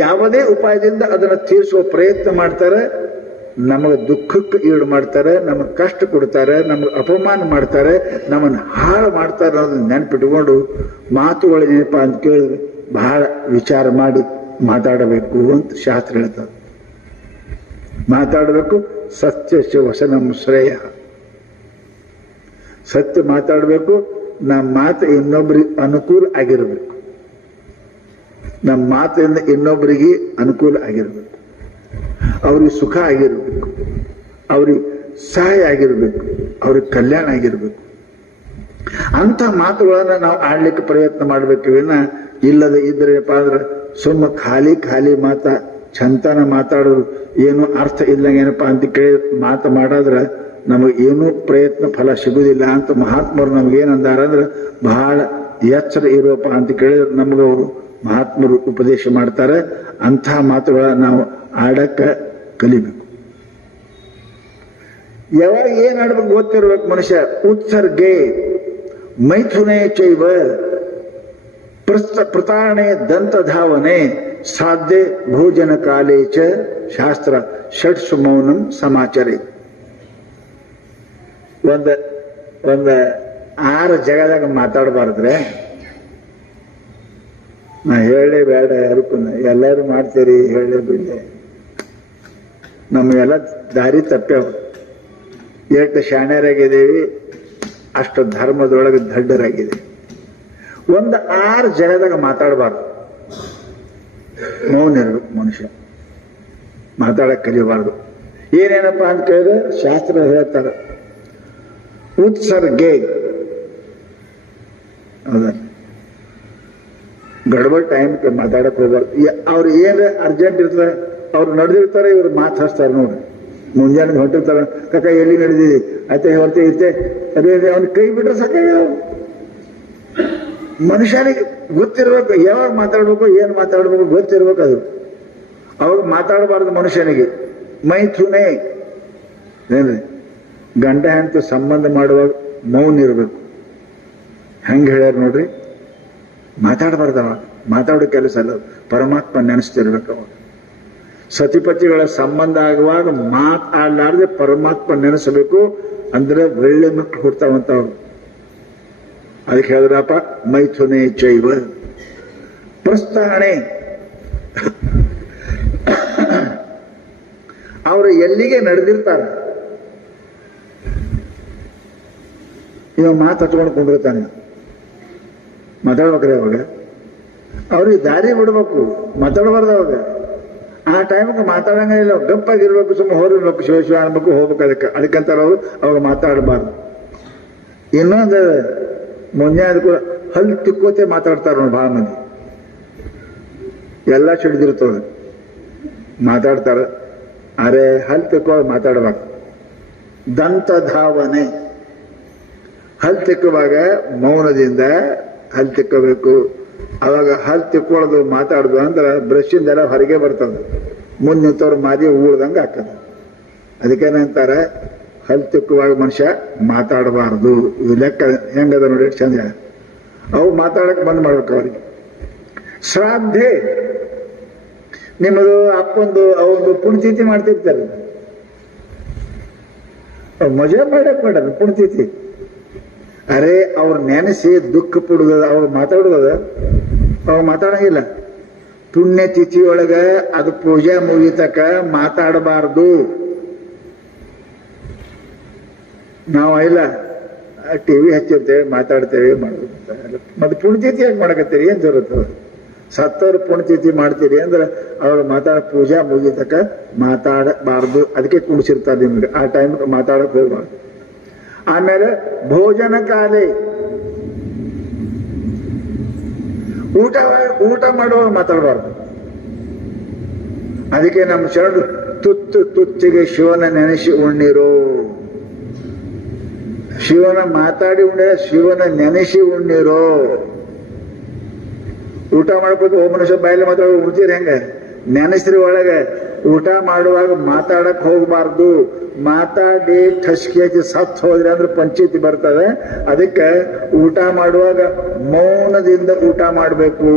ಯಾವುದೇ ಉಪಾಯದಿಂದ ಅದನ್ನು ತೀರಿಸುವ ಪ್ರಯತ್ನ ಮಾಡ್ತಾರೆ. ನಮಗೆ ದುಃಖಕ್ಕೆ ಈಡು ಮಾಡ್ತಾರೆ, ನಮಗೆ ಕಷ್ಟ ಕೊಡ್ತಾರೆ, ನಮಗೆ ಅಪಮಾನ ಮಾಡ್ತಾರೆ, ನಮ್ಮನ್ನು ಹಾಳು ಮಾಡ್ತಾರೆ ಅನ್ನೋದನ್ನ ನೆನಪಿಟ್ಕೊಂಡು ಮಾತುಗಳೇನಪ್ಪ ಅಂತ ಕೇಳಿದ್ರೆ ಬಹಳ ವಿಚಾರ ಮಾಡಿ ಮಾತಾಡಬೇಕು ಅಂತ ಶಾಸ್ತ್ರ ಹೇಳ್ತಾರೆ. ಮಾತಾಡಬೇಕು. ಸತ್ಯ ವಸನಂ ಶ್ರೇಯ. ಸತ್ಯ ಮಾತಾಡಬೇಕು. ನಮ್ಮ ಮಾತು ಇನ್ನೊಬ್ಬರಿಗೆ ಅನುಕೂಲ ಆಗಿರಬೇಕು. ನಮ್ಮ ಮಾತಿನಿಂದ ಇನ್ನೊಬ್ಬರಿಗೆ ಅನುಕೂಲ ಆಗಿರಬೇಕು, ಅವ್ರಿಗೆ ಸುಖ ಆಗಿರಬೇಕು, ಅವ್ರಿಗೆ ಸಹಾಯ ಆಗಿರಬೇಕು, ಅವ್ರಿಗೆ ಕಲ್ಯಾಣ ಆಗಿರಬೇಕು. ಅಂತ ಮಾತುಗಳನ್ನ ನಾವು ಆಡ್ಲಿಕ್ಕೆ ಪ್ರಯತ್ನ ಮಾಡಬೇಕು. ಇಲ್ಲದೆ ಇದ್ರೇನಪ್ಪ ಅಂದ್ರೆ ಸುಮ್ಮ ಖಾಲಿ ಮಾತ ಚಂತನ ಮಾತಾಡೋದು, ಏನು ಅರ್ಥ ಇಲ್ಲಂಗೇನಪ್ಪ ಅಂತ ಕೇಳಿ ಮಾತು ಮಾಡಾದ್ರೆ ನಮಗೆ ಏನೂ ಪ್ರಯತ್ನ ಫಲ ಸಿಗುವುದಿಲ್ಲ ಅಂತ ಮಹಾತ್ಮರು ನಮಗೇನಂದಾರ ಅಂದ್ರೆ, ಬಹಳ ಎಚ್ಚರ ಇರೋಪ್ಪ ಅಂತ ಕೇಳಿದ್ರೆ ನಮಗವರು ಮಹಾತ್ಮರು ಉಪದೇಶ ಮಾಡ್ತಾರೆ. ಅಂಥ ಮಾತುಗಳ ನಾವು ಆಡಕ್ಕ ಕಲಿಬೇಕು. ಯಾವಾಗ ಏನ್ ಆಡ್ಬೇಕು ಗೊತ್ತಿರ್ಬೇಕು ಮನುಷ್ಯ. ಉತ್ಸರ್ಗೆ ಮೈಥುನೇ ಚೈವ ಪ್ರತಾರಣೆ ದಂತಧಾವನೆ ಸಾಧ್ಯ ಭೋಜನ ಕಾಲೇ ಚ ಶಾಸ್ತ್ರ ಷಟ್ಸು ಮೌನಂ ಸಮಾಚರೆ. ಒಂದ 6 ಜಗದಾಗ ಮಾತಾಡಬಾರ್ದ್ರೆ, ನಾ ಹೇಳೇ ಬೇಡ ಯಾರಕ್ಕೂ, ಎಲ್ಲರೂ ಮಾಡ್ತೀರಿ ಹೇಳೇ ಬಿಡ್ಲೆ, ನಮಗೆಲ್ಲ ದಾರಿ ತಪ್ಪ್ಯಾವ. ಎಷ್ಟು ಶಾಣ್ಯರಾಗಿದ್ದೀವಿ ಅಷ್ಟು ಧರ್ಮದೊಳಗೆ ದಡ್ಡರಾಗಿದೆ. 6 ಜಗದಾಗ ಮಾತಾಡಬಾರ್ದು. ಮೌನ ಇರ್ಬೇಕು ಮನುಷ್ಯ, ಮಾತಾಡಕ್ ಕಲಿಯಬಾರ್ದು. ಏನೇನಪ್ಪ ಅಂತ ಕೇಳಿದ್ರೆ ಶಾಸ್ತ್ರ ಹೇಳ್ತಾರೆ, ಉತ್ಸರ್ಗೆ. ಹೌದಾ, ಗಡ್ಬಡ್ ಟೈಮ್ ಮಾತಾಡಕ್ ಹೋಗ್ಬಾರ್ದು. ಅವ್ರು ಏನ್ ಅರ್ಜೆಂಟ್ ಇರ್ತಾರೆ, ಅವ್ರು ನಡೆದಿರ್ತಾರೆ, ಇವ್ರು ಮಾತು ಹಚ್ತಾರೆ. ನೋಡಿ, ಮುಂಜಾನೆ ಹೊಂಟಿರ್ತಾರ, ಕಕ್ಕ ಎಲ್ಲಿ ನಡೆದಿದೆ ಆಯ್ತಾ ಹೊರತೆ ಇತ್ತೆ, ಅದೇ ಅವ್ನ ಕೈ ಬಿಟ್ರೆ ಸಾಕಾಗ. ಮನುಷ್ಯನಿಗೆ ಗೊತ್ತಿರ್ಬೇಕು ಯಾವಾಗ ಮಾತಾಡ್ಬೇಕು, ಏನ್ ಮಾತಾಡ್ಬೇಕು ಗೊತ್ತಿರ್ಬೇಕು. ಅದು ಅವಾಗ ಮಾತಾಡಬಾರ್ದು ಮನುಷ್ಯನಿಗೆ. ಮೈಥುನೇ ಏನ್ರಿ, ಗಂಡ ಹೆಂಡತಿ ಸಂಬಂಧ ಮಾಡುವಾಗ ಮೌನ ಇರ್ಬೇಕು. ಹೆಂಗ್ ಹೇಳ್ಯಾರ ನೋಡ್ರಿ, ಮಾತಾಡಬಾರ್ದು. ಅವಾಗ ಮಾತಾಡೋ ಕೆಲಸ ಅಲ್ಲ, ಪರಮಾತ್ಮ ನೆನೆಸ್ತಿರ್ಬೇಕು. ಅವಾಗ ಸತಿಪತಿಗಳ ಸಂಬಂಧ ಆಗುವಾಗ ಮಾತಾಡಲಾರ್ದೆ ಪರಮಾತ್ಮ ನೆನೆಸಬೇಕು. ಅಂದ್ರೆ ಒಳ್ಳೆ ಮಕ್ಕಳು ಹುಡ್ತಾವಂತವ್ರು. ಅದಕ್ಕೆ ಹೇಳಿದ್ರಪ್ಪ, ಮೈಥುನೇ ಚೈವ ಪ್ರಸ್ಥಾಣೆ. ಅವರು ಎಲ್ಲಿಗೆ ನಡೆದಿರ್ತಾರ, ಇವ ಮಾತು ಹಚ್ಕೊಂಡು ಕೊಂಡಿರ್ತಾನೆ, ಮಾತಾಡ್ಬೇಕ್ರಿ. ಅವಾಗ ಅವ್ರಿಗೆ ದಾರಿ ಬಿಡ್ಬೇಕು, ಮಾತಾಡಬಾರ್ದು. ಅವಾಗ ಆ ಟೈಮಿಗೆ ಮಾತಾಡಂಗಿಲ್ಲ, ಗಪ್ಪಾಗಿರ್ಬೇಕು, ಸುಮ್ಮನೆ ಹೊರಬೇಕು, ಶಿವ ಶಿವ ಅನ್ಬೇಕು, ಹೋಗ್ಬೇಕು. ಅದಕ್ಕಂತಾರ ಅವ್ರು ಮಾತಾಡಬಾರ್ದು. ಇನ್ನೊಂದು ಮುಂಜಾನೆ ಕೂಡ ಹಲ್ಲು ತಿಕ್ಕೋತೆ ಮಾತಾಡ್ತಾರ ನೋಡಿ ಭಾಳ ಮಂದಿ, ಎಲ್ಲ ಸಿಡಿದಿರ್ತವ ಮಾತಾಡ್ತಾರ. ಅರೆ ಹಲ್ಲು ತಿಕ್ಕೋ ಮಾತಾಡ್ಬಾರ್ದು. ದಂತ ಧಾವನೆ, ಹಲ್ಲು ತಿಕ್ಕುವಾಗ ಮೌನದಿಂದ ಹಲ್ಲು ತಿಕ್ಕಬೇಕು. ಅವಾಗ ಹಲ್ಲು ತಿಕ್ಕೊಳ್ಳೋದು ಮಾತಾಡುದು ಅಂದ್ರೆ ಬ್ರಷಿಂದೆಲ್ಲ ಹೊರಗೆ ಬರ್ತದೆ, ಮುಂದೆ ನಿಂತವ್ರು ಮಾದಿ ಉಳ್ದಂಗೆ ಆಗ್ತದೆ. ಅದಕ್ಕೇನಂತಾರೆ, ಹಲ್ಲು ತಿಕ್ಕುವಾಗ ಮನುಷ್ಯ ಮಾತಾಡಬಾರ್ದು. ಇದು ಲೆಕ್ಕ ಹೆಂಗದ ನೋಡಿ, ಚಂದ. ಅವು ಮಾತಾಡಕ್ಕೆ ಬಂದ್ ಮಾಡ್ಬೇಕು ಅವ್ರಿಗೆ. ಶ್ರಾದ್ಧೆ, ನಿಮ್ಮದು ಅಪ್ಪಂದು ಅವೊಂದು ಪುಣ್ಯತಿಥಿ ಮಾಡ್ತಿರ್ತಾರೆ, ಮಜಾ ಮಾಡಕ್ ಮಾಡ್ಯಾರ ಪುಣ್ಯತಿಥಿ. ಅರೆ ಅವ್ರು ನೆನೆಸಿ ದುಃಖ ಪಡುದ, ಅವ್ರು ಮಾತಾಡುದ, ಅವ್ರು ಮಾತಾಡಂಗಿಲ್ಲ. ಪುಣ್ಯತಿಥಿ ಒಳಗ ಅದು ಪೂಜೆ ಮುಗಿತಕ ಮಾತಾಡಬಾರ್ದು. ನಾವು ಇಲ್ಲ ಟಿವಿ ಹಚ್ಚಿರ್ತೇವೆ, ಮಾತಾಡ್ತೇವೆ, ಮಾಡೋದು. ಮತ್ತೆ ಪುಣ್ಯತಿಥಿ ಯಾಕೆ ಮಾಡಕತ್ತೀರಿ, ಏನ್ ಜರುತ್ತ? ಸತ್ತವ್ರು ಪುಣ್ಯತಿಥಿ ಮಾಡ್ತೀರಿ ಅಂದ್ರೆ ಅವ್ರು ಪೂಜಾ ಮುಗಿತಕ ಮಾತಾಡಬಾರ್ದು. ಅದಕ್ಕೆ ಕುಣಿಸಿರ್ತಾರೆ ನಿಮ್ಗೆ, ಆ ಟೈಮ್ ಮಾತಾಡಕ್ ಹೋಗ್ಬಾರ್ದು. ಆಮೇಲೆ ಭೋಜನ ಕಾಲೇ, ಊಟ ಮಾಡುವಾಗ ಮಾತಾಡಬಾರ್ದು. ಅದಕ್ಕೆ ನಮ್ಮ ಶರಣರು ತುತ್ತು ತುತ್ತಿಗೆ ಶಿವನ ನೆನೆಸಿ ಉಣ್ಣಿರೋ. ಶಿವನ ಮಾತಾಡಿ ಉಣ್ಣಿರ, ಶಿವನ ನೆನೆಸಿ ಉಣ್ಣಿರೋ. ಊಟ ಮಾಡ್ಬೋದು, ಓ ಮನುಷ್ಯ ಬಾಯಲ್ಲಿ ಮಾತಾಡೋ ಉಣ್ತೀರಿ ಹೆಂಗ? ನೆನೆಸ್ರಿ ಒಳಗೆ. ಊಟ ಮಾಡುವಾಗ ಮಾತಾಡಕ್ ಹೋಗ್ಬಾರ್ದು. ಮಾತಾಡಿ ಠಸ್ಕಿ ಹಾಕಿ ಸತ್ ಹೋದ್ರಿ ಅಂದ್ರೆ ಪಂಚಾಯಿತಿ ಬರ್ತದೆ. ಅದಕ್ಕೆ ಊಟ ಮಾಡುವಾಗ ಮೌನದಿಂದ ಊಟ ಮಾಡಬೇಕು,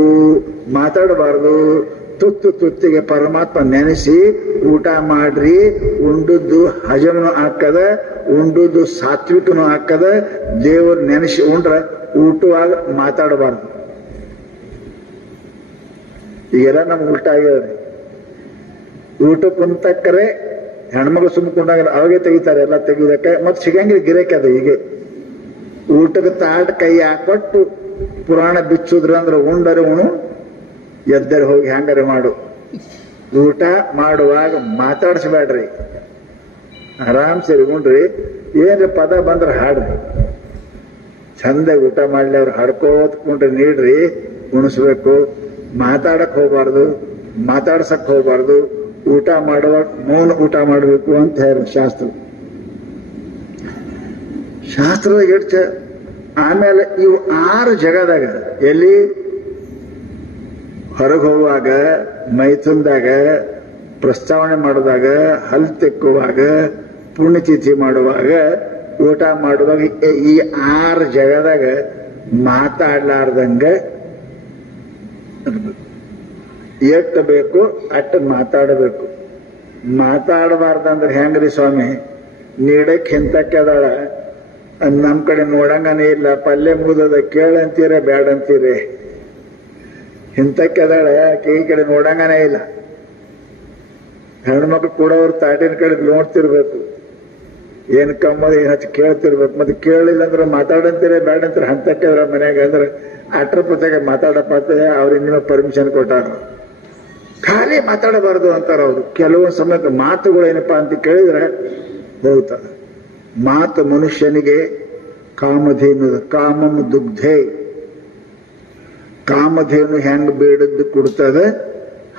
ಮಾತಾಡಬಾರ್ದು. ತುತ್ತು ತುತ್ತಿಗೆ ಪರಮಾತ್ಮ ನೆನೆಸಿ ಊಟ ಮಾಡ್ರಿ. ಉಂಡುದ್ದು ಹಜಮನು ಹಾಕದ, ಉಂಡುದ್ದು ಸಾತ್ವಿಕನು ಹಾಕದ. ದೇವರು ನೆನೆಸಿ ಉಂಡ್ರ ಊಟವಾಗ ಮಾತಾಡಬಾರ್ದು. ಈಗೆಲ್ಲ ನಮ್ಗೆ ಉಲ್ಟ ಆಗ್ಯದ್ರಿ. ಊಟ ಕುಂತಕ್ಕರೆ ಹೆಣ್ಮಗಳು ಸುಮ್ಕೊಂಡಾಗ ಅವಾಗೆ ತೆಗಿತಾರೆ, ಎಲ್ಲ ತೆಗಿದಕ್ಕೆ ಮತ್ತೆ ಸಿಗಂಗಿಲ್ಲ ಗಿರೇಕೆ. ಅದು ಹೀಗೆ ಊಟಕ್ಕೆ ತಾಟ್ ಕೈ ಹಾಕೊಟ್ಟು ಪುರಾಣ ಬಿಚ್ಚುದ್ರ ಅಂದ್ರೆ ಉಂಡರೆ ಉಣು, ಎದ್ದರೆ ಹೋಗಿ ಹ್ಯಾಂಗರೆ ಮಾಡು. ಊಟ ಮಾಡುವಾಗ ಮಾತಾಡಿಸ್ಬೇಡ್ರಿ, ಆರಾಮ್ ಸರಿ ಉಣ್ರಿ. ಏನ್ರಿ ಪದ ಬಂದ್ರೆ ಹಾಡ್ರಿ, ಚಂದಾಗಿ ಊಟ ಮಾಡ್ಲಿ. ಅವ್ರು ಹಾಡ್ಕೋತ್ಕೊಂಡ್ರಿ ನೀಡ್ರಿ, ಉಣಿಸ್ಬೇಕು. ಮಾತಾಡಕ್ ಹೋಗ್ಬಾರ್ದು, ಮಾತಾಡ್ಸಕ್ ಹೋಗ್ಬಾರ್ದು. ಊಟ ಮಾಡುವಾಗ ಮೌನ ಊಟ ಮಾಡಬೇಕು ಅಂತ ಹೇಳಿ ಶಾಸ್ತ್ರದಾಗ ಇಡ್ತ. ಆಮೇಲೆ ಇವು 6 ಜಗದಾಗ, ಎಲ್ಲಿ ಹೊರಗೆ ಹೋಗುವಾಗ, ಮೈಥುನದಾಗ, ಪ್ರಸ್ತಾವನೆ ಮಾಡುವಾಗ, ಹಲ್ಲು ತೆಕ್ಕುವಾಗ, ಪುಣ್ಯತಿಥಿ ಮಾಡುವಾಗ, ಊಟ ಮಾಡುವಾಗ, ಈ 6 ಜಗದಾಗ ಮಾತಾಡ್ಲಾರ್ದಂಗ ಎಷ್ಟು ಬೇಕು ಅಷ್ಟು ಮಾತಾಡಬೇಕು. ಮಾತಾಡಬಾರ್ದಂದ್ರೆ ಹೆಂಗ್ರಿ ಸ್ವಾಮಿ? ನೀಡಕ್ಕೆ ಹಿಂತಕ್ಕೆ ಅದಾಳ, ನಮ್ ಕಡೆ ನೋಡಂಗನೇ ಇಲ್ಲ, ಪಲ್ಯ ಮುಗಿದದ, ಕೇಳಂತೀರ ಬ್ಯಾಡಂತೀರಿ. ಹಿಂತಕ್ಕೆ ಅದಾಳ, ಈ ಕಡೆ ನೋಡಂಗನೇ ಇಲ್ಲ. ಹೆಣ್ಮಕ್ಳು ಕೂಡ ಅವ್ರ ತಾಟಿನ ಕಡೆ ನೋಡ್ತಿರ್ಬೇಕು, ಏನ್ ಕಮ್ಮದ ಏನ್ ಹಚ್ಚಿ ಕೇಳ್ತಿರ್ಬೇಕು. ಮತ್ತೆ ಕೇಳಿಲ್ಲ ಅಂದ್ರೆ ಮಾತಾಡಂತೀರ ಬ್ಯಾಡಂತೀರ. ಹಂತಕ್ಕೆ ಅದ್ರ ಮನ್ಯಾಗ ಅಂದ್ರೆ ಅಟ್ರ ಪತ್ತಾಗ ಮಾತಾಡಪ್ಪ ಅಂತ ಅವ್ರಿಗೆ ನಿಮ್ಮ ಪರ್ಮಿಷನ್ ಕೊಟ್ಟಾರ. ಖಾಲಿ ಮಾತಾಡಬಾರ್ದು ಅಂತಾರ ಅವರು. ಕೆಲವೊಂದು ಸಮಯಕ್ಕೆ ಮಾತುಗಳು ಏನಪ್ಪಾ ಅಂತ ಕೇಳಿದ್ರೆ ಹೋಗ್ತದೆ. ಮಾತು ಮನುಷ್ಯನಿಗೆ ಕಾಮಧೇನು, ಕಾಮಂ ದುಗ್ಧೆ. ಕಾಮಧೇನು ಹೆಂಗ್ ಬೇಡದ್ದು ಕೊಡ್ತದೆ,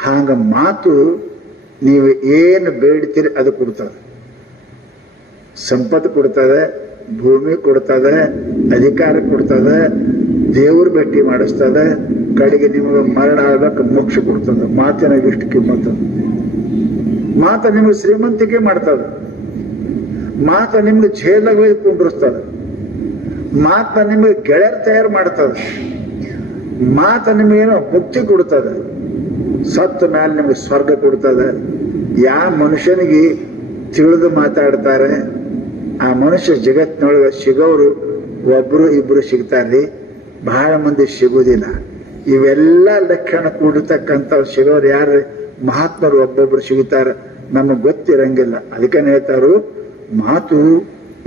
ಹಾಗ ಮಾತು ನೀವು ಏನು ಬೇಡ್ತೀರಿ ಅದು ಕೊಡ್ತದೆ. ಸಂಪತ್ತು ಕೊಡ್ತದೆ, ಭೂಮಿ ಕೊಡ್ತದೆ, ಅಧಿಕಾರ ಕೊಡ್ತದೆ, ದೇವ್ರ ಭೇಟಿ ಮಾಡಿಸ್ತದೆ, ಕಡೆಗೆ ನಿಮಗೆ ಮರಣ ಆಗ್ಬೇಕು, ಮೋಕ್ಷ ಕೊಡ್ತದೆ. ಮಾತಿನ ಇಷ್ಟು ಕಿಮ್ಮತ್ತ. ಮಾತ ನಿಮಗೆ ಶ್ರೀಮಂತಿಕೆ ಮಾಡ್ತದೆ, ಮಾತ ನಿಮ್ಗೆ ಜೈಲಾಗ ಕುಂಡ್ರಿಸ್ತದೆ, ಮಾತ ನಿಮಗೆ ಗೆಳೆಯರ್ ತಯಾರು ಮಾಡ್ತದೆ, ಮಾತ ನಿಮಗೇನೋ ಮುಕ್ತಿ ಕೊಡ್ತದೆ, ಸತ್ತ ಮೇಲೆ ನಿಮಗೆ ಸ್ವರ್ಗ ಕೊಡ್ತದೆ. ಯಾವ ಮನುಷ್ಯನಿಗೆ ತಿಳಿದು ಮಾತಾಡ್ತಾರೆ ಆ ಮನುಷ್ಯ ಜಗತ್ತಿನೊಳಗೆ ಸಿಗೋರು ಒಬ್ರು ಇಬ್ರು ಸಿಗ್ತಾರ್ರಿ, ಬಹಳ ಮಂದಿ ಸಿಗುವುದಿಲ್ಲ. ಇವೆಲ್ಲ ಲಕ್ಷಣ ಕೂಡಿರ್ತಕ್ಕಂಥ ಸಿಗೋರು ಯಾರು? ಮಹಾತ್ಮರು ಒಬ್ಬೊಬ್ರು ಸಿಗುತ್ತಾರೆ, ನಮಗೆ ಗೊತ್ತಿರಂಗಿಲ್ಲ. ಅದಕ್ಕೆ ಹೇಳ್ತಾರು, ಮಾತು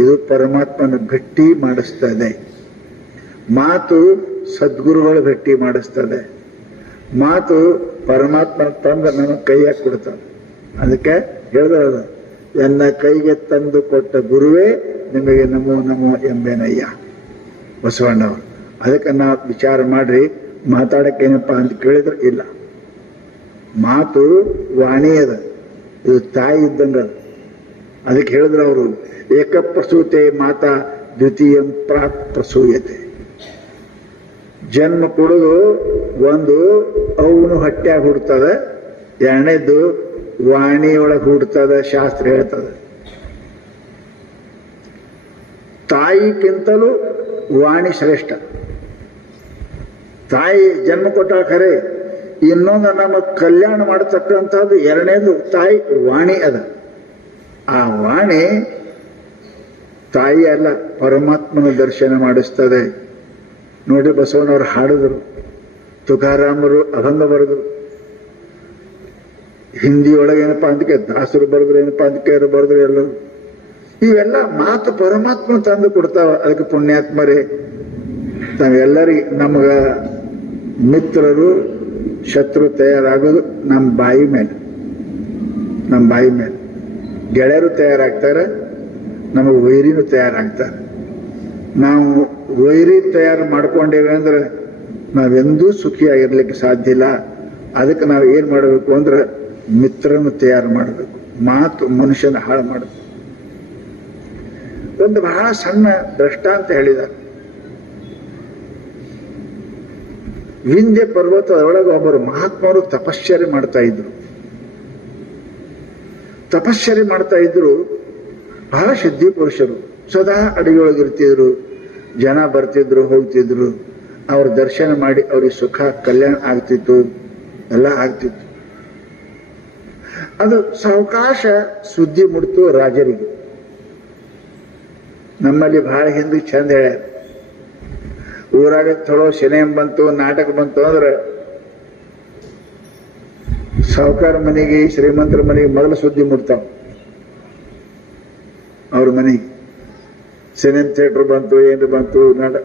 ಇದು ಪರಮಾತ್ಮನ ಭೇಟಿ ಮಾಡಿಸ್ತದೆ, ಮಾತು ಸದ್ಗುರುಗಳು ಭೇಟಿ ಮಾಡಿಸ್ತದೆ, ಮಾತು ಪರಮಾತ್ಮ ತಂದು ನಮಗೆ ಕೈಯಾಗಿ ಕೊಡ್ತಾನೆ. ಅದಕ್ಕೆ ಹೇಳಿದ ಎನ್ನ ಕೈಗೆ ತಂದು ಕೊಟ್ಟ ಗುರುವೇ ನಿಮಗೆ ನಮೋ ನಮೋ ಎಂಬೇನಯ್ಯ ಬಸವಣ್ಣವರು. ಅದಕ್ಕೆ ನಾವು ವಿಚಾರ ಮಾಡ್ರಿ, ಮಾತಾಡಕ್ಕೇನಪ್ಪ ಅಂತ ಕೇಳಿದ್ರೆ ಇಲ್ಲ. ಮಾತು ವಾಣಿ ಅದ, ಇದು ತಾಯಿ ಇದ್ದಂಗ. ಅದಕ್ಕೆ ಹೇಳಿದ್ರು ಅವರು, ಏಕಪ್ರಸೂತೆ ಮಾತಾ ದ್ವಿತೀಯಂ ಪ್ರಾಕ್ ಪ್ರಸೂಯತೆ. ಜನ್ಮ ಕೊಡೋದು ಒಂದು ಅವನು ಹೊಟ್ಟ್ಯಾಗ ಹುಡ್ತದ, ಎರಡನೇದು ವಾಣಿಯೊಳಗೆ ಹುಡ್ತದ. ಶಾಸ್ತ್ರ ಹೇಳ್ತದ ತಾಯಿಗಿಂತಲೂ ವಾಣಿ ಶ್ರೇಷ್ಠ. ತಾಯಿ ಜನ್ಮ ಕೊಟ್ಟ ಖರೆ, ಇನ್ನೊಂದು ನಮ್ಮ ಕಲ್ಯಾಣ ಮಾಡತಕ್ಕಂಥದ್ದು ಎರಡನೇದು ತಾಯಿ ವಾಣಿ ಅದ. ಆ ವಾಣಿ ತಾಯಿ ಅಲ್ಲ, ಪರಮಾತ್ಮನ ದರ್ಶನ ಮಾಡಿಸ್ತದೆ. ನೋಡಿ, ಬಸವನವರು ಹಾಡಿದರು, ತುಕಾರಾಮರು ಅಭಂಗ ಬರೆದರು, ಹಿಂದಿ ಒಳಗೆ ಏನಪ್ಪಾ ಅಂತಕ್ಕೆ ದಾಸರು ಬರೆದ್ರು, ಏನಪ್ಪಾ ಅಂತಕ್ಕೆ ಬರೆದ್ರು ಎಲ್ಲರೂ. ಇವೆಲ್ಲ ಮಾತು ಪರಮಾತ್ಮ ತಂದು ಕೊಡ್ತಾವ. ಅದಕ್ಕೆ ಪುಣ್ಯಾತ್ಮರೇ, ನಾವೆಲ್ಲರಿಗೆ ನಮಗ ಮಿತ್ರರು ಶತ್ರು ತಯಾರಾಗೋದು ನಮ್ಮ ಬಾಯಿ ಮೇಲೆ. ನಮ್ಮ ಬಾಯಿ ಮೇಲೆ ಗೆಳೆಯರು ತಯಾರಾಗ್ತಾರೆ, ನಮಗೆ ವೈರಿನೂ ತಯಾರಾಗ್ತಾರೆ. ನಾವು ವೈರಿ ತಯಾರು ಮಾಡ್ಕೊಂಡೇವೆ ಅಂದ್ರೆ ನಾವೆಂದೂ ಸುಖಿಯಾಗಿರ್ಲಿಕ್ಕೆ ಸಾಧ್ಯ ಇಲ್ಲ. ಅದಕ್ಕೆ ನಾವು ಏನ್ ಮಾಡಬೇಕು ಅಂದ್ರೆ ಮಿತ್ರನ ತಯಾರು ಮಾಡಬೇಕು. ಮಾತು ಮನುಷ್ಯನ ಹಾಳು ಮಾಡಬೇಕು. ಒಂದು ಬಹಳ ಸಣ್ಣ ದೃಷ್ಟಾಂತ ಹೇಳಿದ್ದಾರೆ. ವಿಂಧ್ಯ ಪರ್ವತದೊಳಗೆ ಒಬ್ಬರು ಮಹಾತ್ಮರು ತಪಶ್ಚರ್ಯ ಮಾಡ್ತಾ ಇದ್ರು. ತಪಶ್ಚರ್ಯ ಮಾಡ್ತಾ ಇದ್ರು. ಬಹಳ ಸಿದ್ಧಿ ಪುರುಷರು, ಸದಾ ಅಡಿಗೆಯೊಳಗಿರ್ತಿದ್ರು. ಜನ ಬರ್ತಿದ್ರು, ಹೋಗ್ತಿದ್ರು. ಅವ್ರ ದರ್ಶನ ಮಾಡಿ ಅವ್ರಿಗೆ ಸುಖ ಕಲ್ಯಾಣ ಆಗ್ತಿತ್ತು, ಎಲ್ಲ ಆಗ್ತಿತ್ತು. ಅದು ಸಾವಕಾಶ ಸುದ್ದಿ ಮುಡ್ತು ರಾಜರಿಗೆ. ನಮ್ಮಲ್ಲಿ ಬಹಳ ಹಿಂದೆ ಚಂದ ಹೇಳ್ಯಾರ, ಊರಾಗ ಥೋಡೋ ಸಿನಿಮಾ ಬಂತು, ನಾಟಕ ಬಂತು ಅಂದ್ರೆ ಸಾವುಕಾರ ಮನೆಗೆ, ಶ್ರೀಮಂತರ ಮನೆಗೆ ಮೊದಲು ಸುದ್ದಿ ಮುಡ್ತಾವ. ಅವ್ರ ಮನೆಗೆ ಸಿನಿಮಾ ಥಿಯೇಟರ್ ಬಂತು, ಏನು ಬಂತು, ನಾಟಕ.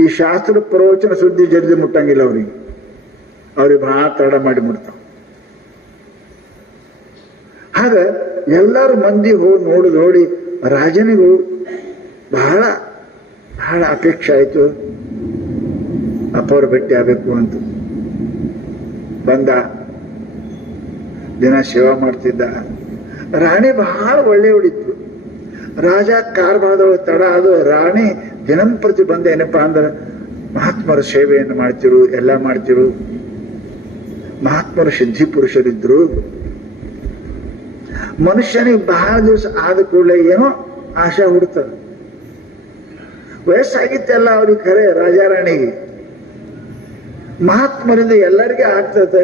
ಈ ಶಾಸ್ತ್ರ ಪ್ರವಚನ ಸುದ್ದಿ ಜಲ್ದಿ ಮುಟ್ಟಂಗಿಲ್ಲ ಅವ್ರಿಗೆ. ಅವ್ರಿಗೆ ಬಹಳ ತಡ ಮಾಡಿ ಮುಡ್ತಾವ. ಆಗ ಎಲ್ಲರೂ ಮಂದಿ ಹೋಗಿ ನೋಡಿ ರಾಜನಿಗೂ ಬಹಳ ಬಹಳ ಅಪೇಕ್ಷೆ ಆಯ್ತು, ಅಪ್ಪವ್ರ ಭೇಟಿ ಆಗಬೇಕು ಅಂತ. ಬಂದ, ದಿನ ಸೇವಾ ಮಾಡ್ತಿದ್ದ. ರಾಣಿ ಬಹಳ ಒಳ್ಳೆ ಹೊಡಿತ್ತು. ರಾಜ ಕಾರ್ಭಾರದೊಳಗೆ ತಡ ಅದು. ರಾಣಿ ದಿನಂಪ್ರತಿ ಬಂದ ಏನಪ್ಪಾ ಅಂದ್ರೆ ಮಹಾತ್ಮರ ಸೇವೆಯನ್ನು ಮಾಡ್ತಿರು, ಎಲ್ಲ ಮಾಡ್ತಿರು. ಮಹಾತ್ಮರು ಸಿದ್ಧಿ ಪುರುಷರಿದ್ರು. ಮನುಷ್ಯನಿಗೆ ಬಹಳ ದಿವಸ ಆದ ಕೂಡಲೇ ಏನೋ ಆಶೆ ಹುಡ್ತದೆ. ವಯಸ್ಸಾಗಿತ್ತೆಲ್ಲ ಅವ್ರಿಗೆ ಖರೆ, ರಾಜಾರಾಣಿಗೆ. ಮಹಾತ್ಮರಿಂದ ಎಲ್ಲರಿಗೆ ಆಗ್ತದೆ,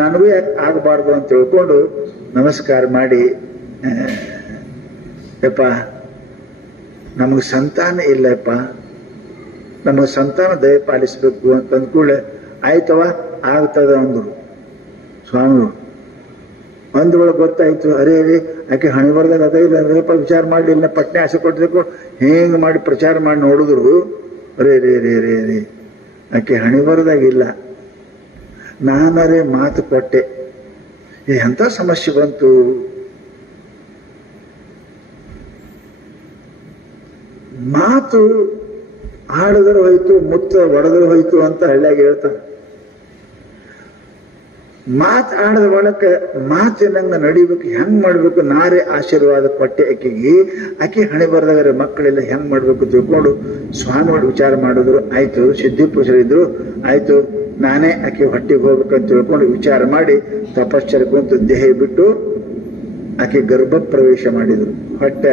ನನಗೂ ಯಾಕೆ ಆಗಬಾರ್ದು ಅಂತ ತಿಳ್ಕೊಂಡು ನಮಸ್ಕಾರ ಮಾಡಿ, ಯಪ್ಪ ನಮಗೆ ಸಂತಾನ ಇಲ್ಲಪ್ಪ, ನಮಗೆ ಸಂತಾನ ದಯಪಾಲಿಸಬೇಕು ಅಂತ ಅಂದ್ಕೂಡಲೇ ಆಯ್ತವ ಆಗ್ತದ ಅಂದ್ರು ಸ್ವಾಮಿಗಳು. ಒಂದ್ರೊಳಗೆ ಗೊತ್ತಾಯ್ತು, ಅರೇ ಆಕೆ ಹಣಿ ಬರ್ದಾಗ ಅದ ಇಲ್ಲ ಅದಪ್ಪ ವಿಚಾರ ಮಾಡಲಿಲ್ಲ, ಪಟ್ನೆ ಆಸೆ ಕೊಟ್ಟಿದ್ದಕ್ಕೂ ಹಿಂಗೆ ಮಾಡಿ ಪ್ರಚಾರ ಮಾಡಿ ನೋಡಿದ್ರು. ರೇ ಆಕೆ ಹಣಿ ಬರ್ದಾಗಿಲ್ಲ, ನಾನರೇ ಮಾತು ಕೊಟ್ಟೆ, ಎಂಥ ಸಮಸ್ಯೆ ಬಂತು. ಮಾತು ಆಡಿದ್ರು ಹೋಯ್ತು, ಮುತ್ತ ಒಡೆದ್ರು ಹೋಯ್ತು ಅಂತ ಹಳ್ಳಿಯಾಗ ಹೇಳ್ತಾರೆ. ಮಾತು ಆಡದ ಒಳಕ ಮಾತಿನಂಗ ನಡಿಬೇಕು, ಹೆಂಗ್ ಮಾಡ್ಬೇಕು, ನಾರೇ ಆಶೀರ್ವಾದ ಕೊಟ್ಟೆ ಆಕೆಗೆ. ಆಕೆ ಹಣೆ ಬರ್ದಾಗರೆ ಮಕ್ಕಳೆಲ್ಲ ಹೆಂಗ್ ಮಾಡ್ಬೇಕು ತಿಳ್ಕೊಂಡು ಸ್ವಾಮಿಗಳು ವಿಚಾರ ಮಾಡಿದ್ರು. ಆಯ್ತು, ಸಿದ್ಧಿ ಪುರುಷರಿದ್ರು, ಆಯ್ತು ನಾನೇ ಆಕೆ ಹೊಟ್ಟಿಗೆ ಹೋಗ್ಬೇಕಂತ ತಿಳ್ಕೊಂಡು ವಿಚಾರ ಮಾಡಿ ತಪಶ್ಚರ್ಯ ಕುಂತು ದೇಹ ಬಿಟ್ಟು ಆಕೆ ಗರ್ಭ ಪ್ರವೇಶ ಮಾಡಿದ್ರು. ಹೊಟ್ಟೆ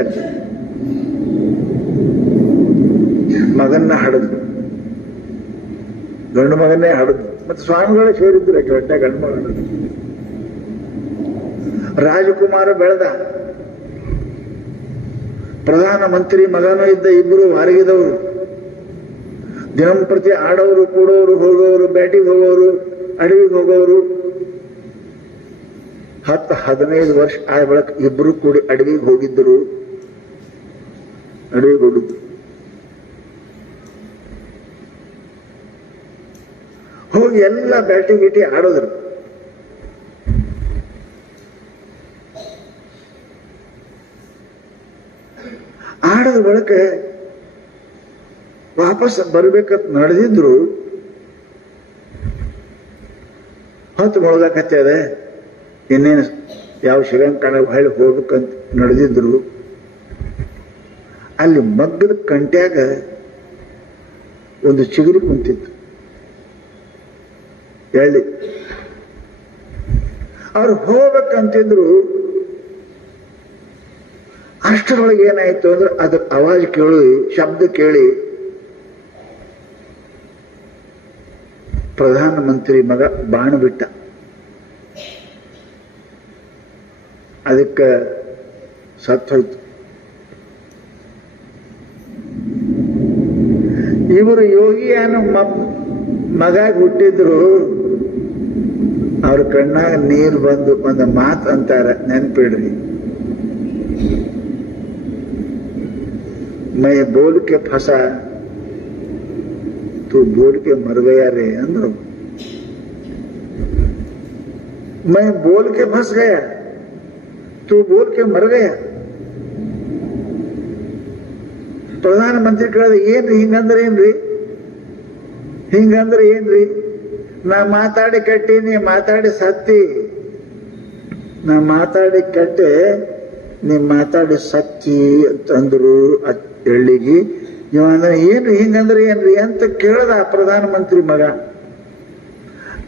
ಮಗನ್ನ ಹಡದ್ರು, ಗಂಡು ಮಗನ್ನೇ ಹಡದ್ರು. ಮತ್ತೆ ಸ್ವಾಮಿಗಳೇ ಸೇರಿದ್ರು ಆಕೆ ಹೊಟ್ಟೆ ಗಂಡು ಮಗನ. ರಾಜಕುಮಾರ ಬೆಳೆದ, ಪ್ರಧಾನ ಮಂತ್ರಿ ಮಗನೂ ಇದ್ದ. ಇಬ್ಬರು ವಾರಗಿದವರು, ದಿನಂಪ್ರತಿ ಆಡೋರು, ಕೂಡೋರು, ಹೋಗೋರು, ಬ್ಯಾಟಿಗೆ ಹೋಗೋರು, ಅಡವಿಗೆ ಹೋಗೋರು. 10-15 ವರ್ಷ ಆದ ಬಳಿಕ ಇಬ್ಬರು ಕೂಡಿ ಅಡವಿಗೆ ಹೋಗಿದ್ದರು. ಅಡವಿಗೆ ಹೋಗಿದ್ರು. ಹೋಗಿ ಎಲ್ಲ ಬ್ಯಾಟಿ ಗೀಟಿ ಆಡೋದ್ರು. ಆಡದ ಬಳಿಕ ವಾಪಸ್ ಬರ್ಬೇಕಂತ ನಡೆದಿದ್ರು. ಹೊತ್ತು ಮುಳುಗಾಕತ್ತದ, ಇನ್ನೇನು ಯಾವ ಶ್ರೀಲಂಕಾಣ ಹೊಳ್ಳಿ ಹೋಗ್ಬೇಕಂತ ನಡೆದಿದ್ರು. ಅಲ್ಲಿ ಮಗ್ಗದ ಕಂಟ್ಯಾಗ ಒಂದು ಚಿಗುರಿ ಕುಂತಿತ್ತು, ಎಳ್ಳಿ. ಅವ್ರು ಹೋಗ್ಬೇಕಂತಿದ್ರು. ಅಷ್ಟರೊಳಗೆ ಏನಾಯ್ತು ಅಂದ್ರೆ ಅದ್ರ ಆವಾಜ್ ಕೇಳಿ, ಶಬ್ದ ಕೇಳಿ ಪ್ರಧಾನಮಂತ್ರಿ ಮಗ ಬಾಣ ಬಿಟ್ಟ. ಅದಕ್ಕೆ ಸತ್ತೋಯ್ತು. ಇವರು ಯೋಗಿಯಾನ ಮಗ ಹುಟ್ಟಿದ್ರು. ಅವ್ರ ಕಣ್ಣಾಗ ನೀರು ಬಂದು ಒಂದು ಮಾತು ಅಂತಾರ, ನೆನ್ಪಿಡ್ರಿ. मैं बोल के फंसा तू बोल के मर गया रे अंदर. मैं बोल के फंस गया तू बोल के मर गया. ಪ್ರಧಾನಮಂತ್ರಿ ಕೇಳಿದ, ಏನ್ರಿ ಹಿಂಗಂದ್ರೆ ಏನ್ರಿ, ಹಿಂಗಂದ್ರೆ ಏನ್ರಿ? ನಾ ಮಾತಾಡಿ ಕಟ್ಟಿ, ನೀ ಮಾತಾಡಿ ಸತ್ತಿ. ನಾ ಮಾತಾಡಿ ಕಟ್ಟೆ, ನೀ ಮಾತಾಡಿ ಸತ್ತಿ ಅಂತಂದ್ರು ಎಳ್ಳಿಗಿ. ಇವಂದ್ರೆ ಏನ್ರಿ ಹಿಂಗಂದ್ರೆ ಏನ್ರಿ ಅಂತ ಕೇಳದ ಪ್ರಧಾನಮಂತ್ರಿ ಮಗ.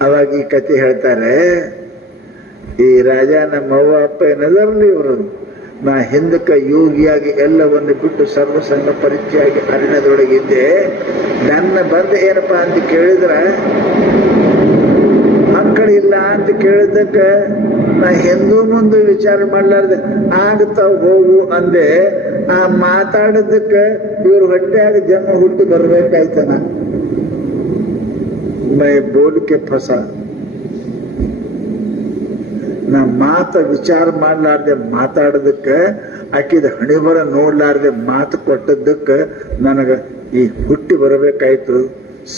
ಅವಾಗ ಈ ಕತೆ ಹೇಳ್ತಾರೆ, ಈ ರಾಜ ನಮ್ಮವ್ವ ಅಪ್ಪ ಏನದರ್ಲಿ ಇವರು, ನಾ ಹಿಂದಕ್ಕ ಯೋಗಿಯಾಗಿ ಎಲ್ಲವನ್ನು ಬಿಟ್ಟು ಸರ್ವಸಂಗ ಪರಿಚಯಾಗಿ ಅರಣ್ಯದೊಳಗಿದ್ದೆ. ನನ್ನ ಬಂದ ಏನಪ್ಪಾ ಅಂತ ಕೇಳಿದ್ರ, ಮಕ್ಕಳಿಲ್ಲ ಅಂತ ಕೇಳಿದ್ದಕ್ಕ ನಾ ಹಿಂದೂ ಮುಂದೆ ವಿಚಾರ ಮಾಡ್ಲಾರ್ದೆ ಆಗ್ತಾವ್ ಹೋಗು ಅಂದೆ. ಆ ಮಾತಾಡೋದಕ್ಕ ಇವ್ರ ಹೊಟ್ಟೆಯಾಗ ಜನ್ಮ ಹುಟ್ಟು ಬರ್ಬೇಕಾಯ್ತನ. ಮೈ ಬೋಲ್ಕೆ ಫಸ, ನಾ ಮಾತ ವಿಚಾರ ಮಾಡ್ಲಾರ್ದೆ ಮಾತಾಡೋದಕ್ಕ, ಆಕಿದ ಹಣಿಬರ ನೋಡ್ಲಾರ್ದೆ ಮಾತು ಕೊಟ್ಟದ್ದಕ್ಕ ನನಗ ಈ ಹುಟ್ಟಿ ಬರಬೇಕಾಯ್ತು.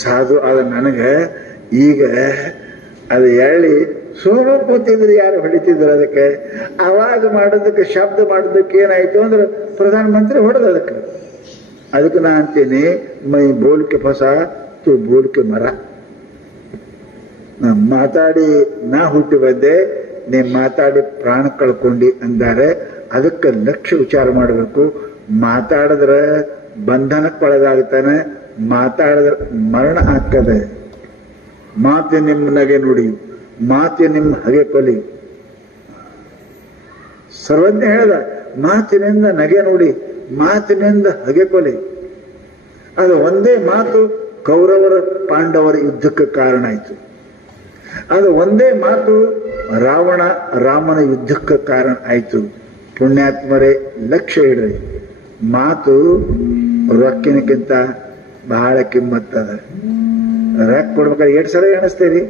ಸಾಧು ಆದ ನನಗ ಈಗ ಅದು ಎಳ್ಳಿ ಸೋಮ ಕೂತಿದ್ರು, ಯಾರು ಹೊಡಿತಿದ್ರು ಅದಕ್ಕೆ. ಆವಾಜ್ ಮಾಡೋದಕ್ಕೆ, ಶಬ್ದ ಮಾಡೋದಕ್ಕೆ ಏನಾಯ್ತು ಅಂದ್ರೆ ಪ್ರಧಾನಮಂತ್ರಿ ಹೊಡೆದ ಅದಕ್ಕೆ ನಾ ಅಂತೀನಿ, ಮೈ ಬೋಲ್ಕೆ ಫಸ ತು ಬೋಲ್ಕೆ ಮರ. ನಾ ಮಾತಾಡಿ ನಾ ಹುಟ್ಟಿ ಬಂದೆ, ನೀ ಮಾತಾಡಿ ಪ್ರಾಣ ಕಳ್ಕೊಂಡಿ ಅಂದಾರೆ. ಅದಕ್ಕೆ ಲಕ್ಷ್ಯ ವಿಚಾರ ಮಾಡಬೇಕು. ಮಾತಾಡಿದ್ರೆ ಬಂಧನಕ್ಕೊಳಗಾಗ್ತಾನೆ, ಮಾತಾಡಿದ್ರೆ ಮರಣ ಆಗ್ತದೆ. ಮಾತೆ ನಿಮ್ಮ ನಗೆ ನುಡಿ, ಮಾತೆ ನಿಮ್ಮ ಹಗೆ ಕೊಲಿ. ಸರ್ವಜ್ಞ ಹೇಳ್ದ, ಮಾತಿನಿಂದ ನಗೆ ನುಡಿ, ಮಾತಿನಿಂದ ಹಗೆ ಕೊಲಿ. ಅದು ಒಂದೇ ಮಾತು ಕೌರವರ ಪಾಂಡವರ ಯುದ್ಧಕ್ಕೆ ಕಾರಣ ಆಯಿತು. ಅದು ಒಂದೇ ಮಾತು ರಾಮನ ಯುದ್ಧಕ್ಕೆ ಕಾರಣ ಆಯಿತು. ಪುಣ್ಯಾತ್ಮರೇ, ಲಕ್ಷ್ಯ ಇಡ್ರಿ. ಮಾತು ರೊಕ್ಕಿನಕ್ಕಿಂತ ಬಹಳ ಕಿಮ್ಮತ್ತದ. ರೊಕ್ಕ ಕೊಡ್ಬೇಕಾದ್ರೆ 2 ಸಲ ಎಣಿಸ್ತೇರಿ,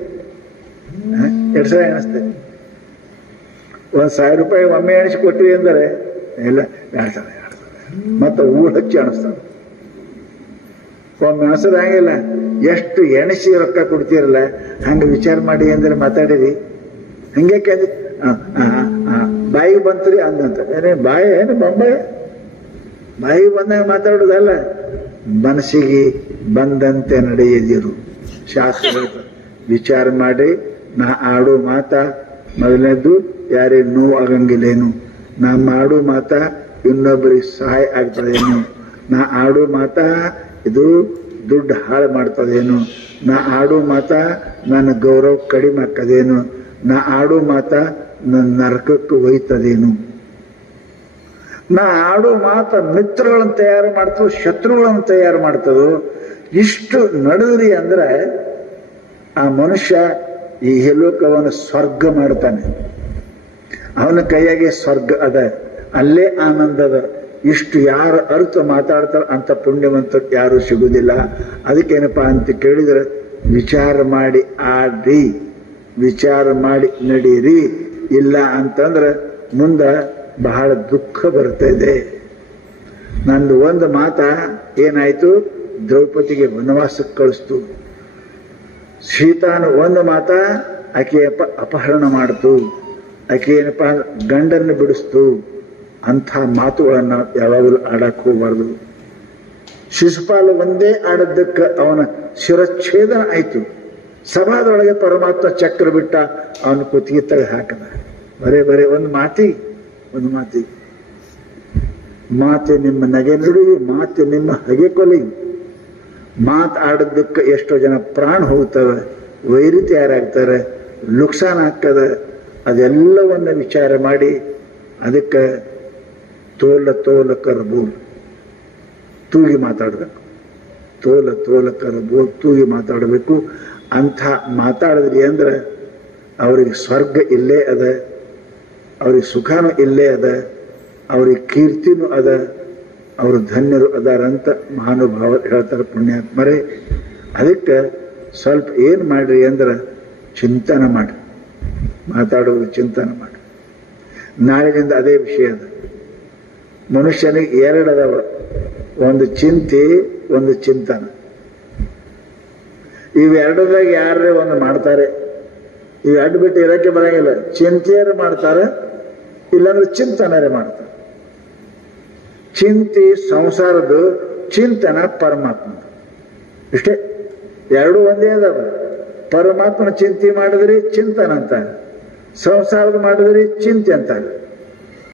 2 ಸಲ ಎಣಿಸ್ತೇವೆ. 1,000 ರೂಪಾಯಿ ಒಮ್ಮೆ ಎಣಿಸಿ ಕೊಟ್ಟಿವಿ ಅಂದರೆ ಇಲ್ಲ 2 ಸಲ ಮತ್ತೆ ಊರು ಹಚ್ಚಿ ಅನಿಸ್ತಾವೆ. ಒಮ್ಮೆ ಎಣಿಸೋದಾಗಿಲ್ಲ, ಎಷ್ಟು ಎಣಿಸಿ ರೊಕ್ಕ ಕೊಡ್ತೀರಲ್ಲ ಹಂಗೆ ವಿಚಾರ ಮಾಡಿ ಅಂದ್ರೆ ಮಾತಾಡಿರಿ. ಹಂಗೆ ಬಾಯಿಗೆ ಬಂತ್ರಿ ಅಂದಂತ, ಏನೇ ಬಾಯಿ ಏನು ಬೊಂಬಾಯಿ, ಬಾಯಿಗೆ ಬಂದಾಗ ಮಾತಾಡೋದಲ್ಲ, ಮನಸ್ಸಿಗೆ ಬಂದಂತೆ ನಡೆಯದಿರು. ಶಾಸ್ತ್ರ ವಿಚಾರ ಮಾಡಿ. ನಾ ಆಡೋ ಮಾತ ಮೊದಲನೇದು ಯಾರೇ ನೋವು ಆಗಂಗಿಲ್ಲೇನು, ನಾ ಮಾಡೋ ಮಾತ ಇನ್ನೊಬ್ಬರಿಗೆ ಸಹಾಯ ಆಗ್ತದೇನು, ನಾ ಆಡೋ ಮಾತ ಇದು ದುಡ್ಡು ಹಾಳು ಮಾಡ್ತದೇನು, ನಾ ಆಡೋ ಮಾತ ನನ್ನ ಗೌರವ ಕಡಿಮೆ ಆಗ್ತದೇನು, ನಾ ಆಡೋ ಮಾತ ನನ್ನ ನರಕಕ್ಕೆ ಒಯ್ತದೇನು. ನಾ ಆಡೋ ಮಾತ ಮಿತ್ರಗಳನ್ನು ತಯಾರು ಮಾಡ್ತದೋ ಶತ್ರುಗಳನ್ನು ತಯಾರು ಮಾಡ್ತದೋ. ಇಷ್ಟು ನಡೆದ್ರಿ ಅಂದ್ರೆ ಆ ಮನುಷ್ಯ ಈ ಲೋಕವನ್ನು ಸ್ವರ್ಗ ಮಾಡ್ತಾನೆ. ಅವನ ಕೈಯಾಗೆ ಸ್ವರ್ಗ ಅದ, ಅಲ್ಲೇ ಆನಂದ ಅದ. ಇಷ್ಟು ಯಾರು ಅರ್ಥ ಮಾತಾಡ್ತಾರ ಅಂತ ಪುಣ್ಯವಂತ ಯಾರು ಸಿಗುವುದಿಲ್ಲ. ಅದಕ್ಕೇನಪ್ಪಾ ಅಂತ ಕೇಳಿದ್ರೆ, ವಿಚಾರ ಮಾಡಿ ಆಡ್ರಿ, ವಿಚಾರ ಮಾಡಿ ನಡೀರಿ. ಇಲ್ಲ ಅಂತಂದ್ರೆ ಮುಂದೆ ಬಹಳ ದುಃಖ ಬರ್ತದೆ. ನಂದು ಒಂದು ಮಾತ ಏನಾಯ್ತು, ದ್ರೌಪದಿಗೆ ವನವಾಸಕ್ಕೆ ಕಳಿಸ್ತು. ಸೀತಾನು ಒಂದು ಮಾತ ಆಕೆ ಅಪಹರಣ ಮಾಡ್ತು, ಆಕೆ ಏನಪ್ಪ ಗಂಡನ್ನು ಬಿಡಿಸ್ತು. ಅಂಥ ಮಾತುಗಳನ್ನ ಯಾವಾಗಲೂ ಆಡಕ್ಕೆ ಹೋಗಬಾರ್ದು. ಶಿಶುಪಾಲ ಒಂದೇ ಆಡದ್ದಕ್ಕೆ ಅವನ ಶಿರಚ್ಛೇದನ ಆಯ್ತು. ಸಭಾದೊಳಗೆ ಪರಮಾತ್ಮ ಚಕ್ರ ಬಿಟ್ಟ, ಅವನು ಕುತ್ತಿಗೆ ತೆಗೆದು ಹಾಕದ. ಬರೇ ಒಂದು ಮಾತಿ ಮಾತೆ ನಿಮ್ಮ ನಗೆ ನುಡಿ, ಮಾತೆ ನಿಮ್ಮ ಹಗೆ ಕೊಲಿ. ಆಡದ್ದಕ್ಕೆ ಎಷ್ಟೋ ಜನ ಪ್ರಾಣ ಹೋಗ್ತವೆ, ವೈರಿ ತಯಾರಾಗ್ತಾರೆ, ನುಕ್ಸಾನ್ ಆಗ್ತದೆ. ಅದೆಲ್ಲವನ್ನ ವಿಚಾರ ಮಾಡಿ ಅದಕ್ಕೆ ತೋಲ ಕರಬೂಲ್ ತೂಗಿ ಮಾತಾಡಬೇಕು. ತೋಲ ಕರಬೂಲ್ ತೂಗಿ ಮಾತಾಡಬೇಕು. ಅಂಥ ಮಾತಾಡಿದ್ರಿ ಅಂದ್ರೆ ಅವ್ರಿಗೆ ಸ್ವರ್ಗ ಇಲ್ಲೇ ಅದ, ಅವ್ರಿಗೆ ಸುಖನೂ ಇಲ್ಲೇ ಅದ, ಅವ್ರಿಗೆ ಕೀರ್ತಿನೂ ಅದ, ಅವರು ಧನ್ಯರು ಅದಾರಂತ ಮಹಾನುಭಾವ ಹೇಳ್ತಾರೆ ಪುಣ್ಯಾತ್ಮರೇ. ಅದಕ್ಕೆ ಸ್ವಲ್ಪ ಏನು ಮಾಡ್ರಿ ಅಂದ್ರೆ ಚಿಂತನೆ ಮಾಡಿ, ಮಾತಾಡುವುದು ಚಿಂತನೆ ಮಾಡಿ. ನಾಳಿನಿಂದ ಅದೇ ವಿಷಯ ಅದ. ಮನುಷ್ಯನಿಗೆ ಎರಡು ಅದಾವ, ಒಂದು ಚಿಂತೆ, ಒಂದು ಚಿಂತನ. ಇವೆರಡದಾಗ ಯಾರೇ ಒಂದು ಮಾಡ್ತಾರೆ, ಇವೆರಡು ಬಿಟ್ಟು ಇರೋಕ್ಕೆ ಬರಂಗಿಲ್ಲ. ಚಿಂತೆಯರು ಮಾಡ್ತಾರೆ, ಇಲ್ಲಾಂದ್ರೆ ಚಿಂತನರೇ ಮಾಡ್ತಾರೆ. ಚಿಂತೆ ಸಂಸಾರದ್ದು, ಚಿಂತನ ಪರಮಾತ್ಮ. ಇಷ್ಟೇ, ಎರಡೂ ಒಂದೇ ಅದಾವ. ಪರಮಾತ್ಮನ ಚಿಂತೆ ಮಾಡಿದ್ರಿ ಚಿಂತನ ಅಂತಾರೆ, ಸಂಸಾರದ ಮಾಡಿದ್ರಿ ಚಿಂತೆ ಅಂತಾರೆ.